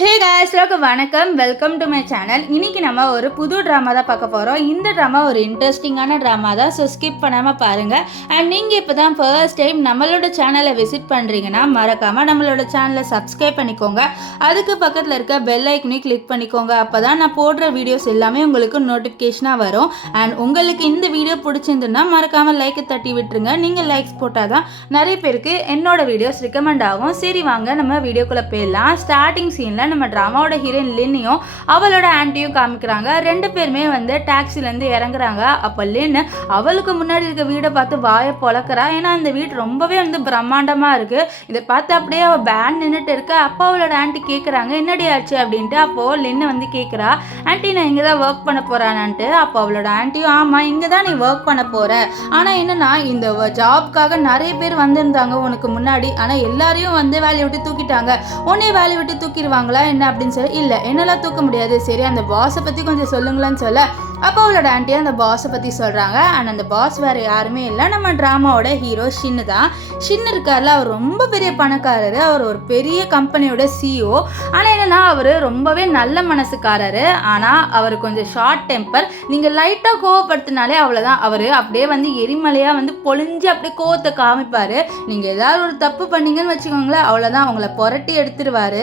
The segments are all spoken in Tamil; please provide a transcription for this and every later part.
ஹே guys, வணக்கம். Welcome to my channel. இன்னைக்கு நம்ம ஒரு புது ட்ராமா தான் பார்க்க போகிறோம். இந்த ட்ராமா ஒரு இன்ட்ரெஸ்டிங்கான ட்ராமா தான். ஸோ ஸ்கிப் பண்ணாமல் பாருங்கள். அண்ட் நீங்கள் இப்போ தான் ஃபர்ஸ்ட் டைம் நம்மளோட சேனலை விசிட் பண்ணுறீங்கன்னா மறக்காமல் நம்மளோட சேனலை சப்ஸ்கிரைப் பண்ணிக்கோங்க. அதுக்கு பக்கத்தில் இருக்க பெல் ஐக்கனையும் கிளிக் பண்ணிக்கோங்க. அப்போ தான் நான் போடுற வீடியோஸ் எல்லாமே உங்களுக்கு நோட்டிஃபிகேஷனாக வரும். அண்ட் உங்களுக்கு இந்த வீடியோ பிடிச்சிருந்துன்னா மறக்காமல் லைக்கை தட்டி விட்டுருங்க. நீங்கள் லைக்ஸ் போட்டால் தான் நிறைய பேருக்கு என்னோட வீடியோஸ் ரெக்கமெண்ட் ஆகும். சரி வாங்க நம்ம வீடியோக்குள்ளே போயிடலாம். ஸ்டார்டிங் சீனில் நம்ம ட்ராமாவோட ஹீரோயின் லின்னையும் அவளோட ஆன்ட்டியும் காமிக்கிறாங்க. ரெண்டு பேருமே டாக்ஸிலேருந்து இறங்குறாங்க. அப்போ லின் அவளுக்கு முன்னாடி இருக்க வீடை பார்த்து வாயை பொழக்கிறா. ஏன்னா அந்த வீடு ரொம்பவே பிரம்மாண்டமாக இருக்குது. இதை பார்த்து அப்படியே அவள் பேண்ட் நின்றுட்டு இருக்க. அப்போ அவளோட ஆன்ட்டி கேட்குறாங்க என்னடி ஆச்சு அப்படின்ட்டு. அப்போது லின்னு கேட்குறா, ஆன்ட்டி நான் இங்கே தான் ஒர்க் பண்ண போகிறானான்ட்டு. அப்போ அவளோட ஆன்ட்டியும் ஆமாம் இங்கே தான் நீ ஒர்க் பண்ண போகிற. ஆனால் என்னன்னா இந்த ஜாப்க்காக நிறைய பேர் வந்திருந்தாங்க உனக்கு முன்னாடி. ஆனால் எல்லாரையும் வேலையை விட்டு தூக்கிட்டாங்க. உன்னே வேலையை விட்டு தூக்கிடுவாங்களா என்ன அப்படின்னு சொல்லி, இல்லை என்னெல்லாம் தூக்க முடியாது, சரி அந்த பாஸை பற்றி கொஞ்சம் சொல்லுங்களேன்னு சொல்ல. அப்போ அவளோட ஆன்ட்டி அந்த பாஸை பற்றி சொல்கிறாங்க. அண்ட் அந்த பாஸ் வேறு யாருமே இல்லை, நம்ம ட்ராமாவோட ஹீரோ ஷின்னு தான். ஷின்னு இருக்கார்ல, அவர் ரொம்ப பெரிய பணக்காரர். அவர் ஒரு பெரிய கம்பெனியோட சிஇஓ. ஆனால் என்னென்னா அவர் ரொம்பவே நல்ல மனசுக்காரர். ஆனால் அவர் கொஞ்சம் ஷார்ட் டெம்பர். நீங்கள் லைட்டாக கோவப்படுத்தினாலே அவ்வளோதான், அவர் அப்படியே எரிமலையாக பொழிஞ்சு அப்படியே கோவத்தை காமிப்பார். நீங்கள் ஏதாவது ஒரு தப்பு பண்ணீங்கன்னு வச்சுக்கோங்களேன், அவ்வளோதான் அவங்கள புரட்டி எடுத்துருவார்.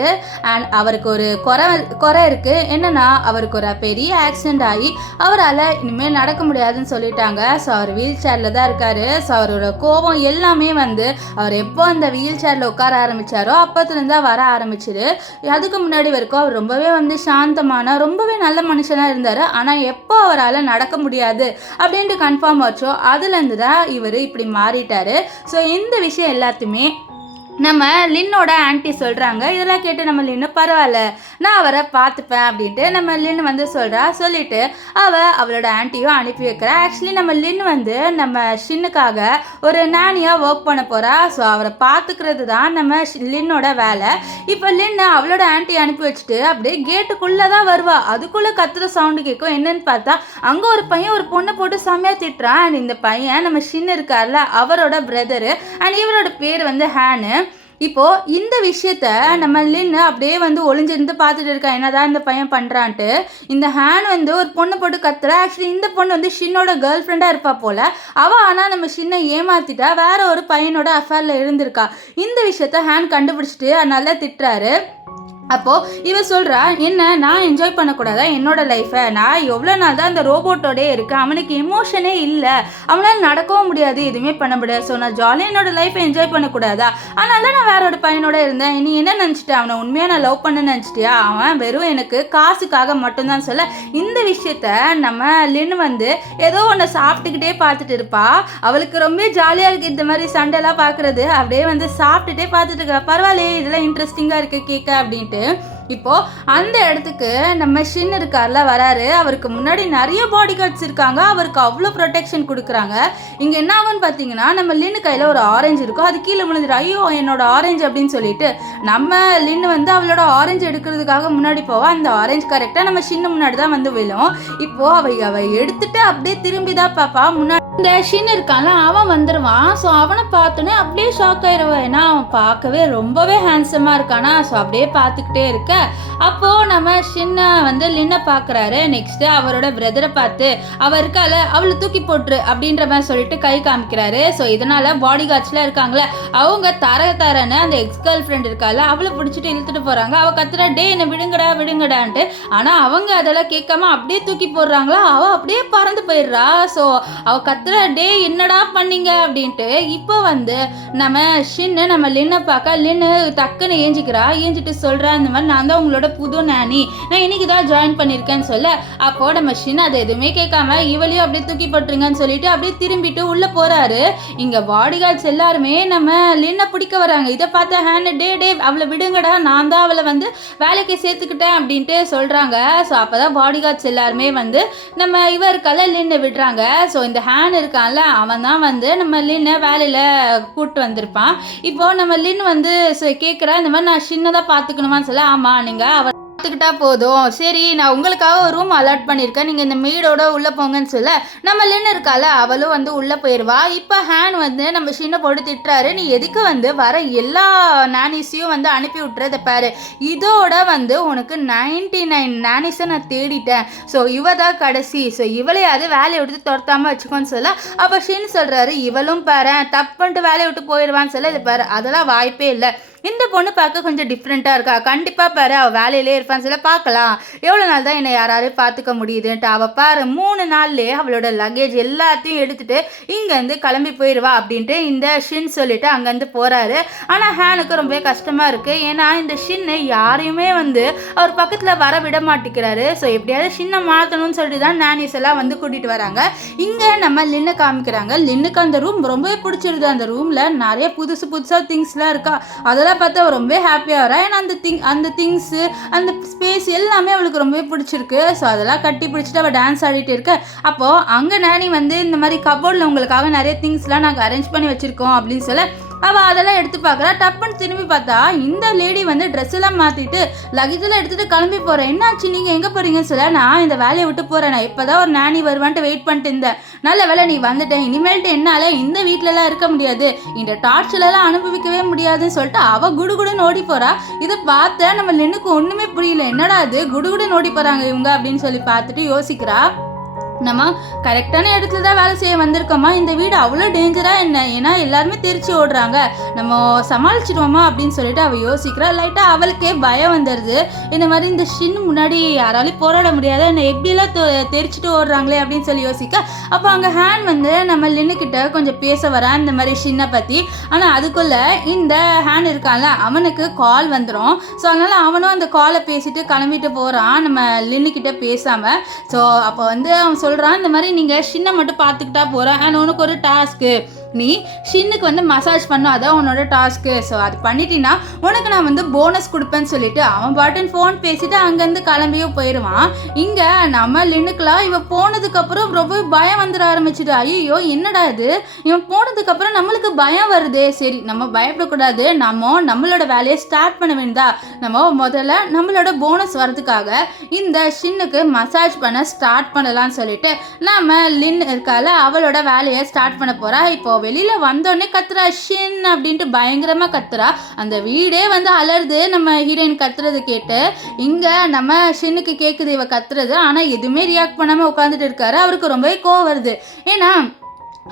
அண்ட் அவருக்கு ஒரு குறை இருக்குது. என்னென்னா அவருக்கு ஒரு பெரிய ஆக்சிடென்ட் ஆகி அவரால் இனிமேல் நடக்க முடியாதுன்னு சொல்லிட்டாங்க. ஸோ அவர் வீல் சேரில் தான் இருக்கார். ஸோ அவரோட கோபம் எல்லாமே அவர் எப்போ அந்த வீல் சேரில் உட்கார ஆரம்பித்தாரோ அப்போத்துலேருந்து வர ஆரம்பிச்சிடு. அதுக்கு முன்னாடி வரைக்கும் அவர் ரொம்பவே சாந்தமான ரொம்பவே நல்ல மனுஷனாக இருந்தார். ஆனால் எப்போ அவரால் நடக்க முடியாது அப்படின்ட்டு கன்ஃபார்ம் ஆச்சோ அதுலேருந்து தான் இவர் இப்படி மாறிட்டார். ஸோ இந்த விஷயம் எல்லாத்தையுமே நம்ம லின்னோட ஆன்ட்டி சொல்கிறாங்க. இதெல்லாம் கேட்டு நம்ம லின்னு பரவாயில்ல நான் அவரை பார்த்துப்பேன் அப்படின்ட்டு நம்ம லின் சொல்கிறா. சொல்லிவிட்டு அவளோட ஆன்ட்டியும் அனுப்பி வைக்கிறா. ஆக்சுவலி நம்ம லின் நம்ம ஷின்னுக்காக ஒரு நானியாக ஒர்க் பண்ண போகிறா. ஸோ அவரை பார்த்துக்கிறது தான் நம்ம லின்னோட வேலை. இப்போ லின் அவளோட ஆன்ட்டி அனுப்பி வச்சுட்டு அப்படியே கேட்டுக்குள்ளே தான் வருவா. அதுக்குள்ளே கத்துற சவுண்டு கேட்கும். என்னன்னு பார்த்தா அங்கே ஒரு பையன் ஒரு பொண்ணை போட்டு செம்மையாக திட்டுறான். அண்ட் இந்த பையன் நம்ம ஷின் இருக்கார்ல அவரோட பிரதரு. அண்ட் இவரோட பேர் ஹேனு. இப்போது இந்த விஷயத்த நம்ம லின்னு அப்படியே ஒளிஞ்சிருந்து பார்த்துட்டு இருக்கா, என்னதான் இந்த பையன் பண்ணுறான்ட்டு. இந்த ஹேன் ஒரு பொண்ணை போட்டு கத்துற. ஆக்சுவலி இந்த பொண்ணு ஷின்னோட கேர்ள் ஃப்ரெண்டாக இருப்பா போல். ஆனால் நம்ம ஷின்னை ஏமாற்றிட்டா வேற ஒரு பையனோட அஃபேரில் இருந்திருக்கா. இந்த விஷயத்த ஹேன் கண்டுபிடிச்சிட்டு நல்லா திட்டுறாரு. அப்போது இவ சொல்கிறா, என்ன நான் என்ஜாய் பண்ணக்கூடாதா என்னோட லைஃப்பை? நான் எவ்வளோ நாள் தான் அந்த ரோபோட்டோடே இருக்கேன், அவனுக்கு எமோஷனே இல்லை, அவனால் நடக்கவும் முடியாது எதுவுமே பண்ண முடியாது. ஸோ நான் ஜாலியாக என்னோட லைஃப்பை என்ஜாய் பண்ணக்கூடாதா? அதனால நான் வேற ஒரு பையனோட இருந்தேன். நீ என்ன நினச்சிட்டேன், அவனை உண்மையாக நான் லவ் பண்ண நினச்சிட்டியா? அவன் வெறும் எனக்கு காசுக்காக மட்டும்தான் சொல்ல. இந்த விஷயத்த நம்ம லின் ஏதோ ஒன்று சாப்பிட்டுக்கிட்டே பார்த்துட்டு இருப்பா. அவளுக்கு ரொம்ப ஜாலியாக இருக்குது இந்த மாதிரி சண்டைலாம் பார்க்குறது. அப்படியே சாப்பிட்டுட்டே பார்த்துட்டு இருக்கா. பரவாயில்லையே இதெல்லாம் இன்ட்ரெஸ்டிங்காக இருக்குது கேட்க அப்படின்ட்டு. இப்போ அந்த இடத்துக்கு நம்ம ஷின் இருக்கார்ல வராரு. அவருக்கு முன்னாடி நிறைய பாடி கார்ட்ஸ் இருக்காங்க. அவருக்கு அவ்வளோ ப்ரொடெக்ஷன் கொடுக்குறாங்க. இங்கே என்ன ஆகுன்னு பார்த்தீங்கன்னா நம்ம லின்னு கையில் ஒரு ஆரஞ்சு இருக்கும். அது கீழே விழுந்துடும். ஐயோ என்னோட ஆரஞ்சு அப்படின்னு சொல்லிட்டு நம்ம லின்னு அவளோட ஆரஞ்சு எடுக்கிறதுக்காக முன்னாடி போவா. அந்த ஆரஞ்சு கரெக்டாக நம்ம ஷின்னு முன்னாடி தான் விழும். இப்போ அவ எடுத்துட்டு அப்படியே திரும்பி தான் பாப்பா. முன்னாடி இந்த ஷின் இருக்கான்ல அவன் வந்துடுவான். ஸோ அவனை பார்த்தோன்னே அப்படியே ஷாக் ஆயிடுவான். ஏன்னா அவன் பார்க்கவே ரொம்பவே ஹேண்ட்ஸமாக இருக்கானா. ஸோ அப்படியே பார்த்துக்கிட்டே இருக்க அப்போது நம்ம ஷின்னை லின்னை பார்க்குறாரு. நெக்ஸ்ட்டு அவரோட பிரதரை பார்த்து அவள் இருக்கால அவளை தூக்கி போட்டுரு அப்படின்ற மாதிரி சொல்லிட்டு கை காமிக்கிறாரு. ஸோ இதனால் பாடி கார்ட்ஸ்லாம் இருக்காங்களே அவங்க தரன்னு அந்த எக்ஸ் கேர்ள் ஃப்ரெண்ட் இருக்கால அவளை பிடிச்சிட்டு இழுத்துட்டு போகிறாங்க. அவள் கத்துறா, டே என்னை விடுங்கடான்ட்டு. ஆனால் அவங்க அதெல்லாம் கேட்காம அப்படியே தூக்கி போடுறாங்களா. அவள் அப்படியே பறந்து போயிடுறா. ஸோ அவள் கத்துறா, டே என்னடா பண்ணீங்க அப்படின்ட்டு. இப்போ நம்ம ஷின்னு நம்ம லின்னை பார்க்க லின்னு டக்குன்னு ஏஞ்சிட்டு சொல்கிறா, இந்த மாதிரி நான் தான் உங்களோட புது நானி, நான் இன்னைக்கு தான் ஜாயின் பண்ணியிருக்கேன்னு சொல்ல. அப்போ நம்ம ஷின் அதை எதுவுமே கேட்காம இவளையும் அப்படியே தூக்கி போட்டுருங்கன்னு சொல்லிட்டு அப்படியே திரும்பிட்டு உள்ளே போகிறாரு. இங்கே பாடி கார்ட்ஸ் எல்லாருமே நம்ம லின்னை பிடிக்க வராங்க. இதை பார்த்த ஹேண்ட் டே அவளை விடுங்கடா, நான் தான் அவளை வேலைக்கு சேர்த்துக்கிட்டேன் அப்படின்ட்டு சொல்கிறாங்க. ஸோ அப்போ தான் பாடி கார்ட்ஸ் எல்லாருமே நம்ம இவருக்கெல்லாம் லின்னை விடுறாங்க. ஸோ இந்த ஹேண்ட் இருக்கான்ல அவன் தான் நம்ம லின்னை வேலையில் கூப்பிட்டு வந்திருப்பான். இப்போ நம்ம லின் கேட்குறா, இந்த மாதிரி நான் ஷின்னை தான் பார்த்துக்கணுமான்னு சொல்ல. ஆமாம் நீங்கள் பார்த்துக்கிட்டா போதும். சரி நான் உங்களுக்காக ஒரு ரூம் அலாட் பண்ணியிருக்கேன். நீங்கள் இந்த மெய்டோட உள்ளே போங்கன்னு சொல்ல நம்ம லின்னு இருக்கால அவளும் வந்து உள்ளே போயிடுவா. இப்போ ஹேன் வந்து நம்ம ஷின்னை போட்டு திட்டுறாரு. நீ எதுக்கு வந்து வர எல்லா நானிஸையும் வந்து அனுப்பி விட்டுறத பாரு. இதோட வந்து உனக்கு 99 நானிஸை நான் தேடிட்டேன். ஸோ இவ தான் கடைசி. ஸோ இவளையாவது வேலையை விட்டு துரத்தாமல் வச்சுக்கோன்னு சொல்ல அப்போ ஷின் சொல்கிறாரு இவளும் பாரு தப்புன்ட்டு வேலையை விட்டு போயிடுவான்னு சொல்ல இது பாரு அதெல்லாம் வாய்ப்பே இல்லை. இந்த பொண்ணு பார்க்க கொஞ்சம் டிஃப்ரெண்ட்டாக இருக்கா. கண்டிப்பாக பாரு அவள் வேலையிலே இருப்பான்னு சொல்ல பார்க்கலாம் எவ்வளோ நாள் தான் என்னை யாராலையும் பார்த்துக்க முடியுதுன்ட்டு. அவள் பாரு 3 நாள்லேயே அவளோட லக்கேஜ் எல்லாத்தையும் எடுத்துகிட்டு இங்கேருந்து கிளம்பி போயிடுவா அப்படின்ட்டு இந்த ஷின் சொல்லிட்டு அங்கேருந்து போகிறாரு. ஆனால் ஹேனுக்கு ரொம்ப கஷ்டமாக இருக்குது. ஏன்னா இந்த ஷின்னு யாரையுமே வந்து அவர் பக்கத்தில் வர விட மாட்டேங்கிறாரு. ஸோ எப்படியாவது ஷின்னை மாற்றணும்னு சொல்லிட்டு தான் நானிஸ் எல்லாம் வந்து கூட்டிகிட்டு வராங்க. இங்கே நம்ம லின்னு காமிக்கிறாங்க. லின்னுக்கு அந்த ரூம் ரொம்பவே பிடிச்சிருது. அந்த ரூமில் நிறைய புதுசாக திங்ஸ்லாம் இருக்கா. அதெல்லாம் பார்த்தா ரொம்ப ஹாப்பியாக வரா. ஏன்னா அந்த திங்ஸு அந்த ஸ்பேஸ் எல்லாமே அவளுக்கு ரொம்பவே பிடிச்சிருக்கு. ஸோ அதெல்லாம் கட்டி பிடிச்சிட்டு அவள் டான்ஸ் ஆடிட்டு இருக்க. அப்போது அங்கே நானி வந்து இந்த மாதிரி கபோர்டில் உங்களுக்காக நிறைய திங்ஸ்லாம் நாங்கள் அரேஞ்ச் பண்ணி வச்சுருக்கோம் அப்படின்னு சொல்ல அவள் அதெல்லாம் எடுத்து பார்க்குறா. டப்புன்னு திரும்பி பார்த்தா இந்த லேடி வந்து ட்ரெஸ் எல்லாம் மாற்றிட்டு லக்கேஜெல்லாம் எடுத்துகிட்டு கிளம்பி போகிறேன். என்னாச்சு நீங்கள் எங்கே போகிறீங்கன்னு சொல்ல நான் இந்த வேலையை விட்டு போகிறேன். நான் இப்போ தான் ஒரு நானி வருவான்ட்டு வெயிட் பண்ணிட்டு இருந்தேன். நல்ல வேலை நீ வந்துட்டேன். இனிமேல்ட்டு என்னால் இந்த வீட்டிலலாம் இருக்க முடியாது. இந்த டார்ச்சர்லாம் அனுபவிக்கவே முடியாதுன்னு சொல்லிட்டு அவள் குடுகுடுன்னு ஓடி போகிறா. இதை பார்த்த நம்ம லின்னுக்கு ஒன்றுமே புரியல. என்னடா அது குடுகுடுன்னு ஓடி போகிறாங்க இவங்க அப்படின்னு சொல்லி பார்த்துட்டு யோசிக்கிறா. நம்ம கரெக்டான இடத்துல தான் வேலை செய்ய வந்திருக்கோமா. இந்த வீடு அவ்வளோ டேஞ்சராக என்ன. ஏன்னா எல்லாருமே தெரிச்சு ஓடுறாங்க. நம்ம சமாளிச்சிடுவோமா அப்படின்னு சொல்லிட்டு அவள் யோசிக்கிறா. லைட்டாக அவளுக்கே பயம் வந்துடுது. இந்த மாதிரி இந்த ஷின் முன்னாடி யாராலையும் போராட முடியாத என்னை எப்படிலாம் தெரிச்சுட்டு ஓடுறாங்களே அப்படின்னு சொல்லி யோசிக்க அப்போ அங்கே ஹேன் வந்து நம்ம லின்னுக்கிட்ட கொஞ்சம் பேச வரான் இந்த மாதிரி ஷின்னை பற்றி. ஆனால் அதுக்குள்ளே இந்த ஹேன் இருக்கான்ல அவனுக்கு கால் வந்துடும். ஸோ அதனால் அவனும் அந்த காலை பேசிட்டு கிளம்பிட்டு போகிறான் நம்ம லின்னுக்கிட்ட பேசாமல். ஸோ அப்போ வந்து அவன் சொல்கிறான் இந்த மாதிரி நீங்கள் ஷின்னை மட்டும் பார்த்துக்கிட்டா போகிறேன். அண்ட் உனக்கு ஒரு டாஸ்க்கு நீ ஷின்னுக்கு வந்து மசாஜ் பண்ணும் அதான் உன்னோட டாஸ்க்கு. ஸோ அது பண்ணிட்டீங்கன்னா உனக்கு நான் வந்து போனஸ் கொடுப்பேன்னு சொல்லிட்டு அவன் பாட்டுன்னு ஃபோன் பேசிட்டு அங்கேருந்து கிளம்பியும் போயிடுவான். இங்கே நம்ம லின்னுக்குலாம் இவன் போனதுக்கப்புறம் ரொம்ப பயம் வந்துட ஆரம்பிச்சிடு. ஐயோ என்னடா இது இவன் போனதுக்கப்புறம் நம்மளுக்கு பயம் வருது. சரி நம்ம பயப்படக்கூடாது. நம்மளோட வேலையை ஸ்டார்ட் பண்ண வேண்டியதா. நம்ம முதல்ல நம்மளோட போனஸ் வரதுக்காக இந்த ஷின்னுக்கு மசாஜ் பண்ண ஸ்டார்ட் பண்ணலாம்னு சொல்லிட்டு நம்ம லின் இருக்கால அவளோட வேலையை ஸ்டார்ட் பண்ண போகிறா. இப்போ வெளியில் வந்தோடனே கத்துறா ஷின் அப்படின்ட்டு பயங்கரமாக கத்துறா. அந்த வீடே வந்து அலருது நம்ம ஹீரோயின் கத்துறது கேட்டு. இங்கே நம்ம ஷின்னுக்கு கேட்குது இவ கத்துறது. ஆனால் எதுவுமே ரியாக்ட் பண்ணாமல் உட்காந்துட்டு இருக்காரு. அவருக்கு ரொம்பவே கோவம் வருது. ஏன்னா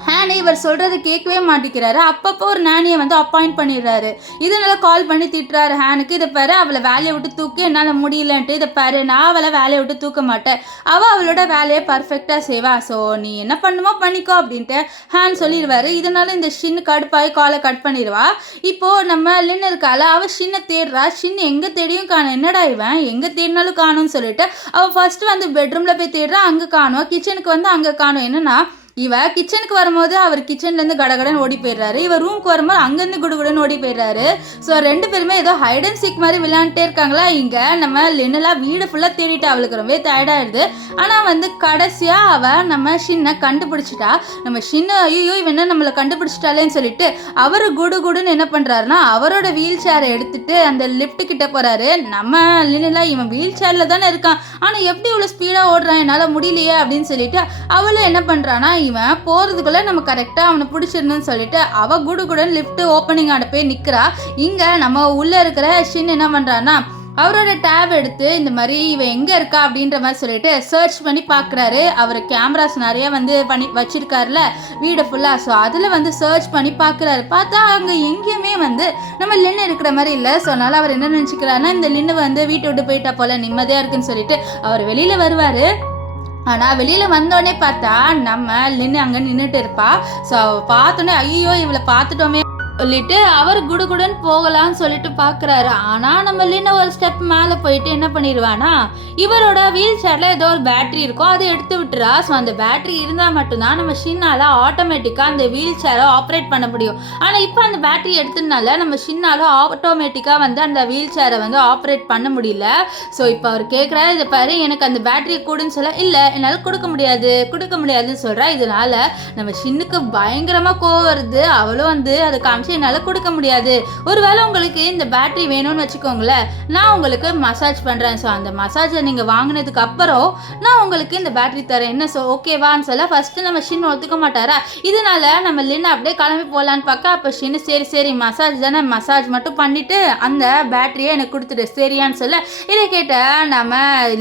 ஹேனி இவர் சொல்கிறது கேட்கவே மாட்டேங்கிறாரு. அப்பப்போ ஒரு நானியை வந்து அப்பாயிண்ட் பண்ணிடுறாரு. இதனால கால் பண்ணி திட்டுறாரு ஹேனுக்கு. இதை பாரு அவளை வேலையை விட்டு தூக்கி என்னால் முடியலன்ட்டு. இதை பாரு நான் அவளை வேலையை விட்டு தூக்க மாட்டேன். அவளோட வேலையை பர்ஃபெக்டாக செய்வா. ஸோ நீ என்ன பண்ணுமோ பண்ணிக்கோ அப்படின்ட்டு ஹேன் சொல்லிடுவாரு. இதனால இந்த ஷின் கடுப்பாகி காலை கட் பண்ணிடுவா. இப்போது நம்ம லின் இருக்கால அவள் ஷின்னை தேடுறா. ஷின் எங்கே தேடியும் காணும். என்னடா இவன் எங்கே தேடினாலும் காணும்னு சொல்லிட்டு அவள் ஃபர்ஸ்ட் வந்து பெட்ரூமில் போய் தேடுறா. அங்கே காணும். கிச்சனுக்கு வந்து அங்கே காணும். என்னன்னா இவ கிச்சனுக்கு வரும்போது அவர் கிச்சன்லேருந்து கடகடன்னு ஓடி போயிடுறாரு. இவர் ரூமுக்கு வரும்போது அங்கேருந்து குடுகுடுன்னு ஓடி போயிடுறாரு. ஸோ 2 பேருமே ஏதோ ஹைட் அண்ட் சீக் மாதிரி விளையாண்டுட்டே இருக்காங்களா. இங்கே நம்ம லின்னெல்லாம் வீடு ஃபுல்லாக தேடிட்டு அவளுக்கு ரொம்ப டயர்டாயிடுது. ஆனால் வந்து கடைசியாக அவள் நம்ம ஷின்னை கண்டுபிடிச்சிட்டா. நம்ம ஷின்னை ஐயோ இவன் என்ன நம்மளை கண்டுபிடிச்சிட்டாலேன்னு சொல்லிட்டு அவர் குடுகுடுன்னு என்ன பண்ணுறாருன்னா அவரோட வீல் சேரை எடுத்துட்டு அந்த லிஃப்ட் கிட்ட போகிறாரு. நம்ம லின்னெல்லாம் இவன் வீல் சேரில் தானே இருக்கான். ஆனால் எப்படி இவ்வளோ ஸ்பீடாக ஓடுறான் என்னால் முடியலையே அப்படின்னு சொல்லிட்டு அவளும் என்ன பண்ணுறான்னா இவன் போகிறதுக்குள்ளே நம்ம கரெக்டாக அவனை பிடிச்சிருந்தோன்னு சொல்லிட்டு அவள் குடுகுடன் லிஃப்ட் ஓப்பனிங் ஆட போய் நிற்கிறா. இங்கே நம்ம உள்ளே இருக்கிற ஷின் என்ன பண்ணுறான்னா அவரோட டேப் எடுத்து இந்த மாதிரி இவன் எங்கே இருக்கா அப்படின்ற மாதிரி சொல்லிட்டு சர்ச் பண்ணி பார்க்குறாரு. அவர் கேமராஸ் நிறைய வந்து பண்ணி வச்சிருக்காருல வீடு ஃபுல்லாக. ஸோ அதில் வந்து சர்ச் பண்ணி பார்க்குறாரு. பார்த்தா அங்கே எங்கேயுமே வந்து நம்ம லின்னு இருக்கிற மாதிரி இல்லை. ஸோ அதனால் அவர் என்ன நினச்சிக்கிறாருன்னா இந்த லின்னு வந்து வீட்டை விட்டு போயிட்டா போல் நிம்மதியாக இருக்குன்னு சொல்லிட்டு அவர் வெளியில் வருவார். ஆனால் வெளியில் வந்தோடனே பார்த்தா நம்ம லின்னு அங்கே நின்றுட்டு இருப்பா. ஸோ பார்த்தோன்னே ஐயோ இவளை பார்த்துட்டோமே சொல்லிட்டு அவர் குடுகுடுன்னு போகலான்னு சொல்லிட்டு பார்க்குறாரு. ஆனால் நம்ம லின்னு ஒரு ஸ்டெப் மேலே போயிட்டு என்ன பண்ணிடுவானா இவரோட வீல் சேரில் ஏதோ ஒரு பேட்ரி இருக்கும் அதை எடுத்து விட்டுறா. ஸோ அந்த பேட்ரி இருந்தால் மட்டும்தான் நம்ம ஷின்னால் ஆட்டோமேட்டிக்காக அந்த வீல் சேரை ஆப்ரேட் பண்ண முடியும். ஆனால் இப்போ அந்த பேட்ரி எடுத்ததுனால நம்ம ஷின்னால் ஆட்டோமேட்டிக்காக வந்து அந்த வீல் சேரை வந்து ஆப்ரேட் பண்ண முடியல. ஸோ இப்போ அவர் கேட்குறாரு இதை பாரு எனக்கு அந்த பேட்டரியை கூடுன்னு சொல்ல இல்லை என்னால் கொடுக்க முடியாதுன்னு சொல்கிறா. இதனால் நம்ம ஷின்னுக்கு பயங்கரமாக கோவம் வருது. அவளும் வந்து அதை காமிச்சு என்னால் கொடுக்க முடியாது. ஒருவேளை உங்களுக்கு இந்த பேட்டரி வேணும்னு வச்சுக்கோங்களேன், நான் உங்களுக்கு மசாஜ் பண்ணுறேன். ஸோ அந்த மசாஜை நீங்கள் வாங்கினதுக்கு அப்புறம் நான் உங்களுக்கு இந்த பேட்டரி தரேன், என்ன ஓகேவான்னு சொல்ல ஃபஸ்ட்டு நம்ம ஷின் ஒத்துக்க மாட்டாரா. இதனால நம்ம லின் அப்படியே கிளம்பி போகலான்னு பார்க்க, அப்போ ஷின்னு சரி மசாஜ் தானே, மசாஜ் மட்டும் பண்ணிவிட்டு அந்த பேட்டரியை எனக்கு கொடுத்துட்டு சரியான்னு சொல்ல, இதை கேட்ட நம்ம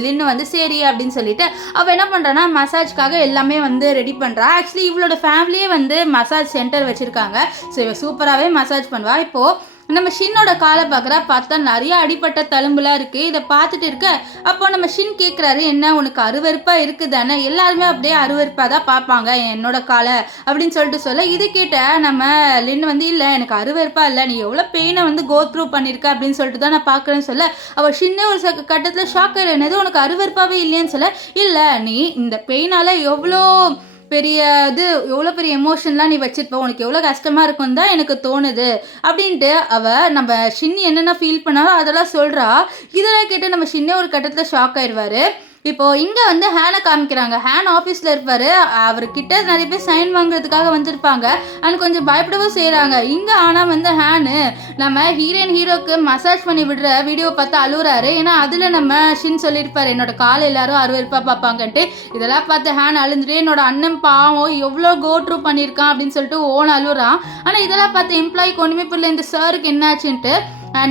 லின்னு வந்து சரி அப்படின்னு சொல்லிட்டு அவள் என்ன பண்ணுறான்னா மசாஜ்க்காக எல்லாமே வந்து ரெடி பண்ணுறா. ஆக்சுவலி இவளோட ஃபேமிலியே வந்து மசாஜ் சென்டர் வச்சுருக்காங்க. ஸோ இவள் சூப்பராகவே மசாஜ் பண்ணுவாள். இப்போது நம்ம ஷின்னோட காலை பார்த்தா நிறைய அடிப்பட்ட தழும்புலாம் இருக்குது. இதை பார்த்துட்டு இருக்க அப்போ நம்ம ஷின் கேட்குறாரு, என்ன உனக்கு அருவருப்பாக இருக்குது தானே, எல்லாருமே அப்படியே அருவருப்பாக தான் பார்ப்பாங்க என்னோட காலை அப்படின்னு சொல்ல இது கேட்ட நம்ம லின் வந்து இல்லை எனக்கு அருவருப்பாக இல்லை, நீ எவ்வளோ பெயினை வந்து கோ த்ரூ பண்ணியிருக்க அப்படின்னு சொல்லிட்டு தான் நான் பார்க்குறேன்னு சொல்ல, அவள் ஷின்னே ஒரு கட்டத்தில் ஷாக் ஆகிடும், என்னது உனக்கு அருவருப்பாகவே இல்லைன்னு சொல்ல, இல்லை நீ இந்த பெயினால் எவ்வளோ பெரிய எவ்வளோ பெரிய எமோஷன்லாம் நீ வச்சுருப்ப, உனக்கு எவ்வளோ கஷ்டமாக இருக்குன்னு தான் எனக்கு தோணுது அப்படின்ட்டு அவள் நம்ம ஷின் என்னென்ன ஃபீல் பண்ணாலும் அதெல்லாம் சொல்கிறா. இதெல்லாம் கேட்டு நம்ம ஷின்னே ஒரு கட்டத்தில் ஷாக் ஆயிடுவார். இப்போது இங்கே வந்து ஹேனை காமிக்கிறாங்க. ஹேன் ஆஃபீஸில் இருப்பார். அவர்கிட்ட நிறைய பேர் சைன் வாங்குறதுக்காக வந்திருப்பாங்க. அண்ட் கொஞ்சம் பயப்படவும் செய்கிறாங்க இங்கே. ஆனால் வந்து ஹேனு நம்ம ஹீரோக்கு மசாஜ் பண்ணி விடுற வீடியோ பார்த்து அழுகுறாரு. ஏன்னா அதில் நம்ம ஷின் சொல்லியிருப்பார் என்னோட கால் எல்லாரும் அருவருப்பாக பார்ப்பாங்கன்ட்டு. இதெல்லாம் பார்த்து ஹேன் அழுந்துட்டு என்னோட அண்ணன் பாவம் எவ்வளோ கோ ட்ரூ பண்ணியிருக்கான் அப்படின்னு சொல்லிட்டு ஓன் அழுகுறான். ஆனால் இதெல்லாம் பார்த்து எம்ப்ளாய்க்கு ஒன்றுமே புரியல இந்த சாருக்கு என்னாச்சுன்ட்டு.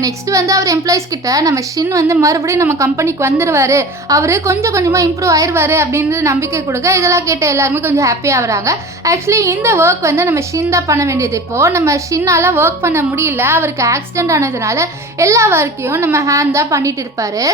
நெக்ஸ்ட் வந்து அவர் எம்ப்ளாயிஸ் கிட்ட நம்ம ஷின் வந்து மறுபடியும் நம்ம கம்பெனிக்கு வந்துடுவார், அவர் கொஞ்சம் கொஞ்சமாக இம்ப்ரூவ் ஆயிடுவார் அப்படின்றது நம்பிக்கை கொடுக்க இதெல்லாம் கேட்ட எல்லாருமே கொஞ்சம் ஹாப்பியாக ஆகிறாங்க. ஆக்சுவலி இந்த ஒர்க் வந்து நம்ம ஷின் தான் பண்ண வேண்டியது. இப்போது நம்ம ஷின்னால் ஒர்க் பண்ண முடியல, அவருக்கு ஆக்சிடென்ட் ஆனதுனால எல்லா ஒர்க்கையும் நம்ம ஹேண்ட் தான் பண்ணிட்டு இருப்பார்.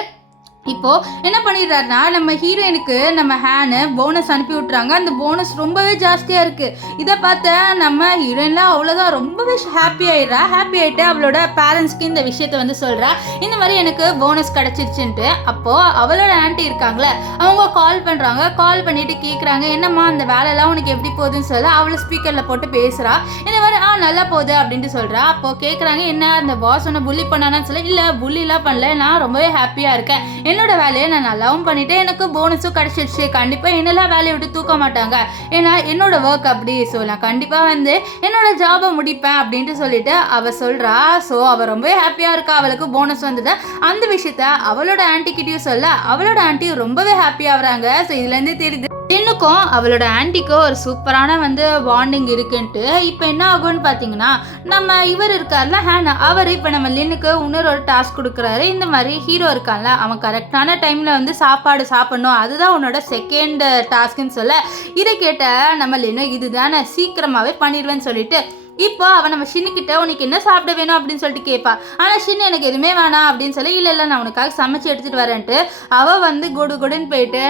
இப்போது என்ன பண்ணிடுறாருனா நம்ம ஹீரோயினுக்கு நம்ம ஹேனு போனஸ் அனுப்பி விட்றாங்க. அந்த போனஸ் ரொம்பவே ஜாஸ்தியாக இருக்குது. இதை பார்த்த நம்ம ஹீரோயின்லாம் அவ்வளோதான் ரொம்பவே ஹாப்பி ஆகிட்டு அவளோட பேரண்ட்ஸ்க்கு இந்த விஷயத்த வந்து சொல்கிறா, இந்த மாதிரி எனக்கு போனஸ் கிடச்சிருச்சுன்ட்டு. அப்போது அவளோட ஆண்டி இருக்காங்களே அவங்க கால் பண்ணுறாங்க. கால் பண்ணிவிட்டு கேட்குறாங்க, என்னம்மா அந்த வேலையெல்லாம் உனக்கு எப்படி போகுதுன்னு சொல்ல அவளை ஸ்பீக்கரில் போட்டு பேசுகிறா. இந்த மாதிரி நல்லா போகுது அப்படின்ட்டு சொல்கிறா. அப்போது கேட்குறாங்க, என்ன அந்த பாஸ் உன்னை புள்ளி பண்ணானான்னு சொல்ல, இல்லை புள்ளிலாம் பண்ணல, நான் ரொம்பவே ஹாப்பியாக இருக்கேன், என்னோட வேலையை நான் நல்லாவும் பண்ணிட்டு எனக்கு போனஸும் கிடச்சிடுச்சு, கண்டிப்பாக என்னெல்லாம் வேலையை விட்டு தூக்க மாட்டாங்க, ஏன்னா என்னோட ஒர்க் அப்படி, ஸோ நான் கண்டிப்பாக வந்து என்னோட ஜாபை முடிப்பேன் அப்படின்ட்டு சொல்லிட்டு அவள் சொல்கிறா. ஸோ அவள் ரொம்பவே ஹாப்பியாக இருக்கா, அவளுக்கு போனஸ் வந்தது. அந்த விஷயத்த அவளோட ஆன்ட்டிக்கிட்டையும் சொல்ல அவளோட ஆன்ட்டி ரொம்பவே ஹாப்பியாக ஆகுறாங்க. ஸோ இதுலேருந்தே தெரியுது லின்னுக்கும் அவளோட ஆன்ட்டிக்கும் ஒரு சூப்பரான வந்து பாண்டிங் இருக்குன்ட்டு. இப்போ என்ன ஆகும்னு பார்த்தீங்கன்னா நம்ம இவர் இருக்கார்ல ஹேனா, அவர் இப்போ நம்ம லின்னுக்கு இன்னொரு ஒரு டாஸ்க் கொடுக்குறாரு. இந்த மாதிரி ஹீரோ இருக்கான்ல அவன் கரெக்டான டைமில் வந்து சாப்பாடு சாப்பிடணும், அதுதான் உன்னோட செகண்ட் டாஸ்க்குன்னு சொல்ல, இதை கேட்ட நம்ம லின்னு இதுதான் நான் சீக்கிரமாகவே பண்ணிடுவேன்னு சொல்லிட்டு இப்போ அவன் நம்ம ஷின்னுக்கிட்ட உனக்கு என்ன சாப்பிட வேணும் அப்படின்னு சொல்லிட்டு கேட்பா. ஆனால் ஷின் எனக்கு எதுவுமே வேணாம் அப்படின்னு சொல்லி இல்லை நான் உனக்காக சமைச்சு எடுத்துகிட்டு வரேன்ட்டு அவள் வந்து குடுன்னு போயிட்டு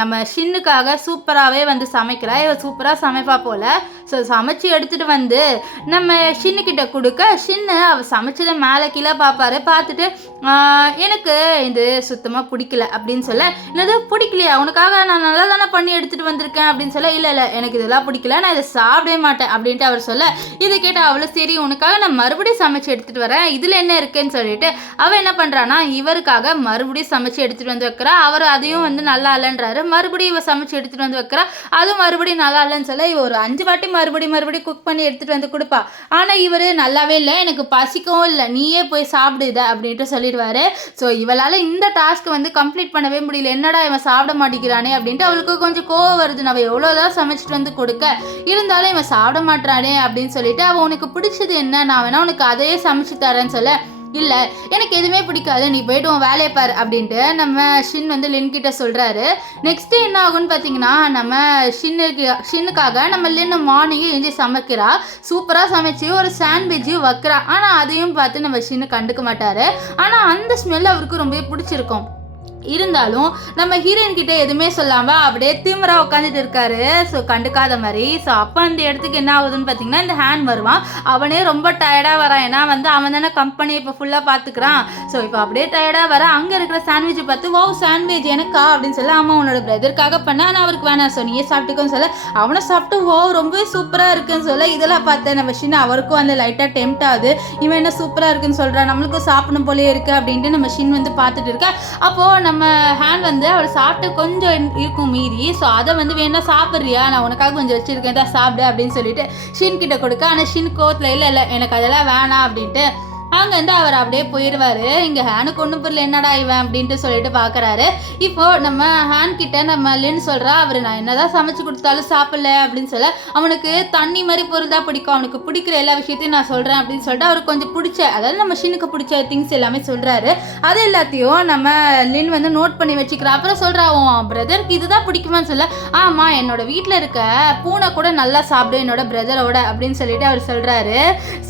நம்ம ஷின்னுக்காக சூப்பராகவே வந்து சமைக்கிறா. இவள் சூப்பராக சமைப்பா போல். ஸோ சமைச்சு எடுத்துகிட்டு வந்து நம்ம ஷின்னுக்கிட்ட கொடுக்க ஷின்னு அவள் சமைச்சதை மேலே கீழே பார்ப்பாரு. பார்த்துட்டு எனக்கு இது சுத்தமாக பிடிக்கல அப்படின்னு சொல்ல, என்னது பிடிக்கலையா, உனக்காக நான் நல்லா தானே பண்ணி எடுத்துகிட்டு வந்திருக்கேன் அப்படின்னு சொல்ல, இல்லை எனக்கு இதெல்லாம் பிடிக்கல, நான் இதை சாப்பிடவே மாட்டேன் அப்படின்ட்டு அவர் சொல்ல, இதை கேட்டால் அவ்வளோ சரி உனக்காக நான் மறுபடியும் சமைச்சு எடுத்துகிட்டு வரேன், இதில் என்ன இருக்குன்னு சொல்லிட்டு அவள் என்ன பண்ணுறான்னா இவருக்காக மறுபடியும் சமைச்சு எடுத்துகிட்டு வந்து வைக்கிறா. அவர் அதையும் வந்து நல்லா இல்லைன்றாரு. மறுபடியும் இவ சமைச்சு எடுத்துகிட்டு வந்து வைக்கிறா, அதுவும் மறுபடியும் நல்லா இல்லைன்னு சொல்ல இவ ஒரு 5 வாட்டி மறுபடியும் குக் பண்ணி எடுத்துகிட்டு வந்து கொடுப்பா. ஆனால் இவர் நல்லாவே இல்லை, எனக்கு பசிக்கவும் இல்லை, நீயே போய் சாப்பிடுத அப்படின்ட்டு சொல்லிடுவார். ஸோ இவளால் இந்த டாஸ்க் வந்து கம்ப்ளீட் பண்ணவே முடியல, என்னடா இவன் சாப்பிட மாட்டேங்கிறானே அப்படின்ட்டு அவளுக்கு கொஞ்சம் கோவம் வருது. நம்ம எவ்வளோதான் சமைச்சிட்டு வந்து கொடுக்க இருந்தாலும் இவன் சாப்பிட மாட்டானே அப்படின்னு சொல்லிட்டு அவன் உனக்கு பிடிச்சது என்ன, நான் வேணா உனக்கு அதையே சமைச்சு தரேன்னு சொல்ல, இல்லை எனக்கு எதுவுமே பிடிக்காது, நீ போய்ட்டு உன் வேலையை பார் அப்படின்ட்டு நம்ம ஷின் வந்து லின் கிட்ட சொல்கிறாரு. நெக்ஸ்ட்டு என்ன ஆகுன்னு பார்த்தீங்கன்னா நம்ம ஷின்னுக்காக நம்ம லின் மார்னிங்கே எழுந்து சமைக்கிறா. சூப்பராக சமைச்சு ஒரு சாண்ட்விட்சையும் வைக்கிறா. ஆனால் அதையும் பார்த்து நம்ம ஷின்னு கண்டுக்க மாட்டார். ஆனால் அந்த ஸ்மெல் அவருக்கு ரொம்பவே பிடிச்சிருக்கும். இருந்தாலும் நம்ம ஹீரோயின் கிட்ட எதுவுமே சொல்லாமல் அப்படியே திமிரா உட்காந்துட்டு இருக்காரு. ஸோ கண்டுக்காத மாதிரி. ஸோ அப்போ அந்த இடத்துக்கு என்ன ஆகுதுன்னு பார்த்தீங்கன்னா இந்த ஹேண்ட் வருவான். அவனே ரொம்ப டயர்டாக வரான், ஏன்னா வந்து அவன் தானே கம்பெனி இப்போ ஃபுல்லாக பார்த்துக்கிறான். ஸோ இப்போ அப்படியே டயர்டாக வர அங்கே இருக்கிற சாண்ட்விட்சை பார்த்து வா சாண்ட்விச் எனக்கா அப்படின்னு சொல்ல, ஆமாம் உன்னோட பிரதருக்காக பண்ண, ஆனால் அவருக்கு வேணாம், ஸோ நீயே சாப்பிட்டுக்கோன்னு சொல்ல, அவனை சாப்பிட்டு ஓ ரொம்பவே சூப்பராக இருக்குன்னு சொல்ல, இதெல்லாம் பார்த்து நம்ம ஷின் அவருக்கும் அந்த லைட்டாக டெம்ட் ஆகுது. இவன் என்ன சூப்பராக இருக்குன்னு சொல்கிறான், நம்மளுக்கும் சாப்பிடணும் போலே இருக்குது அப்படின்ட்டு நம்ம ஷின் வந்து பார்த்துட்டு இருக்கா. அப்போது நம்ம ஹேண்ட் வந்து அவள் சாப்பிட்டு கொஞ்சம் இருக்கும் மீதி. ஸோ அதை வந்து வேணா சாப்பிட்றியா, நான் உனக்காக கொஞ்சம் வச்சுருக்கேன் தான் சாப்பிடு அப்படின்னு சொல்லிட்டு ஷின் கிட்ட கொடுக்க. ஆனால் ஷின் கோவத்தில் இல்லை எனக்கு அதெல்லாம் வேணாம் அப்படின்ட்டு அங்கேருந்து அவர் அப்படியே போயிடுவார். இங்கே ஹேனுக்கு ஒன்றும் புரியல, என்னடா இவன் அப்படின்ட்டு சொல்லிட்டு பார்க்குறாரு. இப்போது நம்ம ஹேன் கிட்ட நம்ம லின் சொல்கிறா, அவர் நான் என்னதான் சமைச்சு கொடுத்தாலும் சாப்பிடல அப்படின்னு சொல்ல, அவனுக்கு தண்ணி மாதிரி பொருள் தான் பிடிக்கும், அவனுக்கு பிடிக்கிற எல்லா விஷயத்தையும் நான் சொல்கிறேன் அப்படின்னு சொல்லிட்டு அவருக்கு கொஞ்சம் பிடிச்ச, அதாவது நம்ம ஷினுக்கு பிடிச்ச திங்ஸ் எல்லாமே சொல்கிறாரு. அது எல்லாத்தையும் நம்ம லின் வந்து நோட் பண்ணி வச்சுக்கிறா. அப்புறம் சொல்கிறா, உன் பிரதருக்கு இதுதான் பிடிக்குமான்னு சொல்ல, ஆமாம் என்னோட வீட்டில் இருக்க பூனை கூட நல்லா சாப்பிடும் என்னோட பிரதரோட அப்படின்னு சொல்லிட்டு அவர் சொல்கிறாரு.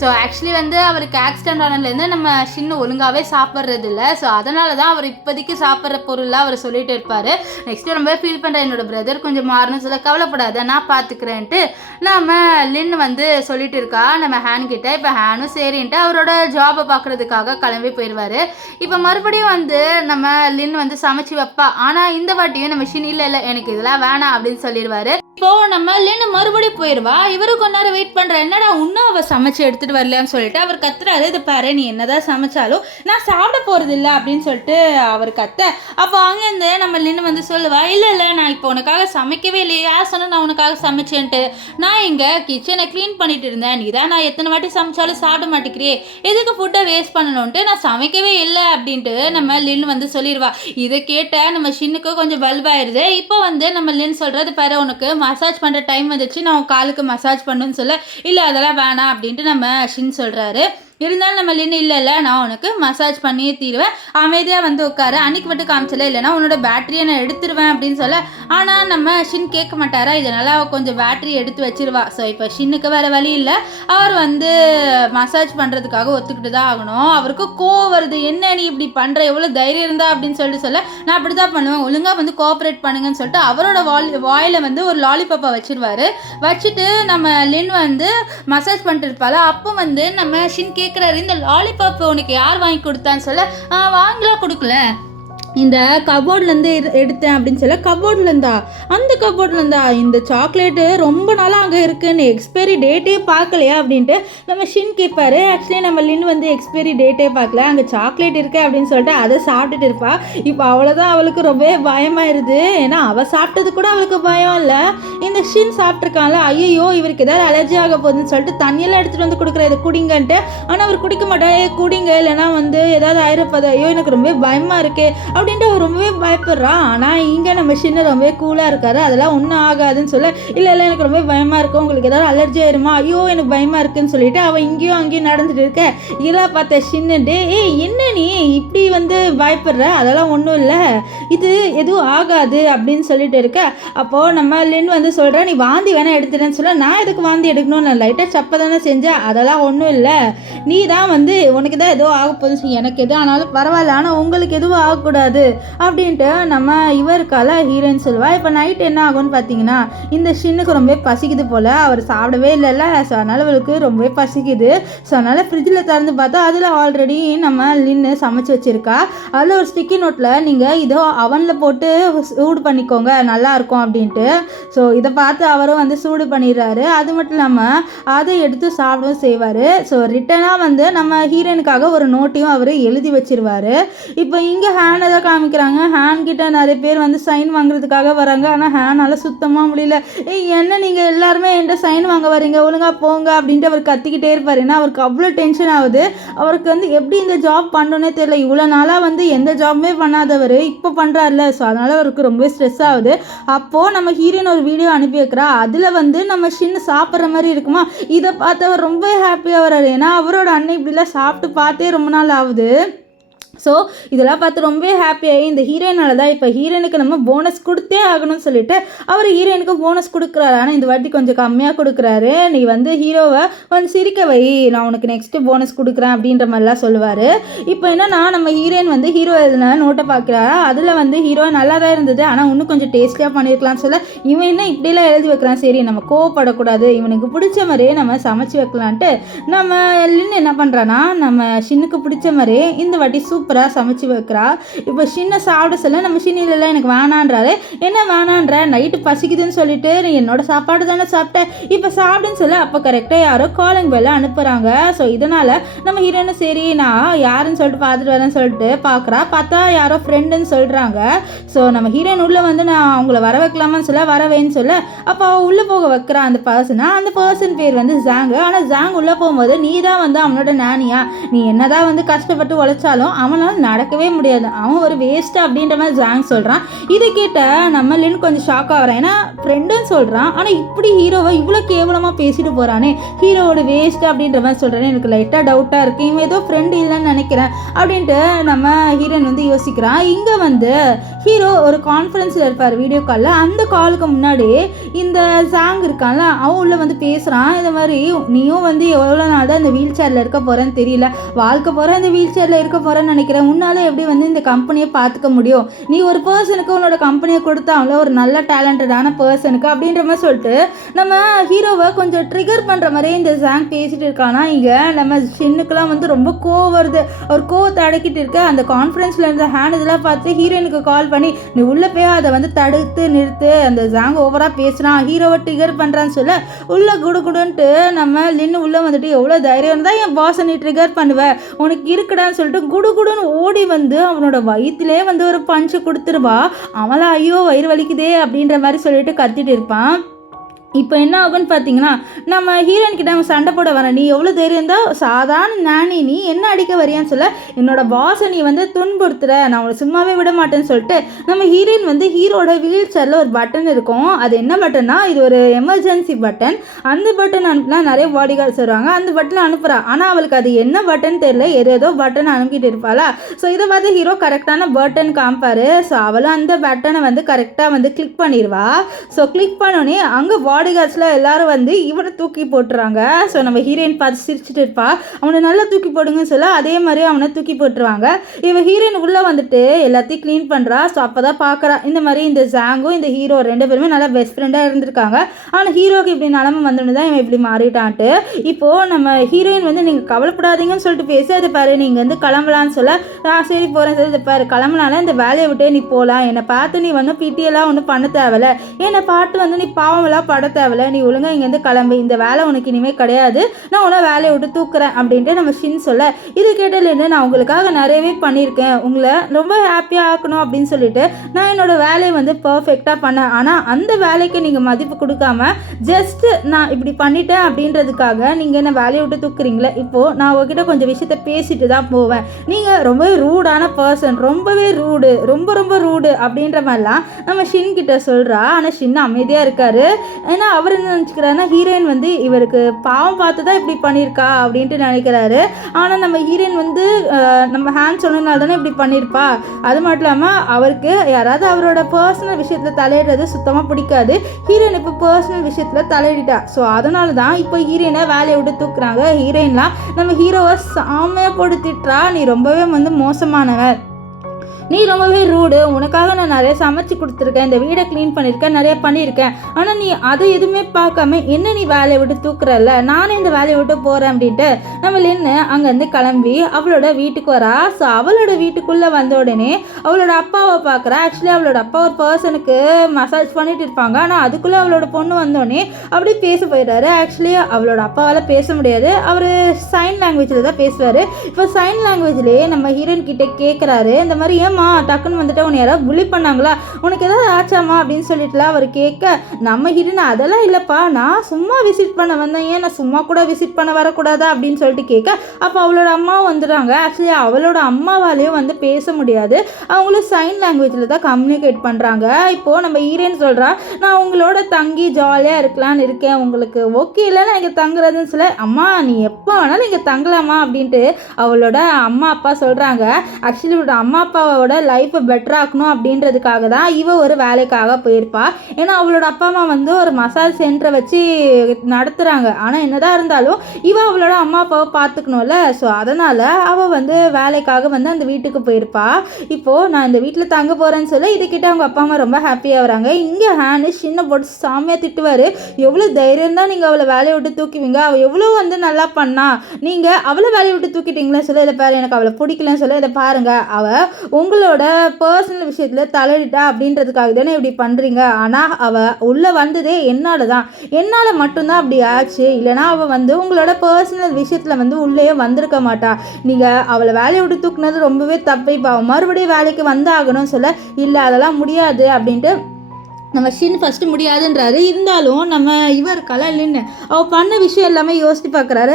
ஸோ ஆக்சுவலி வந்து அவருக்கு ஆக்சிடென்ட் ஆனதுலேருந்து நம்ம ஷின்னு ஒழுங்காகவே சாப்பிட்றது இல்லை. ஸோ அதனால தான் அவர் இப்போதைக்கு சாப்பிட்ற பொருளாக அவர் சொல்லிட்டு இருப்பார். நெக்ஸ்ட்டு ரொம்ப ஃபீல் பண்ணுறேன், என்னோட பிரதர் கொஞ்சம் மாறணும்னு சொல்ல, கவலைப்படாத நான் பார்த்துக்கிறேன்ட்டு நம்ம லின் வந்து சொல்லிட்டு இருக்கா நம்ம ஹேன் கிட்ட. இப்போ ஹேனும் சரின்ட்டு அவரோட ஜாபை பார்க்குறதுக்காக கிளம்பி போயிடுவார். இப்போ மறுபடியும் வந்து நம்ம லின் வந்து சமைச்சு வைப்பா. ஆனால் இந்த வாட்டியும் நம்ம ஷின் இல்லை எனக்கு இதெல்லாம் வேணாம் அப்படின்னு சொல்லிடுவார். இப்போ நம்ம லின்னு மறுபடியும் போயிடுவா. இவரு கொஞ்ச நேரம் வெயிட் பண்ணுற, என்னடா இன்னும் அவள் சமைச்சு எடுத்துகிட்டு வரலான்னு சொல்லிட்டு அவர் கத்துறாரு. இது பாரு நீ என்னதான் சமைச்சாலும் நான் சாப்பிட போகிறது இல்லை அப்படின்னு சொல்லிட்டு அவர் கத்த. அப்போ அங்கேருந்து நம்ம லின்னு வந்து சொல்லுவா, இல்லை நான் இப்போ உனக்காக சமைக்கவே இல்லையே, யார் சொன்ன நான் உனக்காக சமைச்சேன்ட்டு, நான் இங்கே கிச்சனை க்ளீன் பண்ணிட்டு இருந்தேன், நீ தான் நான் எத்தனை வாட்டி சமைச்சாலும் சாப்பிட மாட்டேங்கிறே, எதுக்கு ஃபுட்டை வேஸ்ட் பண்ணணுன்ட்டு நான் சமைக்கவே இல்லை அப்படின்ட்டு நம்ம லின் வந்து சொல்லிடுவா. இதை கேட்ட நம்ம ஷின்னுக்கு கொஞ்சம் பல்பாயிருது. இப்போ வந்து நம்ம லின் சொல்கிறது, பாரு உனக்கு மசாஜ் பண்ணுற டைம் வந்துச்சு, நான் உன் காலுக்கு மசாஜ் பண்ணுன்னு சொல்ல, இல்லை அதெல்லாம் வேணாம் அப்படின்ட்டு நம்ம ஷின் சொல்கிறாரு. இருந்தாலும் நம்ம லின்னு இல்லை நான் உனக்கு மசாஜ் பண்ணியே தீருவேன், அமைதியாக வந்து உட்காரு, அன்னைக்கு மட்டும் காமிச்சல, இல்லைனா உன்னோட பேட்டரியை நான் எடுத்துருவேன் அப்படின்னு சொல்ல. ஆனால் நம்ம ஷின் கேட்க மாட்டாரா, இதனால் அவள் கொஞ்சம் பேட்டரி எடுத்து வச்சிருவா. ஸோ இப்போ ஷின்னுக்கு வேறு வழி இல்லை, அவர் வந்து மசாஜ் பண்ணுறதுக்காக ஒத்துக்கிட்டு தான் ஆகணும். அவருக்கு கோவம் வருது, என்ன நீ இப்படி பண்ணுற, எவ்வளோ தைரியம் இருந்தா அப்படின்னு சொல்ல, நான் அப்படி தான் பண்ணுவேன், ஒழுங்காக வந்து கோஆப்ரேட் பண்ணுங்கன்னு சொல்லிட்டு அவரோட வாயில் வந்து ஒரு லாலிபாப்பை வச்சிருவாரு. வச்சுட்டு நம்ம லின் வந்து மசாஜ் பண்ணிட்டு இருப்பாள். அப்போ வந்து நம்ம ஷின் கேட்குறாரு, இந்த லாலிபாப் உனக்கு யார் வாங்கி கொடுத்தான்னு சொல்ல, வாங்கலாம் கொடுக்கல, இந்த கபோர்ட்லேருந்து எடுத்தேன் அப்படின்னு சொல்ல, கபோர்ட்லேருந்தா, அந்த கபோர்ட்லேருந்தா, இந்த சாக்லேட்டு ரொம்ப நாளாக அங்கே இருக்குன்னு எக்ஸ்பைரி டேட்டே பார்க்கலையா அப்படின்ட்டு நம்ம ஷின் கேட்பாரு. ஆக்சுவலி நம்ம லின் வந்து எக்ஸ்பைரி டேட்டே பார்க்கல, அங்கே சாக்லேட் இருக்கு அப்படின்னு சொல்லிட்டு அதை சாப்பிட்டுட்டு இருப்பா. இப்போ அவ்வளோதான் அவளுக்கு ரொம்பவே பயமாயிருது. ஏன்னா அவள் சாப்பிட்டது கூட அவளுக்கு பயம் இல்லை, இந்த ஷின் சாப்பிட்ருக்கான்ல, ஐயோ இவருக்கு ஏதாவது அலர்ஜி ஆக போகுதுன்னு சொல்லிட்டு தண்ணியெல்லாம் எடுத்துகிட்டு வந்து கொடுக்குற, இதை குடிங்கன்ட்டு. ஆனால் அவர் குடிக்க மாட்டார், குடிங்க இல்லைனா வந்து ஏதாவது ஆயிரப்போது, ஐயோ எனக்கு ரொம்பவே பயமாக இருக்கு அப்படின்ட்டு அவர் ரொம்பவே பயப்படுறான். ஆனால் இங்கே நம்ம ஷின்னு ரொம்பவே கூலாக இருக்காரு, அதெல்லாம் ஒன்றும் ஆகாதுன்னு சொல்ல, இல்லை எனக்கு ரொம்பவே பயமாக இருக்கும், உங்களுக்கு ஏதாவது அலர்ஜி ஆயிருமா, ஐயோ எனக்கு பயமாக இருக்குன்னு சொல்லிட்டு அவள் இங்கேயும் அங்கேயும் நடந்துட்டு இருக்க. இதெல்லாம் பார்த்த ஷின்னுட்டு, என்ன நீ இப்படி வந்து பயப்படுற, அதெல்லாம் ஒன்றும் இல்லை, இது எதுவும் ஆகாது அப்படின்னு சொல்லிட்டு இருக்க. அப்போது நம்ம லின் வந்து சொல்கிறா, நீ வாந்தி வேணால் எடுத்துட்டேன்னு சொல்ல, நான் எதுக்கு வாந்தி எடுக்கணும், நான் லைட்டாக சப்பை தானே செஞ்சேன், அதெல்லாம் ஒன்றும் இல்லை, நீ தான் வந்து உனக்கு தான் எதுவும் ஆக போகுதுன்னு, எனக்கு எதுவும் ஆனாலும் பரவாயில்ல, ஆனால் உங்களுக்கு எதுவும் ஆகக்கூடாது அப்படின்ட்டு நம்ம இவருக்கால ஹீரோயின் சொல்லுவா. இப்போ நைட் என்ன ஆகும்னு பார்த்தீங்கன்னா, இந்த ஷின்னுக்கு ரொம்பவே பசிக்குது போல், அவர் சாப்பிடவே இல்லைல்ல, ஸோ அதனால் அவளுக்கு ரொம்பவே பசிக்குது. ஸோ அதனால் ஃப்ரிட்ஜில் திறந்து பார்த்தா அதில் ஆல்ரெடி நம்ம லின்னு சமைச்சு வச்சுருக்கா. அதில் ஒரு ஸ்டிக்கி நோட்டில் நீங்கள் இதோ அவனில் போட்டு சூடு பண்ணிக்கோங்க நல்லாயிருக்கும் அப்படின்ட்டு. ஸோ இதை பார்த்து அவரும் வந்து சூடு பண்ணிடுறாரு. அது மட்டும் இல்லாமல் அதை எடுத்து சாப்பிடவும் செய்வார். ஸோ ரிட்டனாக வந்து நம்ம ஹீரோயினுக்காக ஒரு நோட்டையும் அவர் எழுதி வச்சிருவார். இப்போ இங்கே ஹேனை தான் காமிக்கிறாங்க. ஹேன் கிட்ட நிறைய பேர் வந்து சைன் வாங்குறதுக்காக வராங்க. ஆனால் ஹேனால் சுத்தமாக முடியல. என்ன நீங்கள் எல்லாருமே என்கிட்ட சைன் வாங்க வரீங்க, ஒழுங்காக போங்க அப்படின்ட்டு அவர் கத்திக்கிட்டே இருப்பார். ஏன்னா அவருக்கு அவ்வளோ டென்ஷன் ஆகுது. அவருக்கு வந்து எப்படி இந்த ஜாப் பண்ணணுன்னே தெரியல. இவ்வளோ நாளாக வந்து எந்த ஜாப்புமே பண்ணாதவர் இப்போ பண்ணுறாருல, ஸோ அதனால் அவருக்கு ரொம்ப ஸ்ட்ரெஸ் ஆகுது. அப்போது நம்ம ஹீரோயின் ஒரு வீடியோ அனுப்பி வைக்கிறா. அதில் வந்து நம்ம ஷின் சாப்பிட்ற மாதிரி இருக்குமா, இதை பார்த்து அவர் ரொம்ப ஹாப்பியாக வர்றாரு. ஏன்னா அவரோட அண்ணன் இப்படிலாம் சாப்பிட்டு பார்த்தே ரொம்ப நாள் ஆகுது. ஸோ இதெல்லாம் பார்த்து ரொம்ப ஹாப்பியாகி இந்த ஹீரோயினால தான் இப்போ ஹீரோயினுக்கு நம்ம போனஸ் கொடுத்தே ஆகணும்னு சொல்லிட்டு அவர் ஹீரோயினுக்கு போனஸ் கொடுக்குறாரு. ஆனால் இந்த வாட்டி கொஞ்சம் கம்மியாக கொடுக்குறாரு. நீ வந்து ஹீரோவை கொஞ்சம் சிரிக்க வை, நான் உனக்கு நெக்ஸ்ட்டு போனஸ் கொடுக்குறேன் அப்படின்ற மாதிரிலாம் சொல்லுவார். இப்போ என்னன்னா நம்ம ஹீரோயின் வந்து ஹீரோ எதுனா நோட்டை பார்க்குறாரா, அதில் வந்து ஹீரோ நல்லா தான் இருந்தது, ஆனால் இன்னும் கொஞ்சம் டேஸ்டியாக பண்ணியிருக்கலாம்னு சொல்ல, இவன் என்ன இப்படிலாம் எழுதி வைக்கிறான், சரி நம்ம கோவப்படக்கூடாது, இவனுக்கு பிடிச்ச மாதிரியே நம்ம சமைச்சு வைக்கலான்ட்டு நம்ம லின்னு என்ன பண்ணுறான்னா நம்ம ஷின்னுக்கு பிடிச்ச மாதிரியே இந்த வாட்டி சூப்பராக சூப்பராக சமைச்சு வைக்கிறா. இப்போ ஷின்னை சாப்பிட சொல்ல நம்ம ஷின்னிலெல்லாம் எனக்கு வேணான்றாரு. என்ன வேணான்ற, நைட்டு பசிக்குதுன்னு சொல்லிட்டு நீ என்னோட சாப்பாடு தானே சாப்பிட்டேன், இப்போ சாப்பிடுன்னு சொல்ல அப்போ கரெக்டாக யாரோ காலிங் பெல்ல அனுப்புகிறாங்க. ஸோ இதனால் நம்ம ஹீரோன்னு சரி நான் யாருன்னு சொல்லிட்டு பார்த்துட்டு வரேன்னு சொல்லிட்டு பார்க்குறா. பார்த்தா யாரோ ஃப்ரெண்டுன்னு சொல்கிறாங்க. ஸோ நம்ம ஹீரோயின் உள்ளே வந்து நான் அவங்கள வர வைக்கலாமான்னு சொல்ல வரவேன்னு சொல்ல அப்போ அவள் உள்ளே போக வைக்கிறா அந்த பர்சனை. அந்த பர்சன் பேர் வந்து ஜாங்கு. ஆனால் ஜாங் உள்ளே போகும்போது நீ தான் வந்து அவனோட நானியா, நீ என்னதான் வந்து கஷ்டப்பட்டு உழைச்சாலும் அவனால் நடக்கவே முடியாது, அவன் ஒரு வேஸ்ட்டு அப்படின்ற மாதிரி ஜாங் சொல்கிறான். இதை கேட்ட நம்ம லின் கொஞ்சம் ஷாக் ஆகிறான். ஏன்னா ஃப்ரெண்டுன்னு சொல்கிறான், ஆனால் இப்படி ஹீரோவை இவ்வளோ கேவலமாக பேசிட்டு போகிறானே, ஹீரோவோட வேஸ்ட்டு அப்படின்ற மாதிரி சொல்கிறேன்னு எனக்கு லைட்டாக டவுட்டாக இருக்குது, இவன் ஏதோ ஃப்ரெண்டு இல்லைன்னு நினைக்கிறேன் அப்படின்ட்டு நம்ம ஹீரோயின் வந்து யோசிக்கிறான். இங்கே வந்து ஹீரோ ஒரு கான்ஃபரன்ஸில் இருப்பார் வீடியோ காலில். அந்த காலுக்கு முன்னாடி இந்த ஜாங் இருக்கான்ல அவன் உள்ள வந்து பேசுகிறான். இந்த மாதிரி நீயும் வந்து எவ்வளோ நாள் தான் இந்த வீல் சேரில் இருக்க போகிறேன்னு தெரியல, வாழ்க்கை போகிற இந்த வீல் சேரில் இருக்க போகிறேன்னு நினைக்கிறேன், உன்னால எப்படி வந்து இந்த கம்பெனியை பார்த்துக்க முடியும், நீ ஒரு பர்சனுக்கு உன்னோட கம்பெனியை கொடுத்தாங்களோ ஒரு நல்ல டேலண்டடான பர்சனுக்கு அப்படின்ற மாதிரி சொல்லிட்டு நம்ம ஹீரோவை கொஞ்சம் ட்ரிகர் பண்ணுற மாதிரியே இந்த ஜாங் பேசிட்டு இருக்கானா. இங்கே நம்ம ஷின்னுக்கெல்லாம் வந்து ரொம்ப கோவம் வருது. ஒரு கோவத்தை அடக்கிட்டு இருக்க அந்த கான்ஃபரன்ஸில் இருந்த ஹேண்ட் இதெல்லாம் பார்த்து ஹீரோயினுக்கு கால் பண்ணி நீ உள்ளே போய் அதை வந்து தடுத்து நிறுத்து, அந்த ஜாங் ஓவராக பேசுகிறான், ஹீரோவை ட்ரிகர் பண்ணுறான்னு சொல்ல உள்ளே குடுன்ட்டு நம்ம லின்னு உள்ளே வந்துட்டு எவ்வளோ தைரியம் தான் என் பாஸை நீ ட்ரிகர் பண்ணுவ, உனக்கு இருக்குடான்னு சொல்லிட்டு குடுன்னு ஓடி வந்து அவனோட வயிற்றுலே வந்து ஒரு பஞ்சு கொடுத்துருவா. அவளா ஐயோ வயிறு வலிக்குதே அப்படின்ற மாதிரி சொல்லிட்டு கத்திட்டு இருப்பான். இப்போ என்ன ஆகுன்னு பார்த்தீங்கன்னா நம்ம ஹீரோயின் கிட்ட அவன் சண்டை போட வரேன், நீ எவ்வளோ தைரியம் தான் சாதாரண நானி நீ என்ன அடிக்க வரியான்னு சொல்ல என்னோட பாஸை நீ வந்து துன்புறுத்துற, நான் அவளை சும்மாவே விட மாட்டேன்னு சொல்லிட்டு நம்ம ஹீரோயின் வந்து ஹீரோட வீல் சேரில் ஒரு பட்டன் இருக்கும். அது என்ன பட்டன்னா இது ஒரு எமர்ஜென்சி பட்டன். அந்த பட்டன் அனுப்புனா நிறைய பாடி கார்ட்ஸ் வருவாங்க, அந்த பட்டன் அனுப்புகிறா. ஆனால் அவளுக்கு அது என்ன பட்டன் தெரியல, ஏதோ பட்டன் அனுப்பிக்கிட்டு இருப்பாளா. ஸோ இதை பார்த்து ஹீரோ கரெக்டான பட்டன் காமிப்பாரு. ஸோ அவளும் அந்த பட்டனை வந்து கரெக்டாக வந்து கிளிக் பண்ணிடுவா. ஸோ கிளிக் பண்ணோன்னே அங்கே பாடிகார்ட்ஸில் எல்லாரும் வந்து இவனை தூக்கி போட்டுறாங்க. ஸோ நம்ம ஹீரோயின் பார்த்து சிரிச்சுட்டு இருப்பா, அவனை நல்லா தூக்கி போடுங்கன்னு சொல்ல அதே மாதிரி அவனை தூக்கி போட்டுருவாங்க. இவன் ஹீரோயின் உள்ளே வந்துட்டு எல்லாத்தையும் க்ளீன் பண்ணுறா. ஸோ அப்போ தான் பார்க்குறா இந்த மாதிரி இந்த ஜாங்கும் இந்த ஹீரோ ரெண்டு பேருமே நல்லா பெஸ்ட் ஃப்ரெண்டாக இருந்திருக்காங்க. ஆனால் ஹீரோக்கு இப்படி நிலமை வந்தோன்னு தான் இவன் இப்படி மாறிட்டான்ட்டு. இப்போது நம்ம ஹீரோயின் வந்து நீங்கள் கவலைப்படாதீங்கன்னு சொல்லிட்டு பேசி அதை பாரு நீங்கள் வந்து கிளம்பலான்னு சொல்ல சரி போகிறேன் சரி பாரு கிளம்பலால இந்த வேலையை விட்டே நீ போகலாம், என்னை பார்த்து நீ ஒன்றும் பிடிஎல்லாம் ஒன்றும் பண்ண தேவையில்ல, என்னை பார்த்து வந்து நீ பாவமெல்லாம் பட தேவையில்ல, நீ ஒழுங்காக இங்கேருந்து கிளம்பு, இந்த வேலை உனக்கு இனிமேல் கிடையாது, நான் உன்னை வேலையை விட்டு தூக்குறேன் அப்படின்ட்டு நம்ம ஷின் சொல்ல இது கேட்டதுலேருந்து நான் உங்களுக்காக நிறையவே பண்ணியிருக்கேன், உங்களை ரொம்ப ஹாப்பியாக ஆக்கணும் அப்படின்னு சொல்லிட்டு நான் என்னோடய வேலையை வந்து பர்ஃபெக்டாக பண்ணேன், ஆனால் அந்த வேலைக்கு நீங்கள் மதிப்பு கொடுக்காம ஜஸ்ட்டு நான் இப்படி பண்ணிட்டேன் அப்படின்றதுக்காக நீங்கள் என்ன வேலையை விட்டு தூக்குறீங்களே, இப்போது நான் உங்ககிட்ட கொஞ்சம் விஷயத்த பேசிட்டு தான் போவேன், நீங்கள் ரொம்பவே ரூடான பர்சன், ரொம்பவே ரூடு ரொம்ப ரூடு அப்படின்ற மாதிரிலாம் நம்ம ஷின் கிட்ட சொல்கிறா. ஆனால் ஷின் அமைதியாக இருக்காரு. ஏன்னா அவர் என்ன நினச்சிக்கிறாருன்னா ஹீரோயின் வந்து இவருக்கு பாவம் பார்த்து தான் இப்படி பண்ணியிருக்கா அப்படின்ட்டு நினைக்கிறாரு. ஆனால் நம்ம ஹீரோயின் வந்து நம்ம ஹேண்ட் சொன்னதுனால தானே இப்படி பண்ணியிருப்பா, அது மட்டும் இல்லாமல் அவருக்கு யாராவது அவரோட பர்சனல் விஷயத்தில் தலையிடுறது சுத்தமாக பிடிக்காது, ஹீரோயின் இப்போ பர்சனல் விஷயத்தில் தலையிட்டா. ஸோ அதனால தான் இப்போ ஹீரோயினை வேலையை விட்டு தூக்குறாங்க. ஹீரோயின்லாம் நம்ம ஹீரோவை சாமையாக போட்டு திட்டுறா, நீ ரொம்பவே வந்து மோசமானவர், நீ ரொம்பவே ரூடு, உனக்காக நான் நிறைய சமைச்சு கொடுத்துருக்கேன், இந்த வீடை க்ளீன் பண்ணியிருக்கேன், நிறைய பண்ணியிருக்கேன், ஆனால் நீ அதை எதுவுமே பார்க்காம என்ன நீ வேலையை விட்டு தூக்குறல்ல, நானே இந்த வேலையை விட்டு போகிறேன் அப்படின்ட்டு நம்ம லின்னு அங்கேருந்து கிளம்பி அவளோட வீட்டுக்கு வரா. ஸோ அவளோட வீட்டுக்குள்ளே வந்த உடனே அவளோட அப்பாவை பார்க்குறா. ஆக்சுவலி அவளோட அப்பா ஒரு பர்சனுக்கு மசாஜ் பண்ணிட்டு இருப்பாங்க, ஆனால் அதுக்குள்ளே அவளோட பொண்ணு வந்தோடனே அப்படி பேச போயிட்டாரு. ஆக்சுவலி அவளோட அப்பாவால் பேச முடியாது, அவர் சைன் லாங்குவேஜில் தான் பேசுவார். இப்போ சைன் லாங்குவேஜ்லேயே நம்ம ஹீரோயின் கிட்டே கேட்குறாரு, இந்த மாதிரி டக்குன்னு வந்துட்டு உன்னை யாராவது புள்ளி பண்ணாங்களா, உனக்கு ஏதாவது ஆச்சாமா அப்படின்னு சொல்லிட்டுலாம் அவர் கேட்க நம்ம ஹீரோயின் அதெல்லாம் இல்லைப்பா, நான் சும்மா விசிட் பண்ண வந்தேன், ஏன் நான் சும்மா கூட விசிட் பண்ண வரக்கூடாதா அப்படின்னு சொல்லிட்டு கேட்க அப்போ அவளோட அம்மாவும் வந்துடுறாங்க. ஆக்சுவலி அவளோட அம்மாவாலேயும் வந்து பேச முடியாது, அவங்களும் சைன் லாங்குவேஜில் தான் கம்யூனிகேட் பண்ணுறாங்க. இப்போது நம்ம ஹீரோயின் சொல்கிறா, நான் உங்களோட தங்கி ஜாலியாக இருக்கலான்னு இருக்கேன், உங்களுக்கு ஓகே இல்லைன்னா இங்கே தங்குறதுன்னு சொல்ல அம்மா நீ எப்போ வேணாலும் இங்கே தங்கலாமா அப்படின்ட்டு அவளோட அம்மா அப்பா சொல்கிறாங்க. ஆக்சுவலி அவளோட அம்மா அப்பாவோட அவளோட லைஃப்பை பெட்டராக்கணும் அப்படின்றதுக்காக தான் இவ ஒரு வேலைக்காக போயிருப்பா. ஏன்னா அவளோட அப்பா அம்மா வந்து ஒரு மசாஜ் சென்டரை வச்சு நடத்துகிறாங்க. ஆனால் என்னதான் இருந்தாலும் இவ அவளோட அம்மா அப்பாவை பார்த்துக்கணும்ல. ஸோ அதனால் அவள் வந்து வேலைக்காக வந்து அந்த வீட்டுக்கு போயிருப்பா. இப்போது நான் இந்த வீட்டில் தங்க போகிறேன்னு சொல்லி இதுக்கிட்ட அவங்க அப்பா அம்மா ரொம்ப ஹாப்பியாக வராங்க. இங்கே ஹேனு சின்ன போட்டு சாமியாக திட்டுவார். எவ்வளோ தைரியம் தான் நீங்கள் அவளை வேலையை விட்டு தூக்குவீங்க, அவள் எவ்வளோ வந்து நல்லா பண்ணா, நீங்கள் அவளை வேலையை விட்டு தூக்கிட்டீங்களேன்னு சொல்லி இதை பாரு, எனக்கு அவளை பிடிக்கலன்னு சொல்லி இதை பாருங்கள், அவள் உங்களோட பர்சனல் விஷயத்தில் தலையிட்டா அப்படின்றதுக்காக தானே இப்படி பண்ணுறீங்க. ஆனால் அவள் உள்ளே வந்ததே என்னால் தான், என்னால் மட்டும்தான் அப்படி ஆச்சு. இல்லைனா அவள் வந்து உங்களோட பர்சனல் விஷயத்தில் வந்து உள்ளே வந்திருக்க மாட்டா. நீங்கள் அவளை வேலையை விட்டு தூக்குனது ரொம்பவே தப்பு. இப்போ அவள் மறுபடியும் வேலைக்கு வந்தாகணும்னு சொல்ல, இல்லை அதெல்லாம் முடியாது அப்படின்ட்டு நம்ம ஷின் ஃபஸ்ட்டு முடியாதுன்றாரு. இருந்தாலும் நம்ம இவர் கலலின்னு அவள் பண்ண விஷயம் எல்லாமே யோசித்து பார்க்குறாரு.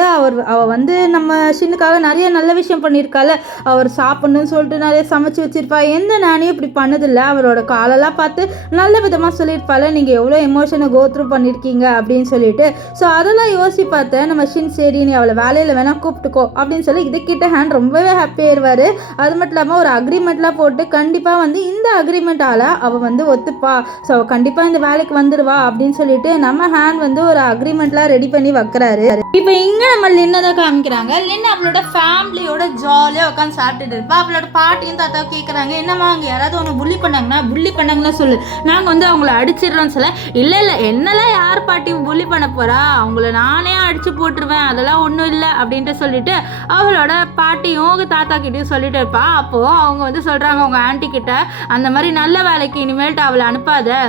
அவள் வந்து நம்ம ஷின்னுக்காக நிறைய நல்ல விஷயம் பண்ணியிருக்காள். அவர் சாப்பிட்ணுன்னு சொல்லிட்டு நிறைய சமைச்சு வச்சுருப்பா. எந்த நானே இப்படி பண்ணதில்லை. அவரோட காலெல்லாம் பார்த்து நல்ல விதமாக சொல்லியிருப்பாள், நீங்கள் எவ்வளோ எமோஷனை கோத்ரூ பண்ணியிருக்கீங்க அப்படின்னு சொல்லிட்டு. ஸோ அதெல்லாம் யோசித்து பார்த்தேன் நம்ம ஷின். சரி நீ அவளை வேலையில் வேணால் கூப்பிட்டுக்கோ அப்படின்னு சொல்லி இதுக்கிட்ட ஹேண்ட் ரொம்பவே ஹாப்பியாகிடுவார். அது மட்டும் இல்லாமல் ஒரு அக்ரிமெண்ட்லாம் போட்டு கண்டிப்பாக வந்து இந்த அக்ரிமெண்ட்டால் அவள் வந்து ஒத்துப்பா, ஸோ கண்டிப்பாக இந்த வேலைக்கு வந்துடுவா அப்படின்னு சொல்லிட்டு நம்ம ஹேண்ட் வந்து ஒரு அக்ரிமெண்ட்லாம் ரெடி பண்ணி வைக்கிறாரு. இப்போ இங்கே நம்ம லின்னை தான் காமிக்கிறாங்க. லின் அவளோட ஃபேமிலியோட ஜாலியாக உட்காந்து சாப்பிட்டுட்டு இருப்பா. அவளோட பாட்டியும் தாத்தாவும் கேட்குறாங்க, என்னம்மா அங்கே யாராவது ஒன்று புள்ளி பண்ணாங்கன்னா சொல்லு, நாங்கள் வந்து அவங்கள அடிச்சிடுறோன்னு சொல்ல. இல்லை என்னெல்லாம் யார் பாட்டி புள்ளி பண்ண போகிறா, அவங்கள நானே அடித்து போட்டுருவேன், அதெல்லாம் ஒன்றும் இல்லை அப்படின்ட்டு சொல்லிட்டு அவளோட பாட்டியும் தாத்தா கிட்டேயும் சொல்லிட்டு இருப்பா. அப்போது அவங்க வந்து சொல்கிறாங்க அவங்க ஆன்ட்டி கிட்ட, அந்த மாதிரி நல்ல வேலைக்கு இனிமேல்ட்டு அவளை அனுப்பாத,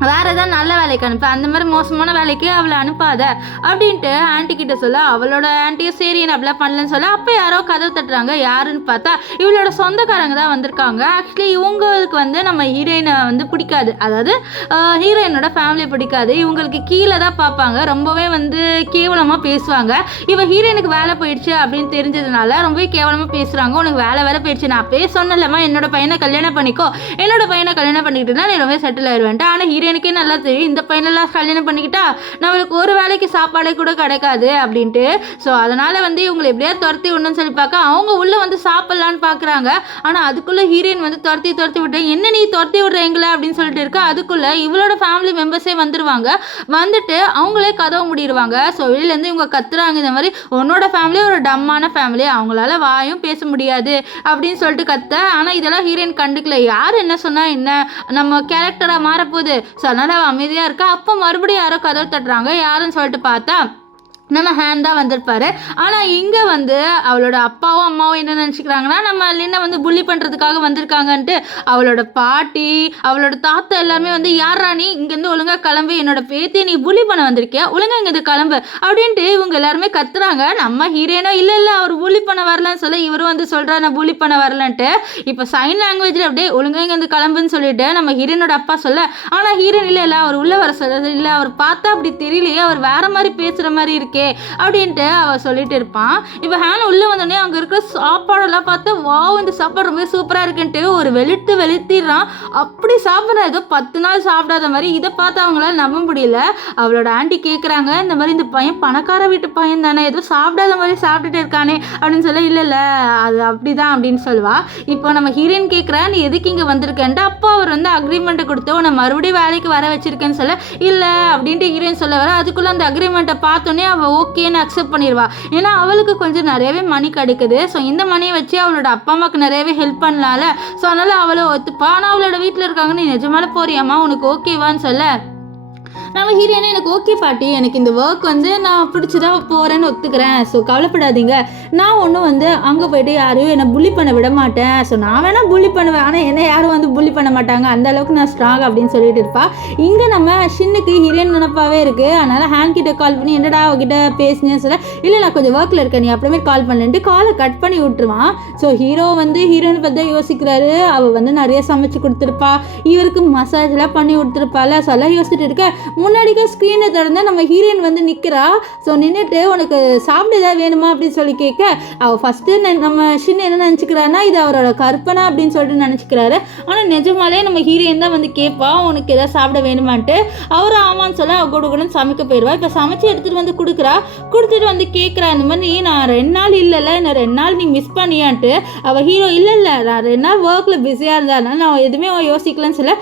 வேறு ஏதாவது நல்ல வேலைக்கு அனுப்ப, அந்த மாதிரி மோசமான வேலைக்கு அவளை அனுப்பாத அப்படின்ட்டு ஆன்ட்டி கிட்ட சொல்ல. அவளோட ஆன்ட்டியும் சரி நான் அப்படிலாம் பண்ணலன்னு சொல்ல. அப்போ யாரோ கதவு தட்டுறாங்க. யாருன்னு பார்த்தா இவளோட சொந்தக்காரங்க தான் வந்திருக்காங்க. ஆக்சுவலி இவங்களுக்கு வந்து நம்ம ஹீரோயினை வந்து பிடிக்காது, அதாவது ஹீரோயினோட ஃபேமிலியை பிடிக்காது. இவங்களுக்கு கீழே தான் பார்ப்பாங்க, ரொம்பவே வந்து கேவலமாக பேசுவாங்க. இவன் ஹீரோயினுக்கு வேலை போயிடுச்சு அப்படின்னு தெரிஞ்சதுனால ரொம்பவே கேவலமாக பேசுகிறாங்க. உனக்கு வேலை போயிடுச்சு, நான் அப்பயே சொன்னலம்மா என்னோட பையனை கல்யாணம் பண்ணிக்கோ, என்னோட பையனை கல்யாணம் பண்ணிக்கிட்டுனா நீ ரொம்ப செட்டில் ஆயிடுவேன்ட்டு. ஆனால் எனக்கே நல்லா தெரியும் இந்த பையனெல்லாம் கல்யாணம் பண்ணிக்கிட்டா நம்மளுக்கு ஒரு வேலைக்கு சாப்பாடே கூட கிடைக்காது அப்படின்ட்டு. ஸோ அதனால் வந்து இவங்களை எப்படியா துரத்தி விடணும்னு சொல்லி பார்க்க அவங்க உள்ளே வந்து சாப்பிட்லான்னு பார்க்குறாங்க. ஆனால் அதுக்குள்ளே ஹீரோயின் வந்து துரத்தி விட்டு, என்ன நீ துரத்தி விடுறீங்களா அப்படின்னு சொல்லிட்டு இருக்கா. அதுக்குள்ளே இவளோட ஃபேமிலி மெம்பர்ஸே வந்துடுவாங்க. வந்துட்டு அவங்களே கதவு முடிடுவாங்க. ஸோ வெளியிலேருந்து இவங்க கத்துறாங்க, இந்த மாதிரி உன்னோட ஃபேமிலி ஒரு டம்மான ஃபேமிலி, அவங்களால வாயும் பேச முடியாது அப்படின்னு சொல்லிட்டு கத்த. ஆனால் இதெல்லாம் ஹீரோயின் கண்டுக்கல. யார் என்ன சொன்னால் என்ன, நம்ம கேரக்டராக மாறப்போகுது. ஸோ அதனால் அவள் அமைதியாக இருக்கா. அப்போ மறுபடியும் யாரோ கதவு தட்டுறாங்க. யாருன்னு சொல்லிட்டு பார்த்தா நம்ம ஹேண்ட் தான் வந்திருப்பாரு. ஆனால் இங்கே வந்து அவளோட அப்பாவும் அம்மாவும் என்ன நினச்சிக்கிறாங்கன்னா நம்ம லின்னை வந்து புள்ளி பண்ணுறதுக்காக வந்திருக்காங்கன்ட்டு. அவளோட பாட்டி அவளோட தாத்தா எல்லாருமே வந்து யார் ராணி இங்கேருந்து ஒழுங்காக கிளம்பு, என்னோட பேத்தி நீ புள்ளி பண்ண வந்திருக்கியா, ஒழுங்காக இங்கேருந்து கிளம்பு அப்படின்ட்டு இவங்க எல்லாருமே கத்துறாங்க. நம்ம ஹீரோயினோ இல்லை அவர் புள்ளி பண்ண வரலன்னு சொல்ல, இவரும் வந்து சொல்கிறா நான் புள்ளி பண்ண வரலன்ட்டு. இப்போ சைன் லாங்குவேஜில் அப்படியே ஒழுங்காக இங்கேருந்து கிளம்புன்னு சொல்லிட்டு நம்ம ஹீரோயினோட அப்பா சொல்ல. ஆனால் ஹீரோயின் இல்லை அவர் உள்ளே வர சொல்ல, இல்லை அவர் பார்த்தா அப்படி தெரியலையே, அவர் வேறு மாதிரி பேசுகிற மாதிரி இருக்கு அப்படின்ட்டு அவ சொல்லிட்டு இருப்பான். இப்போ ஹேன் உள்ள வந்தோடனே அங்க இருக்கிற சாப்பாடெல்லாம் பார்த்து வாவ் இந்த சாப்பாடு ரொம்ப சூப்பரா இருக்குன்ட்டு ஒரு வெளுத்திடுறான். அப்படி சாப்பிட்ற ஏதோ 10 நாள் சாப்பிடாத மாதிரி. இதை பார்த்து அவங்களால நம்ப முடியல. அவளோட ஆண்டி கேட்குறாங்க, இந்த மாதிரி இந்த பையன் பணக்கார வீட்டு பையன் தானே, ஏதோ சாப்பிடாத மாதிரி சாப்பிட்டுட்டு இருக்கானே அப்படின்னு சொல்ல. இல்லை அது அப்படிதான் அப்படின்னு சொல்லுவா. இப்போ நம்ம ஹீரோயின் கேட்குறா நீ எதுக்கு இங்கே வந்திருக்கேன்ட்டு. அப்போ அவர் வந்து அக்ரிமெண்ட்டை கொடுத்து உன்னை மறுபடியும் வேலைக்கு வர வச்சிருக்கேன்னு சொல்ல. இல்லை அப்படின்ட்டு ஹீரோயின் சொல்ல வர. அதுக்குள்ளே அந்த அக்ரிமெண்ட்டை பார்த்தோன்னே அவள் ஓகேன்னு அக்செப்ட் பண்ணிடுவா. ஏன்னா அவளுக்கு கொஞ்சம் நிறையவே மணி கிடைக்குது. ஸோ இந்த மணியை வச்சு அவளோட அப்பா அம்மாவுக்கு நிறையவே ஹெல்ப் பண்ணலாம்ல. ஸோ அதனால் அவளை ஒத்துப்பா. ஆனால் அவளோட வீட்டில் இருக்காங்க, நீ நிஜமால போறியாம்மா, உனக்கு ஓகேவான்னு சொல்ல. நம்ம ஹீரோயினே எனக்கு ஓகே பாட்டி, எனக்கு இந்த ஒர்க் வந்து நான் பிடிச்சதா போகிறேன்னு ஒத்துக்கிறேன். ஸோ கவலைப்படாதீங்க, நான் ஒன்றும் வந்து அங்கே போய்ட்டு யாரையும் என்னை புள்ளி பண்ண விட மாட்டேன். ஸோ நான் வேணால் புள்ளி பண்ணுவேன், ஆனால் என்னை யாரும் வந்து புள்ளி பண்ண மாட்டாங்க, அந்த அளவுக்கு நான் ஸ்ட்ராங் அப்படின்னு சொல்லிட்டு இருப்பா. இங்கே நம்ம ஷின்னுக்கு ஹீரோயின் நினப்பாவே இருக்குது. அதனால் ஹேண்ட் கிட்ட கால் பண்ணி என்னடா அவகிட்ட பேசினேன்னு சொல்ல. இல்லை நான் கொஞ்சம் ஒர்க்கில் இருக்கேன், நீ அப்புறமே கால் பண்ணிட்டு காலை கட் பண்ணி விட்டுருவான். ஸோ ஹீரோ வந்து ஹீரோயினை பற்றி தான் யோசிக்கிறாரு. அவள் வந்து நிறைய சமைச்சு கொடுத்துருப்பா, இவருக்கு மசாஜ்லாம் பண்ணி கொடுத்துருப்பாள். ஸோ எல்லாம் யோசிச்சுட்டு இருக்க முன்னாடிக்க ஸ்க்ரீனை திறந்து நம்ம ஹீரோயின் வந்து நிற்கிறா. ஸோ நின்றுட்டு உனக்கு சாப்பிட ஏதாவது வேணுமா அப்படின்னு சொல்லி கேட்க அவள் ஃபஸ்ட்டு நம்ம ஷின் என்ன நினச்சிக்கிறான்னா இது அவரோட கற்பனை அப்படின்னு சொல்லிட்டு நினச்சிக்கிறாரு. ஆனால் நிஜமாலே நம்ம ஹீரோயின் தான் வந்து கேட்பா உனக்கு எதாவது சாப்பிட வேணுமான்ட்டு. அவரும் ஆமான்னு சொல்ல அவள் கூட சமைக்க போயிடுவா. இப்போ சமைச்சு எடுத்துகிட்டு வந்து கொடுத்துட்டு வந்து கேட்குறா இந்த மாதிரி நான் 2 நாள் இல்லைல்ல என்ன 2 நாள் நீ மிஸ் பண்ணியான்ட்டு. அவள் ஹீரோ இல்லை நான் 2 நாள் ஒர்க்கில் பிஸியாக இருந்தா நான் எதுவுமே யோசிக்கலன்னு சொல்ல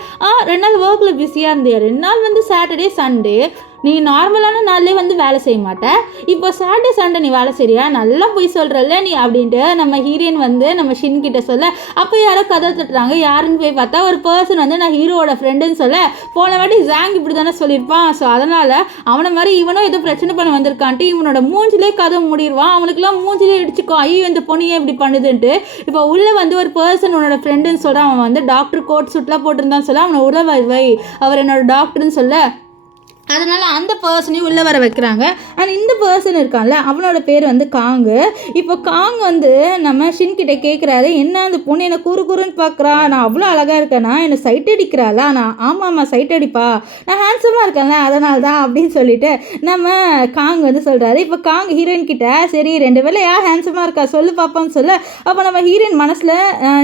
2 நாள் ஒர்க்கில் பிஸியாக இருந்தியா 2 நாள் வந்து சாட்டர்டே சண்டே நீ நார்மலான நாள்லேயே வந்து வேலை செய்ய மாட்டேன், இப்போ சாட்டர்டே சண்டே நீ வேலை செய்றியா நல்லா போய் சொல்கிறல்ல நீ அப்படின்ட்டு நம்ம ஹீரோயின் வந்து நம்ம ஷின் கிட்ட சொல்ல அப்போ யாரோ கதை தட்டுறாங்க. யாருன்னு போய் பார்த்தா ஒரு பர்சன் வந்து நான் ஹீரோவோட ஃப்ரெண்டுன்னு சொல்ல போன வாட்டி ஜாங் இப்படி தானே சொல்லியிருப்பான். ஸோ அதனால் அவனை மாதிரி இவனும் ஏதோ பிரச்சனை பண்ண வந்திருக்கான்ட்டு இவனோட மூஞ்சிலே கதை முடிடுவான். அவனுக்குலாம் மூஞ்சிலே இடிச்சுக்கோ ஐயோ இந்த பொண்ணு ஏன் இப்படி பண்ணுதுன்ட்டு. இப்போ உள்ளே வந்து ஒரு பர்சன் உன்னோட ஃப்ரெண்டுன்னு சொல்கிறான். அவன் வந்து டாக்டர் கோட் சுட்லாம் போட்டிருந்தான்னு சொல்ல அவனை உள்ள வை அவர் என்னோட டாக்டர்னு சொல்ல அதனால் அந்த பர்சனையும் உள்ளே வர வைக்கிறாங்க. அண்ட் இந்த பர்சன் இருக்கான்ல அவனோட பேர் வந்து காங்கு. இப்போ காங் வந்து நம்ம ஷின்கிட்ட கேட்குறாரு என்ன அந்த பொண்ணு என்னை குறுன்னு பார்க்குறா நான் அவ்வளோ அழகாக இருக்கேனா என்னை சைட் அடிக்கிறாளா நான் ஆமாம் சைட் அடிப்பா நான் ஹேண்ட்ஸமாக இருக்கேன்ல அதனால தான் அப்படின்னு சொல்லிட்டு நம்ம காங் வந்து சொல்கிறாரு. இப்போ காங் ஹீரோயின் கிட்ட சரி 2 பேரில் யார் ஹேண்ட்ஸமாக இருக்கா சொல்லு பாப்பான்னு சொல்ல அப்போ நம்ம ஹீரோயின் மனசில்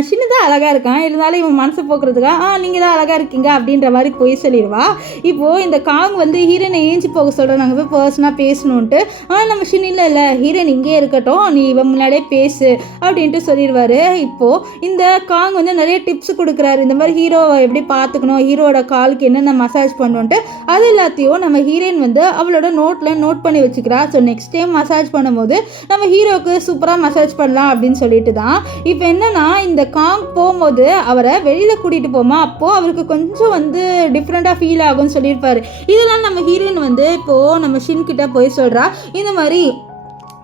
ஷின்னு தான் அழகாக இருக்கான் இருந்தாலும் இவன் மனசை போக்குறதுக்காக நீங்கள் தான் அழகாக இருக்கீங்க அப்படின்ற மாதிரி போய் சொல்லிடுவா. இப்போது இந்த காங் வந்து ஹீரோனை ஏஞ்சி போக சொல்கிறோம் நாங்கள் போய் பர்சனாக பேசணுன்ட்டு. ஆனால் நம்ம ஷின் இல்லை ஹீரோயின் இங்கே இருக்கட்டும் நீ இவன் முன்னாடியே பேசு அப்படின்ட்டு சொல்லிடுவார். இப்போது இந்த காங் வந்து நிறைய டிப்ஸ் கொடுக்குறாரு இந்த மாதிரி ஹீரோவை எப்படி பார்த்துக்கணும் ஹீரோட காலுக்கு என்னென்ன மசாஜ் பண்ணுன்ட்டு அது எல்லாத்தையும் நம்ம ஹீரோயின் வந்து அவளோட நோட்டில் நோட் பண்ணி வச்சுக்கிறா. ஸோ நெக்ஸ்ட் டைம் மசாஜ் பண்ணும்போது நம்ம ஹீரோவுக்கு சூப்பராக மசாஜ் பண்ணலாம் அப்படின்னு சொல்லிட்டு தான் இப்போ என்னென்னா இந்த காங் போகும்போது அவரை வெளியில் கூட்டிகிட்டு போமா அப்போது அவருக்கு கொஞ்சம் வந்து டிஃப்ரெண்ட்டாக ஃபீல் ஆகும்னு சொல்லியிருப்பார். இதெல்லாம் நம்ம ஹீரோயின் வந்து இப்போது நம்ம ஷின் கிட்ட போய் சொல்கிறா இந்த மாதிரி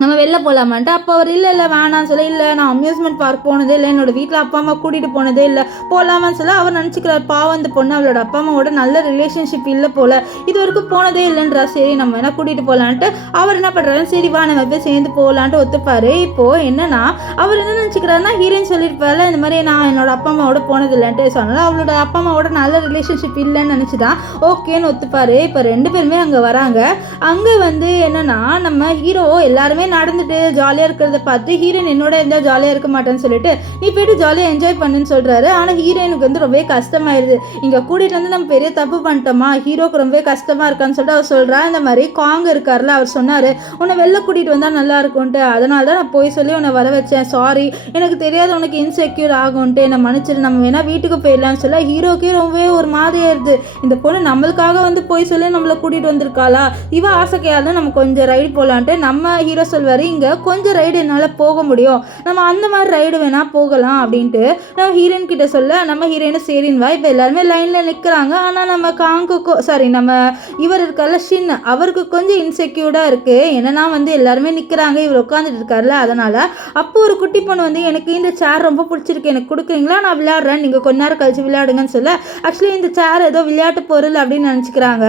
நம்ம வெளில போகலாமான்ட்டு. அப்போ அவர் இல்லை வேணான்னு சொல்ல இல்லை நான் அம்யூஸ்மெண்ட் பார்க் போனதே இல்லை என்னோடய வீட்டில் அப்பா அம்மா கூட்டிகிட்டு போனதே இல்லை போகலாமான்னு சொல்ல அவர் நினச்சிக்கிறார் பாவம் அந்த பொண்ணு அவளோட அப்பா அம்மாவோட நல்ல ரிலேஷன்ஷிப் இல்லை போல் இது வரைக்கும் போனதே இல்லைன்றா சரி நம்ம வேணால் கூட்டிகிட்டு போகலான்ட்டு அவர் என்ன பண்ணுறாரு சரி வா நம்ம போய் சேர்ந்து போகலான்ட்டு ஒத்துப்பார். இப்போது என்னன்னா அவர் என்ன நினச்சிக்கிறாருன்னா ஹீரோயின் சொல்லியிருப்பார்ல இந்த மாதிரி நான் என்னோட அப்பா அம்மாவோட போனது இல்லைன்ட்டு சொன்னால அவளோட அப்பா அம்மாவோட நல்ல ரிலேஷன்ஷிப் இல்லைன்னு நினச்சி தான் ஓகேன்னு ஒத்துப்பார். இப்போ 2 பேருமே அங்கே வராங்க. அங்கே வந்து என்னன்னா நம்ம ஹீரோ எல்லாருமே நடந்துட்டு ஜாலியாக இருக்கிறத பார்த்து ஹீரோயின் என்னோட இருந்தால் ஜாலியாக இருக்க மாட்டேன்னு சொல்லிட்டு நீ போய்ட்டு ஜாலியாக என்ஜாய் பண்ணுன்னு சொல்கிறாரு. ஆனால் ஹீரோயினுக்கு வந்து ரொம்பவே கஷ்டமாயிருது இங்கே கூட்டிகிட்டு வந்து நம்ம பெரிய தப்பு பண்ணிட்டோமா ஹீரோக்கு ரொம்பவே கஷ்டமாக இருக்கான்னு சொல்லிட்டு அவர் சொல்கிறா. இந்த மாதிரி காங் இருக்கார்ல அவர் சொன்னார் உன்னை வெளில கூட்டிகிட்டு வந்தால் நல்லா இருக்கும்ன்ட்டு அதனால தான் நான் போய் சொல்லி உன்னை வர வச்சேன் சாரி எனக்கு தெரியாது உனக்கு இன்செக்யூர் ஆகும்ன்ட்டு என்னை மன்னிச்சிரு நம்ம வேணால் வீட்டுக்கு போயிடலான்னு சொல்ல ஹீரோக்கே ரொம்பவே ஒரு மாதிரியாயிருது இந்த பொண்ணு நம்மளுக்காக வந்து போய் சொல்லி நம்மளை கூட்டிகிட்டு வந்திருக்காளா இவ ஆசைக்கையாதான் நம்ம கொஞ்சம் ரைடு போகலான்ட்டு நம்ம ஹீரோ சொல்வார் இங்கே கொஞ்சம் ரைடு என்னால் போக முடியும் நம்ம அந்த மாதிரி ரைடு வேணால் போகலாம் அப்படின்ட்டு நம்ம ஹீரோயின் கிட்ட சொல்ல நம்ம ஹீரோயினை சரின்னு வா. இப்போ எல்லாருமே லைனில் நிற்கிறாங்க. ஆனால் நம்ம காங்குக்கு சாரி நம்ம இவர் இருக்கார்ல ஷின் அவருக்கு கொஞ்சம் இன்செக்யூர்டாக இருக்குது என்னன்னா வந்து எல்லாருமே நிற்கிறாங்க இவர் உட்காந்துட்டு இருக்கார்ல அதனால் அப்போ ஒரு குட்டி பொண்ணு வந்து எனக்கு இந்த சேர் ரொம்ப பிடிச்சிருக்கு எனக்கு கொடுக்குறீங்களா நான் விளையாடுறேன் நீங்கள் கொஞ்ச நேரம் கழிச்சு விளையாடுங்கன்னு சொல்ல ஆக்சுவலி இந்த சேர் ஏதோ விளையாட்டு பொருள் அப்படின்னு நினச்சிக்கிறாங்க.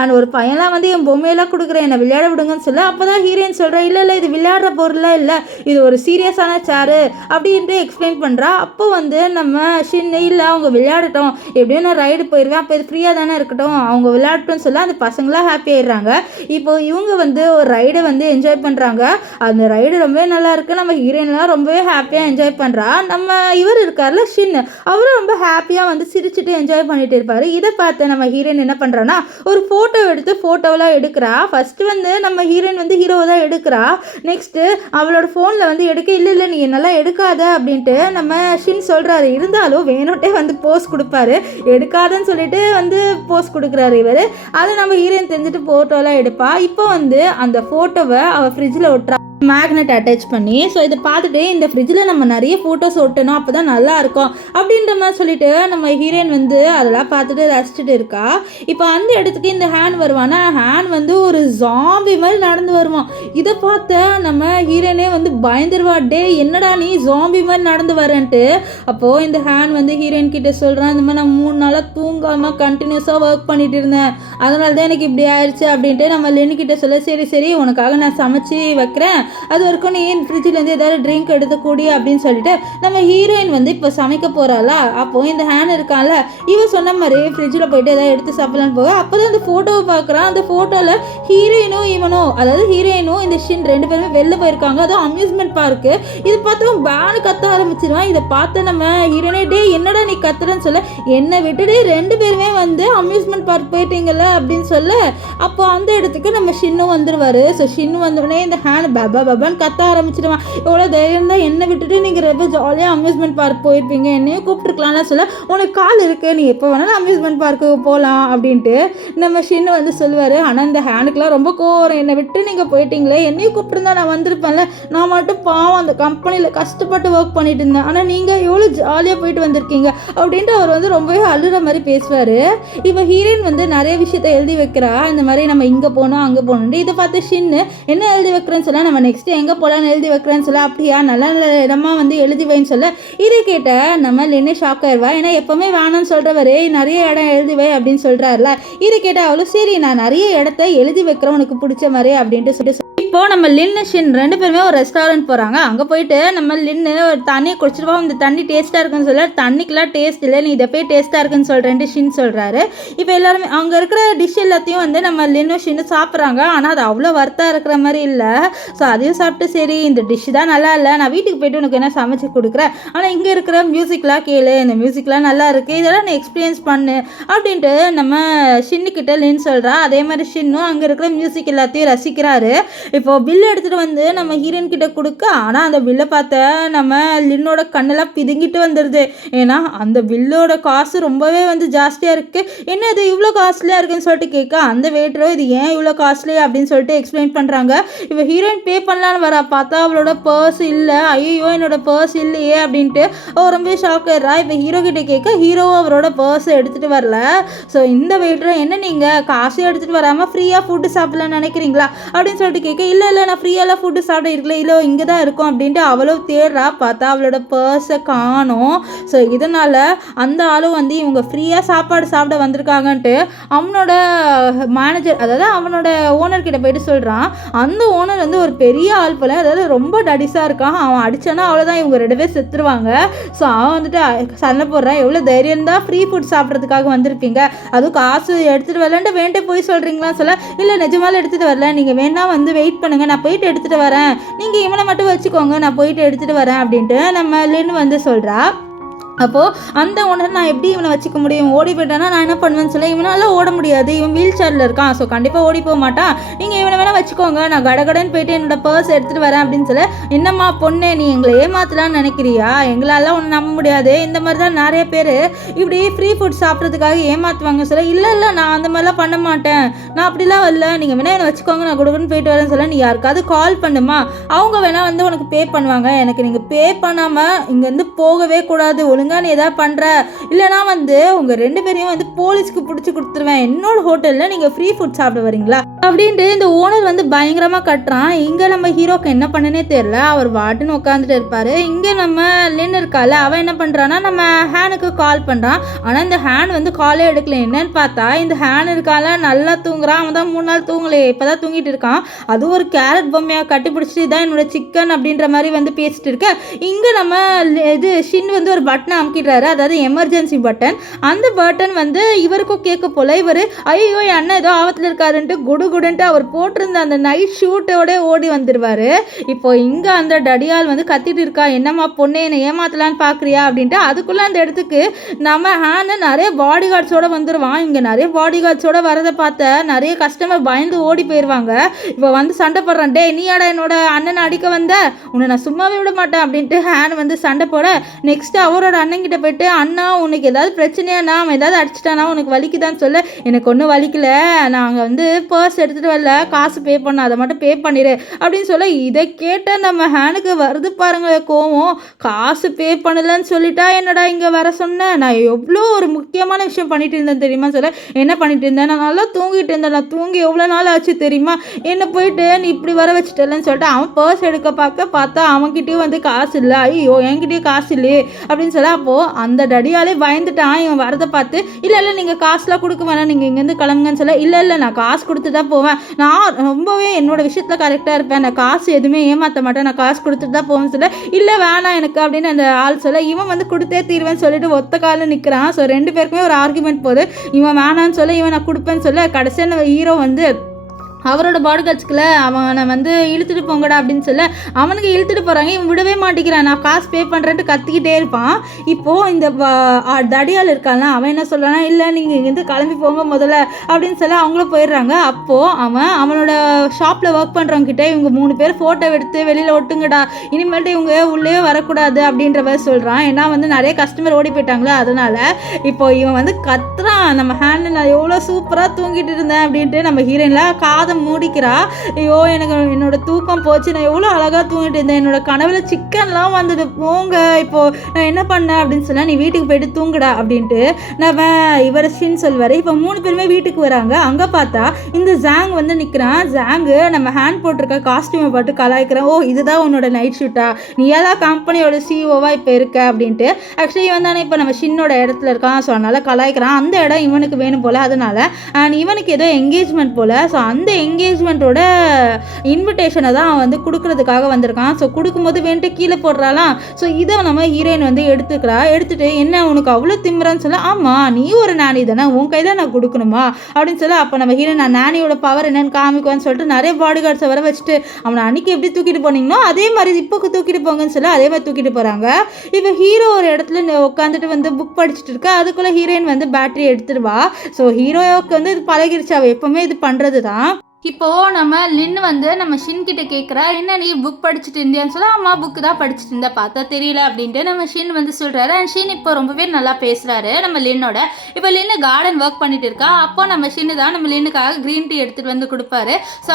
அண்ட் ஒரு பையன்லாம் வந்து என் பொம்மையெல்லாம் கொடுக்குறேன் என்னை விளையாட விடுங்கன்னு சொல்ல அப்போ தான் ஹீரோயின் சொல்கிறேன் இல்லை இது விளையாடுற பொருளாக இல்லை இது ஒரு சீரியஸான சேரு அப்படின்ட்டு எக்ஸ்பிளைன் பண்ணுறா. அப்போ வந்து நம்ம ஷின் இல்லை அவங்க விளையாடட்டும் எப்படியும் நான் ரைடு போயிடுவேன் அப்போ இது ஃப்ரீயாக தானே இருக்கட்டும் அவங்க விளையாடட்டும்னு சொல்ல அந்த பசங்களாம் ஹாப்பி ஆயிடுறாங்க. இப்போ இவங்க வந்து ஒரு ரைடை வந்து என்ஜாய் பண்ணுறாங்க. அந்த ரைடு ரொம்பவே நல்லா இருக்குது. நம்ம ஹீரோயின்லாம் ரொம்பவே ஹாப்பியாக என்ஜாய் பண்ணுறா. நம்ம இவர் இருக்கார்ல ஷின் அவரும் ரொம்ப ஹாப்பியாக வந்து சிரிச்சுட்டு என்ஜாய் பண்ணிட்டு இருப்பார். இதை பார்த்து நம்ம ஹீரோயின் என்ன பண்ணுறான்னா ஒரு ஃபோட்டோ எடுத்து ஃபோட்டோவெலாம் எடுக்கிறா. ஃபஸ்ட்டு வந்து நம்ம ஹீரோயின் வந்து ஹீரோவை தான் எடுக்கிறா. நெக்ஸ்ட்டு அவளோட ஃபோனில் வந்து எடுக்க இல்லை நீ என்னெல்லாம் எடுக்காத அப்படின்ட்டு நம்ம ஷின் சொல்கிறாரு. இருந்தாலும் வேணுட்டே வந்து போஸ் கொடுப்பாரு எடுக்காதன்னு சொல்லிட்டு வந்து போஸ் கொடுக்குறாரு இவர். அதை நம்ம ஹீரோயின் தெரிஞ்சுட்டு ஃபோட்டோலாம் எடுப்பா. இப்போ வந்து அந்த ஃபோட்டோவை அவள் ஃப்ரிட்ஜில் ஒட்டுறா மேக்னெட் அட்டாச் பண்ணி. ஸோ இதை பார்த்துட்டு இந்த ஃப்ரிட்ஜில் நம்ம நிறைய ஃபோட்டோஸ் ஒட்டணும் அப்போ தான் நல்லாயிருக்கும் அப்படின்ற மாதிரி சொல்லிட்டு நம்ம ஹீரோயின் வந்து அதெல்லாம் பார்த்துட்டு ரசிச்சுட்டு இருக்கா. இப்போ அந்த இடத்துக்கு இந்த ஹேண்ட் வருவானா ஹேண்ட் வந்து ஒரு ஜாம்பி மாதிரி நடந்து வருவான். இதை பார்த்த நம்ம ஹீரோயினே வந்து பயந்துருவா டே என்னடா நீ ஜாம்பி மாதிரி நடந்து வரேன்ட்டு. அப்போது இந்த ஹேண்ட் வந்து ஹீரோயின் கிட்ட சொல்கிறான் இந்த மாதிரி நான் 3 நாளாக தூங்காமல் கண்டினியூஸாக ஒர்க் பண்ணிட்டு இருந்தேன் அதனால தான் எனக்கு இப்படி ஆயிடுச்சு அப்படின்ட்டு நம்ம லெனிக்கிட்ட சொல்ல சரி உனக்காக நான் சமைச்சு வைக்கிறேன் அது வரைக்கும் நீ ஃப்ரிட்ஜிலேருந்து ஏதாவது ட்ரிங்க் எடுத்துக்கூடி அப்படின்னு சொல்லிட்டு நம்ம ஹீரோயின் வந்து இப்போ சமைக்க போகிறாளா. அப்போ இந்த ஹேன் இருக்கான்ல, இவன் சொன்ன மாதிரி ஃப்ரிட்ஜில் போயிட்டு ஏதாவது எடுத்து சாப்பிடலான்னு போக அப்போ தான் அந்த ஃபோட்டோவை பார்க்குறான். அந்த ஃபோட்டோவில் ஹீரோயினும் இவனும், அதாவது ஹீரோயினும் இந்த ஷின் 2 பேருமே வெளில போயிருக்காங்க. அதுவும் அம்யூஸ்மெண்ட் பார்க்கு. இது பார்த்தா பேனு கத்த ஆரம்பிச்சிருவான். இதை பார்த்து நம்ம ஹீரோனே டே என்னடா நீ கத்துறன்னு சொல்ல, என்னை விட்டுட்டு 2 பேருமே வந்து அம்யூஸ்மெண்ட் பார்க் போயிட்டீங்கல்ல அப்படின்னு சொல்ல, அப்போ அந்த இடத்துக்கு நம்ம ஷின்னும் வந்துடுவார். ஸோ ஷின்னு வந்தோடனே இந்த ஹேண்ட் பபா பபான்னு கத்த ஆரம்பிச்சிடுவான். எவ்வளோ தைரியம் தான் என்னை விட்டுட்டு நீங்கள் ரொம்ப ஜாலியாக அம்யூஸ்மெண்ட் பார்க் போயிருப்பீங்க, என்னையும் கூப்பிட்டுருக்கலாம்லாம் சொல்ல, உனக்கு கால் இருக்குது, நீ எப்போ வேணாலும் அம்யூஸ்மெண்ட் பார்க்கு போகலாம் அப்படின்ட்டு நம்ம ஷின்னு வந்து சொல்லுவார். ஆனால் இந்த ஹேண்டுக்கெலாம் ரொம்ப கோவம், என்னை விட்டு நீங்கள் போயிட்டீங்களே, என்னையும் கூப்பிட்டுருந்தா நான் வந்திருப்பேன்ல, நான் மட்டும் பாவம் அந்த கம்பெனியில் கஷ்டப்பட்டு ஒர்க் பண்ணிட்டு இருந்தேன், ஆனால் நீங்கள் எவ்வளோ ஜாலியாக போயிட்டு வந்திருக்கீங்க அப்படின்ட்டு அவர் வந்து ரொம்பவே அழுகிற மாதிரி பேசுவார். இப்போ ஹீரோயின் வந்து நிறைய விஷயத்த எழுதி வைக்கிறா, இந்த மாதிரி நம்ம இங்கே போனோம் அங்கே போகணுன்ட்டு. இதை பார்த்து ஷின்னு என்ன எழுதி வைக்கிறேன்னு சொல்ல, நம்ம நெக்ஸ்ட்டு எங்கே போகலான்னு எழுதி வைக்கிறேன்னு சொல்ல, அப்படியா நல்ல நல்ல இடமா வந்து எழுதி வைன்னு சொல்ல, இதை கேட்ட நம்ம லின்னு ஷாக் ஆயிடுவா. ஏன்னா எப்போவுமே வேணாம்னு சொல்கிறவரு நிறைய இடம் எழுதி வை அப்படின்னு சொல்கிறாருல. இதை கேட்டால் அவ்வளோ சரி நான் நிறைய இடத்த எழுதி வைக்கிறேன் உனக்கு பிடிச்ச மாதிரி அப்படின்ட்டு சொல்லிட்டு இப்போ நம்ம லின்னு ஷின் 2 பேருமே ஒரு ரெஸ்டாரண்ட் போகிறாங்க. அங்கே போயிட்டு நம்ம லின்னு ஒரு தண்ணியை குடிச்சிட்டு இந்த தண்ணி டேஸ்ட்டாக இருக்குன்னு சொல்ல, தண்ணிக்கெலாம் டேஸ்ட் இல்லை, நீ இதை போய் டேஸ்ட்டாக இருக்குன்னு சொல்கிறேன்ட்டு ஷின் சொல்கிறாரு. இப்போ எல்லாருமே அங்கே இருக்கிற டிஷ் எல்லாத்தையும் வந்து நம்ம லின்னு ஷின்னு சாப்பிட்றாங்க. ஆனால் அது அவ்வளோ வர்த்தாக இருக்கிற மாதிரி இல்லை. ஸோ அதையும் சாப்பிட்டு சரி இந்த டிஷ் தான் நல்லா இல்லை, நான் வீட்டுக்கு போய்ட்டு உனக்கு என்ன சமைச்சு கொடுக்குறேன், ஆனால் இங்கே இருக்கிற மியூசிக்லாம் கேளு, இந்த மியூசிக்லாம் நல்லா இருக்குது, இதெல்லாம் நீ எக்ஸ்பீரியன்ஸ் பண்ணு அப்படின்ட்டு நம்ம ஷின்னுக்கிட்ட லின் சொல்கிறா. அதே மாதிரி ஷின்னும் அங்கே இருக்கிற மியூசிக் எல்லாத்தையும் ரசிக்கிறாரு. இப்போ பில் எடுத்துகிட்டு வந்து நம்ம ஹீரோயின் கிட்ட கொடுக்க, ஆனால் அந்த பில்லை பார்த்த நம்ம லின்னோட கண்ணெல்லாம் பிதுங்கிட்டு வந்துடுது. ஏன்னா அந்த பில்லோட காசு ரொம்பவே வந்து ஜாஸ்தியாக இருக்குது. என்ன இது இவ்வளோ காஸ்ட்லியாக இருக்குன்னு சொல்லிட்டு கேட்க, அந்த வெயிட்டரோ இது ஏன் இவ்வளோ காஸ்ட்லி அப்படின்னு சொல்லிட்டு எக்ஸ்பிளைன் பண்ணுறாங்க. இப்போ ஹீரோயின் பே பண்ணலான்னு வரா, பார்த்தா அவளோட பர்ஸ் இல்லை. ஐயோ என்னோட பர்ஸ் இல்லையே அப்படின்ட்டு அவர் ரொம்ப ஷாக் ஆயிடுறா. இப்போ ஹீரோ கிட்ட கேட்க ஹீரோவும் அவரோட பர்ஸை எடுத்துகிட்டு வரல. ஸோ இந்த வெயிட்டரோ என்ன நீங்கள் காசு எடுத்துகிட்டு வராமல் ஃப்ரீயாக ஃபுட்டு சாப்பிடலான்னு நினைக்கிறீங்களா அப்படின்னு சொல்லிட்டு கேட்க, இல்லை நான் ஃப்ரீயெல்லாம் ஃபுட்டு சாப்பிட இருக்கல, இல்லை இங்கே தான் இருக்கும் அப்படின்ட்டு அவ்வளோ தேடுறா. பார்த்தா அவளோட பர்ஸை காணோம். ஸோ இதனால் அந்த ஆளும் வந்து இவங்க ஃப்ரீயாக சாப்பாடு சாப்பிட வந்திருக்காங்கன்ட்டு அவனோட மேனேஜர், அதாவது அவனோட ஓனர்கிட்ட போயிட்டு சொல்கிறான். அந்த ஓனர் வந்து ஒரு பெரிய ஆள் போல், அதாவது ரொம்ப டடிஸாக இருக்கான். அவன் அடித்தானா அவ்வளோதான், இவங்க 2 பேர் செத்துருவாங்க. ஸோ அவன் வந்துட்டு சண்டை போடுறான், எவ்வளோ தைரியம் தான் ஃப்ரீ ஃபுட் சாப்பிட்றதுக்காக வந்திருப்பீங்க, அதுவும் காசு எடுத்துகிட்டு வரலன்ட்டு வேண்டே போய் சொல்கிறீங்களான்னு சொல்ல, இல்லை நிஜமால எடுத்துகிட்டு வரல, நீங்கள் வேணா வந்து வெயிட் பண்ணுங்க, நான் போயிட்டு எடுத்துகிட்டு வரேன், நீங்கள் இவனை மட்டும் வச்சுக்கோங்க, நான் போயிட்டு எடுத்துகிட்டு வரேன் அப்படின்ட்டு நம்ம லின்னு வந்து சொல்கிறா. அப்போது அந்த ஓனர் நான் எப்படி இவனை வச்சுக்க முடியும், ஓடி போயிட்டானா நான் என்ன பண்ணுவேன்னு சொல்ல, இவனால் ஓட முடியாது, இவன் வீல் சேரில் இருக்கான், ஸோ கண்டிப்பாக ஓடி போக மாட்டான், நீங்கள் இவனை வேணால் வச்சுக்கோங்க, நான் கடகடன்னு போயிட்டு என்னோட பர்ஸ் எடுத்துகிட்டு வரேன் அப்படின்னு சொல்ல, என்னம்மா பொண்ணே நீ எங்களை ஏமாத்தலான்னு நினைக்கிறியா, எங்களால் ஒன்று நம்ப முடியாது, இந்த மாதிரி தான் நிறைய பேர் இப்படி ஃப்ரீ ஃபுட் சாப்பிட்றதுக்காக ஏமாற்றுவாங்க சொல்ல, இல்லை நான் அந்த மாதிரிலாம் பண்ண மாட்டேன், நான் அப்படிலாம் வரல, நீங்கள் வேணால் என்னை வச்சுக்கோங்க, நான் கொடுக்குன்னு போயிட்டு வரேன்னு சொல்ல, நீ யாருக்காவது கால் பண்ணுமா, அவங்க வேணால் வந்து உனக்கு பே பண்ணுவாங்க, எனக்கு நீங்கள் பே பண்ணாமல் இங்கேருந்து போகவே கூடாது, ஒழுங்கு நீ எதாவது பண்ணுற, இல்லைனா வந்து உங்கள் 2 பேரையும் வந்து போலீஸ்க்கு பிடிச்சி கொடுத்துருவேன், என்னோட ஹோட்டலில் நீங்கள் ஃப்ரீ ஃபுட் சாப்பிட வரீங்களா அப்படின்ட்டு இந்த ஓனர் வந்து பயங்கரமாக கட்டுறான். இங்கே நம்ம ஹீரோக்கு என்ன பண்ணனே தெரியல, அவர் வாட்டுன்னு உட்காந்துட்டு இருப்பார். இங்கே நம்ம லின் இருக்கால, அவன் என்ன பண்ணுறான்னா நம்ம ஹேனுக்கு கால் பண்ணுறான். ஆனால் இந்த ஹேன் வந்து காலே எடுக்கல. என்னன்னு பார்த்தா இந்த ஹேன் இருக்கால நல்லா தூங்குறான், அவன் தான் 3 நாள் தூங்கலையே, இப்போ தான் தூங்கிட்டு இருக்கான். அதுவும் ஒரு கேரட் பொம்மையாக கட்டி பிடிச்சிட்டு இதான் என்னோட சிக்கன் அப்படின்ற மாதிரி வந்து பேசிட்டு இருக்க. இங்கே நம்ம இது ஷின் வந்து ஒரு பட்டனை அமுக்கிடுறாரு, அதாவது எமர்ஜென்சி பட்டன். அந்த பட்டன் வந்து இவருக்கும் கேட்க போல, இவர் ஐயோ என் அண்ணன் ஏதோ ஆபத்தில் இருக்காருன்ட்டு குடுன்ட்டு அவர் போட்டிருந்த அந்த நைட் ஷூட்டோட ஓடி வந்துடுவார். இப்போ இங்கே அந்த டடியால் வந்து கத்திட்டு இருக்கா, என்னம்மா பொண்ணே என்னை ஏமாத்தலான்னு பார்க்குறியா அப்படின்ட்டு. அதுக்குள்ளே அந்த இடத்துக்கு நம்ம ஹேனை நிறைய பாடி கார்ட்ஸோடு வந்துடுவான். இங்கே நிறைய பாடி கார்ட்ஸோடு வரதை பார்த்த நிறைய கஸ்டமர் பயந்து ஓடி போயிடுவாங்க. இப்போ வந்து சண்டை போடுறான், டே நீயாடா என்னோட அண்ணனை அடிக்க வந்த, உன்னை நான் சும்மாவே விட மாட்டேன் அப்படின்ட்டு ஹேன் வந்து சண்டை போட, நெக்ஸ்ட்டு அவரோட அண்ணங்கிட்ட போயிட்டு அண்ணா உனக்கு ஏதாவது பிரச்சனையாண்ணா, அவன் ஏதாவது அடிச்சிட்டானா உனக்கு வலிக்குதான்னு சொல்ல, எனக்கு ஒன்றும் வலிக்கல, நாங்கள் வந்து பர்ஸ் எடுத்துகிட்டு வரல, காசு பே பண்ண, அதை மட்டும் பே பண்ணிடு அப்படின்னு சொல்ல. இதை கேட்ட நம்ம ஹேனுக்கு வருது பாருங்க கோவம், காசு பே பண்ணலன்னு சொல்லிட்டா என்னடா இங்கே வர சொன்னேன், நான் எவ்வளோ ஒரு முக்கியமான விஷயம் பண்ணிட்டு இருந்தேன் தெரியுமா சொல்ல, என்ன பண்ணிட்டு இருந்தேன், நான் நல்லா தூங்கிட்டு இருந்தேன், நான் தூங்கி எவ்வளோ நாள் ஆச்சு தெரியுமா, என்ன போயிட்டு நீ இப்படி வர வச்சுட்டலன்னு சொல்லிட்டு அவன் பர்ஸ் எடுக்க பார்த்தா அவன்கிட்டயும் வந்து காசு இல்லை, ஐயோ என்கிட்டயும் காசு இல்லையே அப்படின்னு சொல்ல, அப்போது அந்த டடியாலே பயந்துட்டான் இவன் வரதை பார்த்து. இல்லை நீங்கள் காசுலாம் கொடுக்க வேணாம், நீங்கள் இங்கேருந்து கிளம்புங்கன்னு சொல்ல. இல்லை நான் காசு கொடுத்து தான் போவேன், நான் ரொம்பவே என்னோட விஷயத்தில் கரெக்டாக இருப்பேன், நான் காசு எதுவுமே ஏமாற்ற மாட்டேன், நான் காசு கொடுத்துட்டு தான் போவேன்னு சொல்ல. இல்லை வேணாம் எனக்கு அப்படின்னு அந்த ஆள் சொல்ல. இவன் வந்து கொடுத்தே தீர்வேன்னு சொல்லிட்டு ஒத்த காலில் நிற்கிறான். ஸோ 2 பேருக்குமே ஒரு ஆர்குமெண்ட் போகுது. இவன் வேணான்னு சொல்ல, இவன் நான் கொடுப்பேன்னு சொல்ல. கடைசியாக ஹீரோ வந்து அவரோட பாடி கார்ட்ஸ்க்குள்ள அவனை வந்து இழுத்துட்டு போங்கடா அப்படின்னு சொல்ல அவனுக்கு இழுத்துட்டு போகிறாங்க. இவன் விடவே மாட்டேங்கிறான், நான் காசு பே பண்ணுறேன்ட்டு கத்திக்கிட்டே இருப்பான். இப்போது இந்த தடியால் இருக்கான்ல அவன் என்ன சொல்கிறான்னா, இல்லை நீங்கள் இங்கேருந்து கிளம்பி போங்க முதல்ல அப்படின்னு சொல்ல அவங்களும் போயிடுறாங்க. அப்போது அவனோட ஷாப்பில் ஒர்க் பண்ணுறவங்ககிட்ட இவங்க 3 பேர் ஃபோட்டோ எடுத்து வெளியில் ஒட்டுங்கடா, இனிமேல்ட்டு இவங்க உள்ளே வரக்கூடாது அப்படின்ற மாதிரி சொல்கிறான். ஏன்னா வந்து நிறைய கஸ்டமர் ஓடி போயிட்டாங்களோ அதனால். இப்போது இவன் வந்து கத்துறான், நம்ம ஹேண்டில் நான் எவ்வளோ சூப்பராக தூங்கிட்டு இருந்தேன் அப்படின்ட்டு. நம்ம ஹீரோயினில் காதை மூடிக்கிறா. ஐயோ எனக்கு என்னோட தூக்கம் போச்சு, நான் எவ்வளோ அழகாக தூங்கிட்டு இருந்தேன், என்னோட கனவுல சிக்கன்லாம் வந்தது, போங்க இப்போது நான் என்ன பண்ணேன் அப்படின்னு சொன்னால், நீ வீட்டுக்கு போயிட்டு தூங்குடா அப்படின்ட்டு நம்ம இவர் ஷின் சொல்வார். இப்போ 3 பேருமே வீட்டுக்கு வராங்க. அங்கே பார்த்தா இந்த ஜாங் வந்து நிற்கிறான். ஜாங்கு நம்ம ஹேண்ட் போட்டிருக்க காஸ்டியூமை போட்டு கலாய்க்கிறான். ஓ இதுதான் உன்னோட நைட் ஷூட்டா, நீ எல்லாம் கம்பெனியோட சிஇஓவாக இப்போ இருக்க அப்படின்ட்டு. ஆக்சுவலி இவன் தானே இப்போ நம்ம ஷின்னோட இடத்துல இருக்கான். ஸோ அதனால் கலாய்க்கிறான். அந்த இடம் இவனுக்கு வேணும் போல், அதனால் அண்ட் இவனுக்கு ஏதோ என்கேஜ்மெண்ட் போல். ஸோ அந்த என்கேஜ்மெண்ட்டோட இன்விடேஷனை தான் அவன் வந்து கொடுக்கறதுக்காக வந்திருக்கான். ஸோ கொடுக்கும்போது வேண்ட்டு கீழே போடுறாலாம். ஸோ இதை நம்ம ஹீரோயின் வந்து எடுத்துட்டு என்ன உனக்கு அவ்வளோ திமிரான்னு சொல்ல, ஆமாம் நீ ஒரு நானி தானே, உன் கையில் நான் கொடுக்கணுமா அப்படின்னு சொல்ல. அப்போ நம்ம ஹீரோயின் நான் நானியோட பவர் என்னன்னு காமிக்குவான்னு சொல்லிட்டு நிறைய பாடி கார்ட்ஸை வர வச்சுட்டு அவனை அன்றைக்கி எப்படி தூக்கிட்டு போனீங்களோ அதே மாதிரி இப்போ தூக்கிட்டு போங்கன்னு சொல்ல அதே மாதிரி தூக்கிட்டு போகிறாங்க. இப்போ ஹீரோ ஒரு இடத்துல உட்காந்துட்டு வந்து புக் படிச்சுட்டு இருக்கா. அதுக்குள்ளே ஹீரோயின் வந்து பேட்டரி எடுத்துடுவா. ஸோ ஹீரோவுக்கு வந்து இது பழகிருச்சு, அவள் எப்போவுமே இது பண்ணுறது தான். இப்போது நம்ம லின் வந்து நம்ம ஷின் கிட்ட கேட்குறா, என்ன நீ புக் படிச்சுட்டு இருந்தியான்னு சொல்ல. அம்மா புக்கு தான் படிச்சுட்டு இருந்தா, பார்த்தா தெரியல அப்படின்ட்டு நம்ம ஷின் வந்து சொல்கிறாரு. அண்ட் ஷின் இப்போ ரொம்பவே நல்லா பேசுகிறாரு நம்ம லின்னோட. இப்போ லின்னு கார்டன் ஒர்க் பண்ணிட்டு இருக்கா. அப்போ நம்ம ஷின்னு தான் நம்ம லின்னுக்காக க்ரீன் டீ எடுத்துகிட்டு வந்து கொடுப்பாரு. ஸோ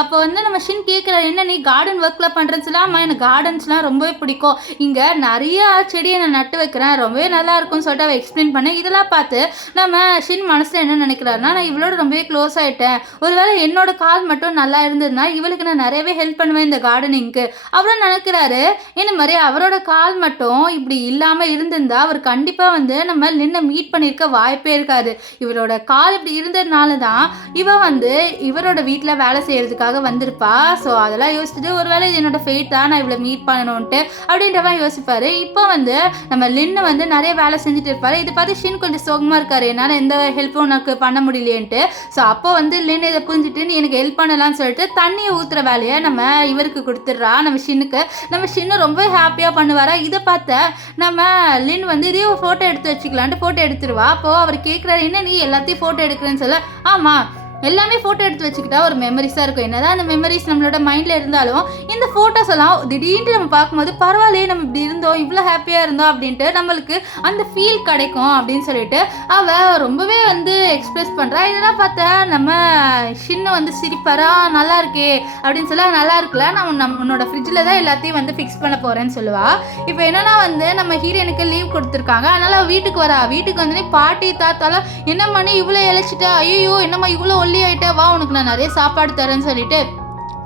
அப்போ வந்து நம்ம ஷின் கேட்குறாரு, என்ன நீ கார்டன் ஒர்க்கில் பண்ணுறேன்னு சொல்ல. அம்மா எனக்கு கார்டன்ஸ்லாம் ரொம்பவே பிடிக்கும், இங்கே நிறைய செடியை நான் நட்டு வைக்கிறேன், ரொம்பவே நல்லா இருக்கும்னு சொல்லிட்டு அவள் எக்ஸ்பிளைன் பண்ணேன். இதெல்லாம் பார்த்து நம்ம ஷின் மனசில் என்ன நினைக்கிறாருன்னா, நான் இவளோட ரொம்பவே க்ளோஸ் ஆகிட்டேன், ஒருவேளை என்னோட கால் மட்டும் நல்லா இருந்ததுன்னா இவளுக்கு நான் நிறையவே ஹெல்ப் பண்ணுவேன் இந்த கார்டனிங்க்கு அவரும் நினைக்கிறாரு. இந்த மாதிரி அவரோட கால் மட்டும் இப்படி இல்லாமல் இருந்திருந்தா அவர் கண்டிப்பாக வந்து நம்ம லின்னை மீட் பண்ணியிருக்க வாய்ப்பே இருக்காது. இவரோட கால் இப்படி இருந்ததுனால தான் இவன் வந்து இவரோட வீட்டில் வேலை செய்கிறதுக்காக வந்திருப்பா. ஸோ அதெல்லாம் யோசிச்சுட்டு ஒருவேளை இது என்னோட ஃபேட் தான், நான் இவளை மீட் பண்ணணுன்ட்டு அப்படின்றவன் யோசிப்பார். இப்போ வந்து நம்ம லின்னு வந்து நிறைய வேலை செஞ்சுட்டு இருப்பார். இதை பார்த்து ஷின் கொஞ்சம் சோகமாக இருக்காரு, என்னால் எந்த ஹெல்ப்பும் உனக்கு பண்ண முடியலையேன்ட்டு. ஸோ அப்போ வந்து லின் இதை புரிஞ்சுட்டு நீ எனக்கு ஹெல்ப் பண்ணலாம்னு சொல்லிட்டு தண்ணியை ஊற்றுற வேலையை நம்ம இவருக்கு கொடுத்துட்றா நம்ம ஷின்னுக்கு. நம்ம ஷின்னு ரொம்ப ஹாப்பியாக பண்ணுவாரா. இதை பார்த்த நம்ம லின் வந்து இதே ஒரு ஃபோட்டோ எடுத்து வச்சுக்கலான்ட்டு ஃபோட்டோ எடுத்துருவா. அப்போது அவர் கேட்குறாரு, என்ன நீ எல்லாத்தையும் ஃபோட்டோ எடுக்கிறேன்னு சொல்ல. ஆமாம் எல்லாமே ஃபோட்டோ எடுத்து வச்சுக்கிட்டா ஒரு மெமரிஸாக இருக்கும், என்னதான் அந்த மெமரிஸ் நம்மளோட மைண்டில் இருந்தாலும் இந்த ஃபோட்டோஸ் எல்லாம் திடீர்னு நம்ம பார்க்கும்போது பரவாயில்லையே நம்ம இப்படி இருந்தோம், இவ்வளோ ஹாப்பியாக இருந்தோம் அப்படின்ட்டு நம்மளுக்கு அந்த ஃபீல் கிடைக்கும் அப்படின்னு சொல்லிட்டு அவள் ரொம்பவே வந்து எக்ஸ்பிரஸ் பண்ணுறா. இதெல்லாம் பார்த்தா நம்ம ஷின்னு வந்து சிரிப்பாரா, நல்லா இருக்கே அப்படின்னு சொல்ல. நல்லா இருக்குல்ல, நான் உன்னோட ஃப்ரிட்ஜில் தான் எல்லாத்தையும் வந்து ஃபிக்ஸ் பண்ண போகிறேன்னு சொல்லுவாள். இப்போ என்னன்னா வந்து நம்ம ஹீரோனுக்கு லீவ் கொடுத்துருக்காங்க, அதனால் வீட்டுக்கு வரா. வீட்டுக்கு வந்து பாட்டி தாத்தாலாம் என்னம்மா நீ இவ்வளோ இழைச்சிட்டா, ஐயோ என்னம்மா இவ்வளோ ஒல்லி ஆகிட்டா, வா உனக்கு நான் நிறைய சாப்பாடு தரேன்னு சொல்லிட்டு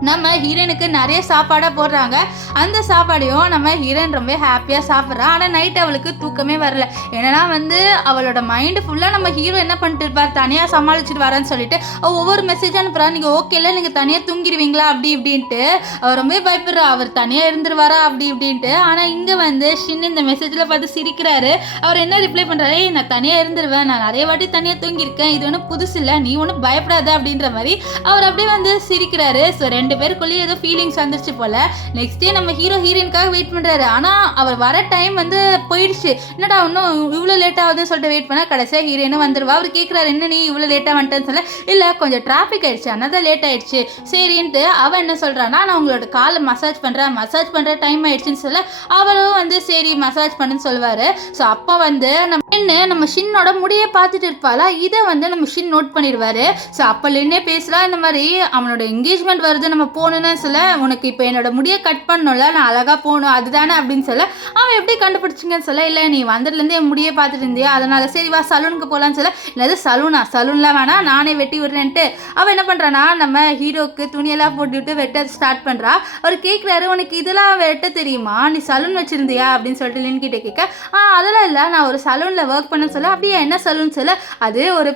நம்ம ஹீரோனுக்கு நிறைய சாப்பாடாக போடுறாங்க. அந்த சாப்பாடையும் நம்ம ஹீரோயின் ரொம்ப ஹாப்பியாக சாப்பிட்றா. ஆனால் நைட் அவளுக்கு தூக்கமே வரல. ஏன்னா வந்து அவளோட மைண்டு ஃபுல்லாக நம்ம ஹீரோ என்ன பண்ணிட்டு இருப்பார், தனியாக சமாளிச்சுட்டு வரேன்னு சொல்லிட்டு அவள் ஒவ்வொரு மெசேஜ் அனுப்புறா, நீங்கள் ஓகே இல்லை நீங்கள் தனியாக தூங்கிடுவீங்களா அப்படி இப்படின்ட்டு. அவர் ரொம்ப பயப்படுறா, அவர் தனியாக இருந்துருவாரா அப்படி இப்படின்ட்டு. ஆனால் இங்கே வந்து ஷின் இந்த மெசேஜில் பார்த்து சிரிக்கிறாரு. அவர் என்ன ரிப்ளை பண்ணுறாரு, நான் தனியாக இருந்துருவேன், நான் நிறைய வாட்டி தனியாக தூங்கியிருக்கேன், இது ஒன்றும் புதுசு இல்லை, நீ ஒன்றும் பயப்படாத அப்படின்ற மாதிரி அவர் அப்படியே வந்து சிரிக்கிறாரு. ஸோ 2 பேருக்குள்ளேயே ஏதோ ஃபீலிங்ஸ் வந்துருச்சு போல. நெக்ஸ்ட் டே நம்ம ஹீரோயினுக்காக வெயிட் பண்ணுறாரு. ஆனால் அவர் வர டைம் வந்து போயிடுச்சு. என்னடா இன்னும் இவ்வளோ லேட்டாக ஆகுதுன்னு சொல்லிட்டு வெயிட் பண்ணால் கடைசியாக ஹீரோயினும் வந்துடுவா. அவர் கேட்குறாரு, என்ன நீ இவ்வளோ லேட்டாக வந்துட்டேன்னு சொல்ல. இல்லை கொஞ்சம் டிராஃபிக் ஆயிடுச்சு, அதனால தான் லேட் ஆயிடுச்சு சரின்ட்டு. அவன் என்ன சொல்கிறான்னா, நான் உங்களோட காலை மசாஜ் பண்ணுற டைம் ஆயிடுச்சுன்னு சொல்ல. அவரும் வந்து சரி மசாஜ் பண்ணுன்னு சொல்லுவார். ஸோ அப்போ வந்து நம்ம ஷின்னோட முடியை பார்த்துட்டு இருப்பாளா, இதை வந்து நம்ம ஷின் நோட் பண்ணிடுவார். ஸோ அப்போ லின்னே பேசலாம், இந்த மாதிரி அவனோட என்கேஜ்மெண்ட் வருது, நம்ம நம்ம போகணுன்னு சொல்ல, உனக்கு இப்போ என்னோட முடியை கட் பண்ணணும்ல, நான் அழகாக போகணும் அதுதானே அப்படின்னு சொல்ல, அவன் எப்படி கண்டுபிடிச்சிங்கன்னு சொல்ல, இல்லை நீ வந்ததுலேருந்து என் முடியை பார்த்துட்டு இருந்தியா, அதனால சரி வா சலூனுக்கு போகலான்னு சொல்ல, இல்லை சலூன்லாம் வேணாம் நானே வெட்டி விடுறேன்ட்டு அவன் என்ன பண்ணுறான்னா நம்ம ஹீரோக்கு துணியெல்லாம் போட்டுவிட்டு வெட்ட ஸ்டார்ட் பண்ணுறா. அவர் கேட்குறாரு, உனக்கு இதெல்லாம் வெட்ட தெரியுமா, நீ சலூன் வச்சுருந்தியா அப்படின்னு சொல்லிட்டு லின் கிட்டே கேட்க, அதெல்லாம் இல்லை நான் ஒரு சலூனில் ஒர்க் பண்ண சொல்ல, அப்படியே என்ன சலூன் சொல்ல, அது ஒரு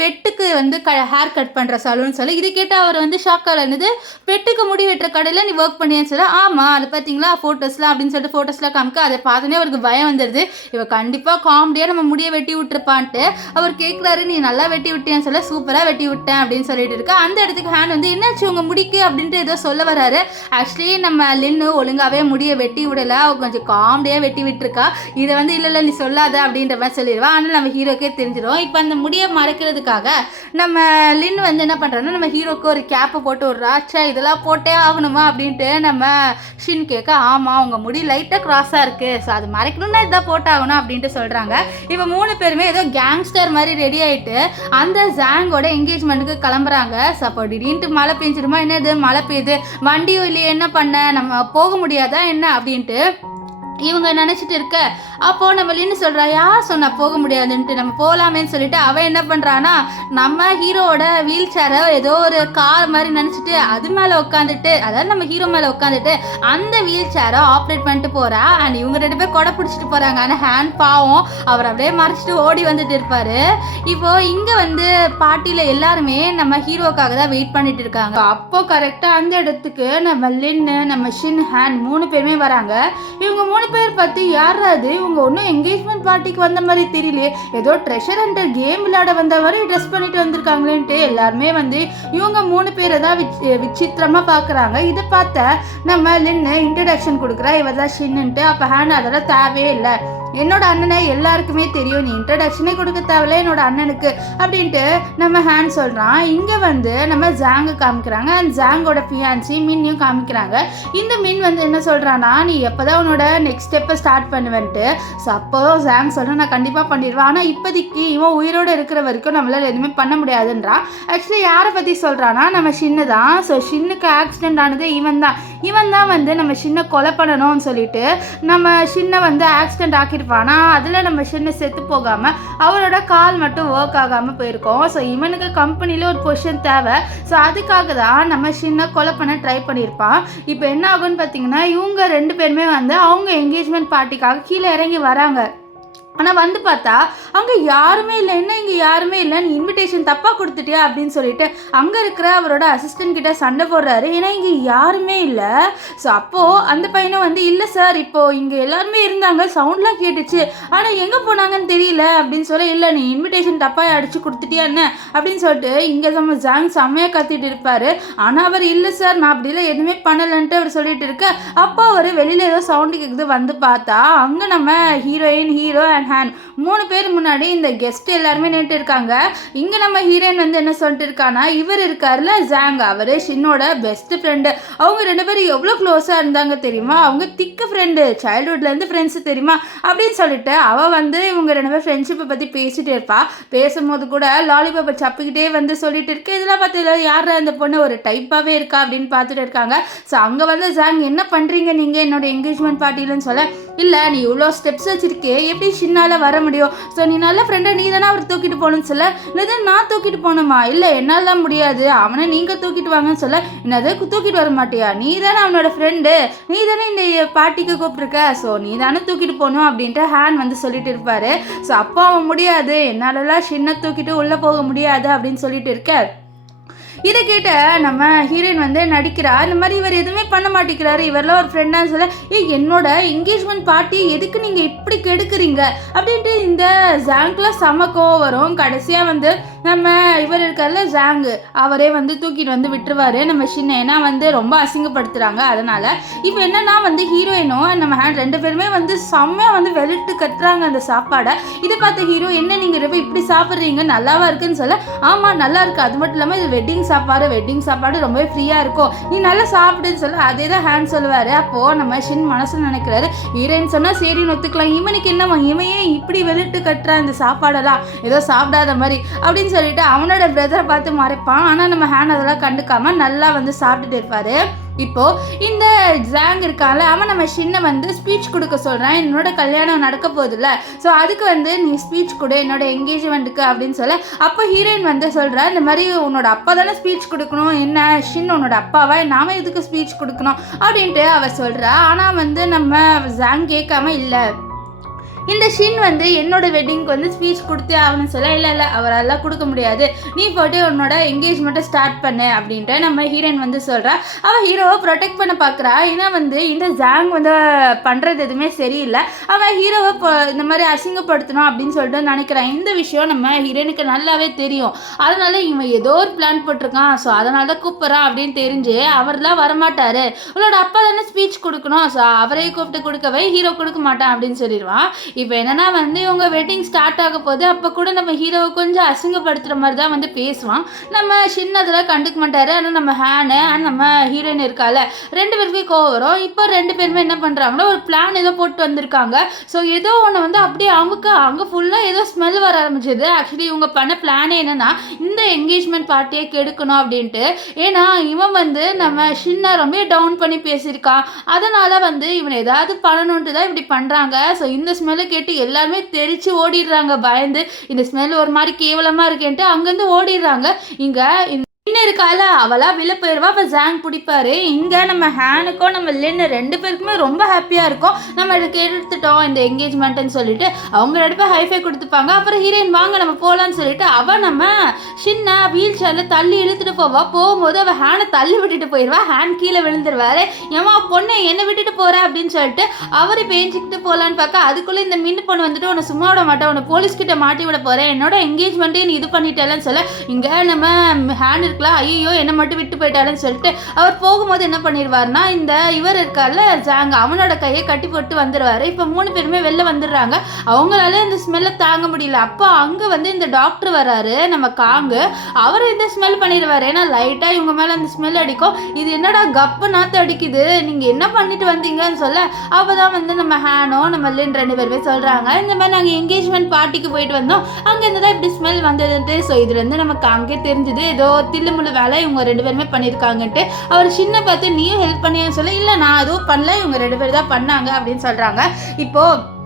பெட்டுக்கு வந்து ஹேர் கட் பண்ணுற சலூன் சொல்ல. இது கேட்டால் அவர் வந்து ஷாக்காக இருந்தது, பெட்டுக்கு முடி வெட்டுற கடையில் நீ ஒர்க் பண்ணியான்னு சொல்ல, ஆமாம் அது பார்த்தீங்களா ஃபோட்டோஸ்லாம் அப்படின்னு சொல்லிட்டு ஃபோட்டோஸ்லாம் காமிக்க, அதை பார்த்தோன்னே அவருக்கு பயம் வந்துடுது, இவ கண்டிப்பாக காமெடியாக நம்ம முடியை வெட்டி விட்டுருப்பான்ட்டு. அவர் கேட்குறாரு, நீ நல்லா வெட்டி விட்டேன்னு சொல்ல, சூப்பராக வெட்டி விட்டேன் அப்படின்னு சொல்லிட்டு இருக்கா. அந்த இடத்துக்கு ஹேண்ட் வந்து என்னாச்சு உங்கள் முடிக்கு அப்படின்ட்டு ஏதோ சொல்ல வராரு. ஆக்சுவலி நம்ம லின்னு ஒழுங்காகவே முடியை வெட்டி விடலை, அவ கொஞ்சம் காமெடியாக வெட்டி விட்டுருக்கா. இதை வந்து இல்லை நீ சொல்லாத அப்படின்ற மாதிரி சொல்லிடுவா. ஆனால் நம்ம ஹீரோக்கே தெரிஞ்சிடும். இப்போ அந்த முடியை மறைக்கிறதுக்காக நம்ம லின் வந்து என்ன பண்ணுறாங்கன்னா நம்ம ஹீரோக்கு ஒரு கேப்பை போட்டு விட்றா. சே இதெல்லாம் போட்டே ஆகணுமா அப்படின்ட்டு நம்ம ஷின் கேட்க, ஆமாம் உங்கள் முடி லைட்டாக க்ராஸாக இருக்குது, ஸோ அது மறைக்கணும்னா இதான் போட்டாகணும் அப்படின்ட்டு சொல்கிறாங்க. இப்போ 3 பேருமே ஏதோ கேங்ஸ்டர் மாதிரி ரெடி ஆகிட்டு அந்த ஜாங்கோட என்கேஜ்மெண்ட்டுக்கு கிளம்புறாங்க. ஸோ அப்போ திடீர்னு மழை பெஞ்சிருமா, என்னது மழை பெய்யுது, வண்டியும் இல்லையே என்ன பண்ண, நம்ம போக முடியாதா என்ன அப்படின்ட்டு இவங்க நினச்சிட்டு இருக்க. அப்போது நம்ம லின்னு சொல்கிறா, யார் சொன்னால் போக முடியாதுன்ட்டு, நம்ம போகலாமேன்னு சொல்லிட்டு அவன் என்ன பண்ணுறான்னா நம்ம ஹீரோவோட வீல் சேரை ஏதோ ஒரு கார் மாதிரி நினச்சிட்டு அது மேலே உட்காந்துட்டு, அதாவது நம்ம ஹீரோ மேலே உட்காந்துட்டு அந்த வீல் சேரை ஆப்ரேட் பண்ணிட்டு போகிறா. அண்ட் இவங்க 2 பேர் கொடை பிடிச்சிட்டு போகிறாங்க. ஆனால் ஹேண்ட் பாவம் அவர் அப்படியே மறைச்சிட்டு ஓடி வந்துட்டு இருப்பார். இப்போது இங்கே வந்து பார்ட்டியில் எல்லாருமே நம்ம ஹீரோக்காக தான் வெயிட் பண்ணிட்டு இருக்காங்க. அப்போது கரெக்டாக அந்த இடத்துக்கு நம்ம லின்னு நம்ம ஷின் ஹேண்ட் 3 பேருமே வராங்க. இவங்க 3 பேர் பற்றி யாராவது இவங்க ஒன்றும் என்கேஜ்மெண்ட் பார்ட்டிக்கு வந்த மாதிரி தெரியலையே, ஏதோ ட்ரெஷர் ஹண்டர் கேம் விளையாட வந்த மாதிரி ட்ரெஸ் பண்ணிட்டு வந்திருக்காங்களேன்ட்டு எல்லாருமே வந்து இவங்க 3 பேரை தான் விசித்திரமாக பார்க்குறாங்க. இதை பார்த்த நம்ம லின்னு இன்ட்ரடக்ஷன் கொடுக்குறா, இவ தான் ஷின்னுன்ட்டு. அப்போ ஹேண்ட் அதெல்லாம் தேவையே இல்லை, என்னோட அண்ணனை எல்லாருக்குமே தெரியும், நீ இன்ட்ரடக்ஷனே கொடுக்க தேவையில்ல என்னோட அண்ணனுக்கு அப்படின்ட்டு நம்ம ஹேண்ட் சொல்கிறான். இங்கே வந்து நம்ம ஜாங்கு காமிக்கிறாங்க, அண்ட் ஜாங்கோட ஃபியான்சி மின்னையும் காமிக்கிறாங்க. இந்த மின் வந்து என்ன சொல்கிறான்னா, நீ எப்போ தான் உன்னோட நெக்ஸ்ட் ஸ்டெப்பை ஸ்டார்ட் பண்ணுவேன்ட்டு. ஸோ அப்போ ஜாங் சொல்கிறேன், நான் கண்டிப்பாக பண்ணிடுவேன், ஆனால் இப்போதைக்கு இவன் உயிரோடு இருக்கிற வரைக்கும் நம்மளால் எதுவுமே பண்ண முடியாதுன்றான். ஆக்சுவலி யாரை பற்றி சொல்கிறான்னா நம்ம ஷின்னு தான். ஸோ ஷின்னுக்கு ஆக்சிடென்ட் ஆனது இவன் தான் வந்து நம்ம ஷின்னை கொலை பண்ணணும்னு சொல்லிட்டு நம்ம ஷின்னை வந்து ஆக்சிடென்ட் ஆக்கியிருப்பானா, அதில் நம்ம ஷின்னை செத்து போகாமல் அவரோட கால் மட்டும் ஒர்க் ஆகாமல் போயிருக்கோம். ஸோ இவனுக்கு கம்பெனியில் ஒரு பொசிஷன் தேவை, ஸோ அதுக்காக தான் நம்ம ஷின்னை கொலை பண்ண ட்ரை பண்ணியிருப்பான். இப்போ என்ன ஆகுன்னு பார்த்தீங்கன்னா இவங்க 2 பேருமே வந்து அவங்க என்கேஜ்மெண்ட் பார்ட்டிக்காக கீழே இறங்கி வராங்க. ஆனால் வந்து பார்த்தா அங்கே யாருமே இல்லை, என்ன இங்கே யாருமே இல்லை, நீ இன்விடேஷன் தப்பாக கொடுத்துட்டியா அப்படின்னு சொல்லிட்டு அங்கே இருக்கிற அவரோட அசிஸ்டன்ட் கிட்ட சண்டை போடுறாரு, ஏன்னா இங்கே யாருமே இல்லை. ஸோ அப்போது அந்த பையனை வந்து இல்லை சார் இப்போது இங்கே எல்லாருமே இருந்தாங்க, சவுண்ட்லாம் கேட்டுச்சு, ஆனால் எங்கே போனாங்கன்னு தெரியல அப்படின்னு சொல்ல, இல்லை நீ இன்விடேஷன் தப்பாக அடித்து கொடுத்துட்டியா என்ன அப்படின்னு சொல்லிட்டு இங்கே நம்ம ஜாங் செம்மையாக கத்திட்டு இருப்பார். ஆனால் அவர் இல்லை சார் நான் அப்படிலாம் எதுவுமே பண்ணலைன்ட்டு அவர் சொல்லிட்டு இருக்க. அப்போ அவர் வெளியில் ஏதோ சவுண்டு கேட்குது, வந்து பார்த்தா அங்கே நம்ம ஹீரோயின் ஹீரோ அண்ட் ஹேண்ட் 3 பேர் முன்னாடி இந்த கெஸ்ட் எல்லாருமே நின்றுட்டு இருக்காங்க. இங்கே நம்ம ஹீரோயின் வந்து என்ன சொல்லிட்டு இருக்கானா, இவர் இருக்காருல ஜாங், அவர் ஷின்னோட பெஸ்ட் ஃப்ரெண்டு, அவங்க 2 பேரும் எவ்வளோ க்ளோஸாக இருந்தாங்க தெரியுமா, அவங்க திக்கு ஃப்ரெண்டு, சைல்டுஹுட்லேருந்து ஃப்ரெண்ட்ஸு தெரியுமா அப்படின்னு சொல்லிட்டு அவள் வந்து இவங்க 2 பேர் ஃப்ரெண்ட்ஷிப்பை பற்றி பேசிகிட்டே இருப்பா. பேசும்போது கூட லாலிபாப்பை சப்பிக்கிட்டே வந்து சொல்லிட்டு இருக்கு. இதெல்லாம் பார்த்து யாரா இந்த பொண்ணு ஒரு டைப்பாகவே இருக்கா அப்படின்னு பார்த்துட்டு இருக்காங்க. ஸோ அங்கே வந்து ஜாங் என்ன பண்ணுறீங்க நீங்கள் என்னோட என்கேஜ்மெண்ட் பார்ட்டிலன்னு சொல்ல, இல்லை நீ இவ்வளோ ஸ்டெப்ஸ் வச்சுருக்கே எப்படி ஷின்னால் வர முடியும், ஸோ நீ நல்ல ஃப்ரெண்டை நீ தானே அவர் தூக்கிட்டு போகணும்னு சொல்ல, என்னது நான் தூக்கிட்டு போகணுமா, இல்லை என்னால் தான் முடியாது, அவனை நீங்கள் தூக்கிட்டு வாங்கன்னு சொல்ல, என்னது தூக்கிட்டு வர மாட்டியா, நீ தானே அவனோட ஃப்ரெண்டு, நீ தானே இந்த பார்ட்டிக்கு கூப்பிட்ருக்க, ஸோ நீ தானே தூக்கிட்டு போகணும் அப்படின்ட்டு ஹேண்ட் வந்து சொல்லிட்டு இருப்பார். ஸோ அப்போ அவன் முடியாது, என்னாலலாம் ஷின்னை தூக்கிட்டு உள்ளே போக முடியாது அப்படின்னு சொல்லிட்டு இருக்க. இதை கேட்ட நம்ம ஹீரோயின் வந்து நடிக்கிறா, இந்த மாதிரி இவர் எதுவுமே பண்ண மாட்டேங்கிறாரு, இவரெல்லாம் ஒரு ஃப்ரெண்டான்னு சொல்ல, என்னோட என்கேஜ்மெண்ட் பார்ட்டி எதுக்கு நீங்கள் இப்படி கெடுக்குறீங்க அப்படின்ட்டு இந்த ஜாங்க்லாம் செம கோவம் வரும். கடைசியாக வந்து நம்ம இவர் இருக்கார்ல ஜாங்கு, அவரே வந்து தூக்கிட்டு வந்து விட்டுருவார் நம்ம ஷின்னை, ஏன்னா வந்து ரொம்ப அசிங்கப்படுத்துகிறாங்க. அதனால் இப்போ என்னன்னா வந்து ஹீரோயினும் நம்ம ஹேண்ட் 2 பேருமே வந்து செம்மையாக வந்து வெளுட்டு கட்டுறாங்க அந்த சாப்பாடை. இதை பார்த்த ஹீரோ, என்ன நீங்கள் இப்படி சாப்பிட்றீங்க நல்லாவா இருக்குன்னு சொல்ல, ஆமாம் நல்லா இருக்குது, அது மட்டும் இல்லாமல் இது வெட்டிங் சாப்பாடு வெட்டிங் சாப்பாடு ரொம்பவே ஃப்ரீயாக இருக்கும், நீ நல்லா சாப்பிடுன்னு சொல்ல அதே தான் ஹேண்ட் சொல்லுவார். அப்போது நம்ம ஷின் மனசில் நினைக்கிறாரு, ஹீரோயின் சொன்னால் சரின்னு ஒத்துக்கலாம், இவனுக்கு என்னவா இவன் ஏன் இப்படி வெளுட்டு கட்டுறான் இந்த சாப்பாடெல்லாம் ஏதோ சாப்பிடாத மாதிரி அப்படின்னு சொல்லிட்டு அவனோட பிரதரை பார்த்து மறைப்பான். ஆனால் நம்ம ஹேண்ட் அதெல்லாம் கண்டுக்காம நல்லா வந்து சாப்பிட்டுட்டு இருப்பாரு. இப்போ இந்த ஜாங் இருக்கான்ல, அவன் நம்ம ஷின்னை வந்து ஸ்பீச் கொடுக்க சொல்கிறான், என்னோட கல்யாணம் நடக்க போகுதுல்ல, ஸோ அதுக்கு வந்து நீ ஸ்பீச் கொடு என்னோட என்கேஜ்மெண்ட்டுக்கு அப்படின்னு சொல்ல. அப்போ ஹீரோயின் வந்து சொல்கிறா, இந்த மாதிரி உன்னோட அப்பா தானே ஸ்பீச் கொடுக்கணும், என்ன ஷின் உன்னோட அப்பாவா, நாம எதுக்கு ஸ்பீச் கொடுக்கணும் அப்படின்ட்டு அவள் சொல்கிறா. ஆனால் வந்து நம்ம ஜாங் கேட்காம இல்லை, இந்த ஷின் வந்து என்னோட வெட்டிங்க்கு வந்து ஸ்பீச் கொடுத்தே ஆகணும்னு சொல்ல, இல்லை அவரெல்லாம் கொடுக்க முடியாது, நீ போய்ட்டு உன்னோட என்கேஜ்மெண்ட்டை ஸ்டார்ட் பண்ணு அப்படின்ட்டு நம்ம ஹீரோயின் வந்து சொல்கிறா. அவள் ஹீரோவை ப்ரொடெக்ட் பண்ண பார்க்குறா. ஏன்னா வந்து இந்த ஜாங் வந்து பண்ணுறது எதுவுமே சரியில்லை, அவன் ஹீரோவை இந்த மாதிரி அசிங்கப்படுத்தணும் அப்படின்னு சொல்லிட்டு நினைக்கிறான். இந்த விஷயம் நம்ம ஹீரோயினுக்கு நல்லாவே தெரியும். அதனால இவன் ஏதோ ஒரு பிளான் போட்டிருக்கான், ஸோ அதனால தான் கூப்பிட்றான் அப்படின்னு தெரிஞ்சு அவர்லாம் வரமாட்டார், உங்களோட அப்பா தானே ஸ்பீச் கொடுக்கணும், ஸோ அவரையே கூப்பிட்டு கொடுக்கவே ஹீரோ கொடுக்க மாட்டான் அப்படின்னு சொல்லிடுவான். இப்போ என்னன்னா வந்து இவங்க வெட்டிங் ஸ்டார்ட் ஆக போது அப்போ கூட நம்ம ஹீரோவை கொஞ்சம் அசிங்கப்படுத்துகிற மாதிரி தான் வந்து பேசுவான். நம்ம சின்னதில் கண்டுக்க மாட்டார். ஆனால் நம்ம ஹேனு அண்ட் நம்ம ஹீரோயின் இருக்கால, ரெண்டு பேருக்குமே கோவம் வரும். இப்போ ரெண்டு பேருமே என்ன பண்ணுறாங்கன்னா ஒரு பிளான் ஏதோ போட்டு வந்திருக்காங்க. ஸோ ஏதோ ஒன்று வந்து அப்படியே அங்கே ஃபுல்லாக ஏதோ ஸ்மெல் வர ஆரம்பிச்சது. ஆக்சுவலி இவங்க பண்ண பிளானே என்னென்னா இந்த என்கேஜ்மெண்ட் பார்ட்டியை கெடுக்கணும் அப்படின்ட்டு. ஏன்னா இவன் வந்து நம்ம சின்ன ரொம்ப டவுன் பண்ணி பேசியிருக்கான், அதனால் வந்து இவன் ஏதாவது பண்ணணுன்ட்டு தான் இப்படி பண்ணுறாங்க. ஸோ இந்த ஸ்மெல் கேட்டு எல்லாருமே தெரிச்சு ஓடிடுறாங்க பயந்து, இந்த ஸ்மெல் ஒரு மாதிரி கேவலமா இருக்கேன்ட்டு அங்கேருந்து ஓடிடுறாங்க. இங்க லின் இருக்கால, அவளா விழ போயிடுவா. அப்போ ஜாங் பிடிப்பாரு. இங்கே நம்ம ஹேனுக்கும் நம்ம லின் ரெண்டு பேருக்குமே ரொம்ப ஹாப்பியாக இருக்கும், நம்ம இதுக்கு எடுத்துட்டோம் இந்த என்கேஜ்மெண்ட்டுன்னு சொல்லிட்டு அவங்க ரெண்டு பேர் ஹைஃபை கொடுத்துப்பாங்க. அப்புறம் ஹீரோயின் வாங்க நம்ம போகலான்னு சொல்லிட்டு அவள் நம்ம சின்ன வீல் சேரில் தள்ளி இழுத்துட்டு போகும்போது அவள் ஹேனை தள்ளி விட்டுட்டு போயிடுவா. ஹேண்ட் கீழே விழுந்துருவாரு. ஏமா பொண்ணு என்னை விட்டுட்டு போகிற அப்படின்னு சொல்லிட்டு அவர் பேஞ்சிக்கிட்டு போகலான்னு பார்க்க அதுக்குள்ளே இந்த மின்னு பொண்ணு வந்துட்டு உன்னை சும்மா விட மாட்டேன், உன்னை போலீஸ்கிட்ட மாட்டி விட போகிறேன், என்னோட என்கேஜ்மெண்ட்டே நீ இது பண்ணிட்டேன்னு சொல்ல. இங்கே நம்ம ஹேண்ட் ஐயோ என்னை மட்டும் விட்டு போயிட்டாருன்னு சொல்லிட்டு அவர் போகும்போது என்ன பண்ணிடுவார்னா இந்த இவர் இருக்கார்ல ஜாங், அவனோட கையை கட்டி போட்டு வந்துடுவார். இப்போ 3 பேருமே வெளில வந்துடுறாங்க. அவங்களால இந்த ஸ்மெல்லை தாங்க முடியல. அப்போ அங்கே வந்து இந்த டாக்டர் வராரு நம்ம காங்கு, அவர் இந்த ஸ்மெல் பண்ணிடுவார். ஏன்னா லைட்டாக இவங்க மேலே அந்த ஸ்மெல் அடிக்கும். இது என்னடா கப்பு நாற்று அடிக்குது, நீங்கள் என்ன பண்ணிட்டு வந்தீங்கன்னு சொல்ல. அப்போ தான் வந்து நம்ம ஹேனோ நம்ம லின் ரெண்டு பேருமே சொல்கிறாங்க, இந்த மாதிரி நாங்கள் என்கேஜ்மெண்ட் பார்ட்டிக்கு போயிட்டு வந்தோம், அங்கேருந்து தான் இப்படி ஸ்மெல் வந்ததுன்ட்டு. ஸோ இதுலேருந்து நமக்கு அங்கே தெரிஞ்சுது ஏதோ தில்லுமுள்ளு வேலை இவங்க ரெண்டு பேருமே பண்ணியிருக்காங்கன்ட்டு. அவர் சின்ன பார்த்து நீயும் ஹெல்ப் பண்ணியன்னு சொல்ல, இல்லை நான் அதுவும் பண்ணல, இவங்க ரெண்டு பேர் தான் பண்ணாங்க அப்படின்னு சொல்கிறாங்க. இப்போது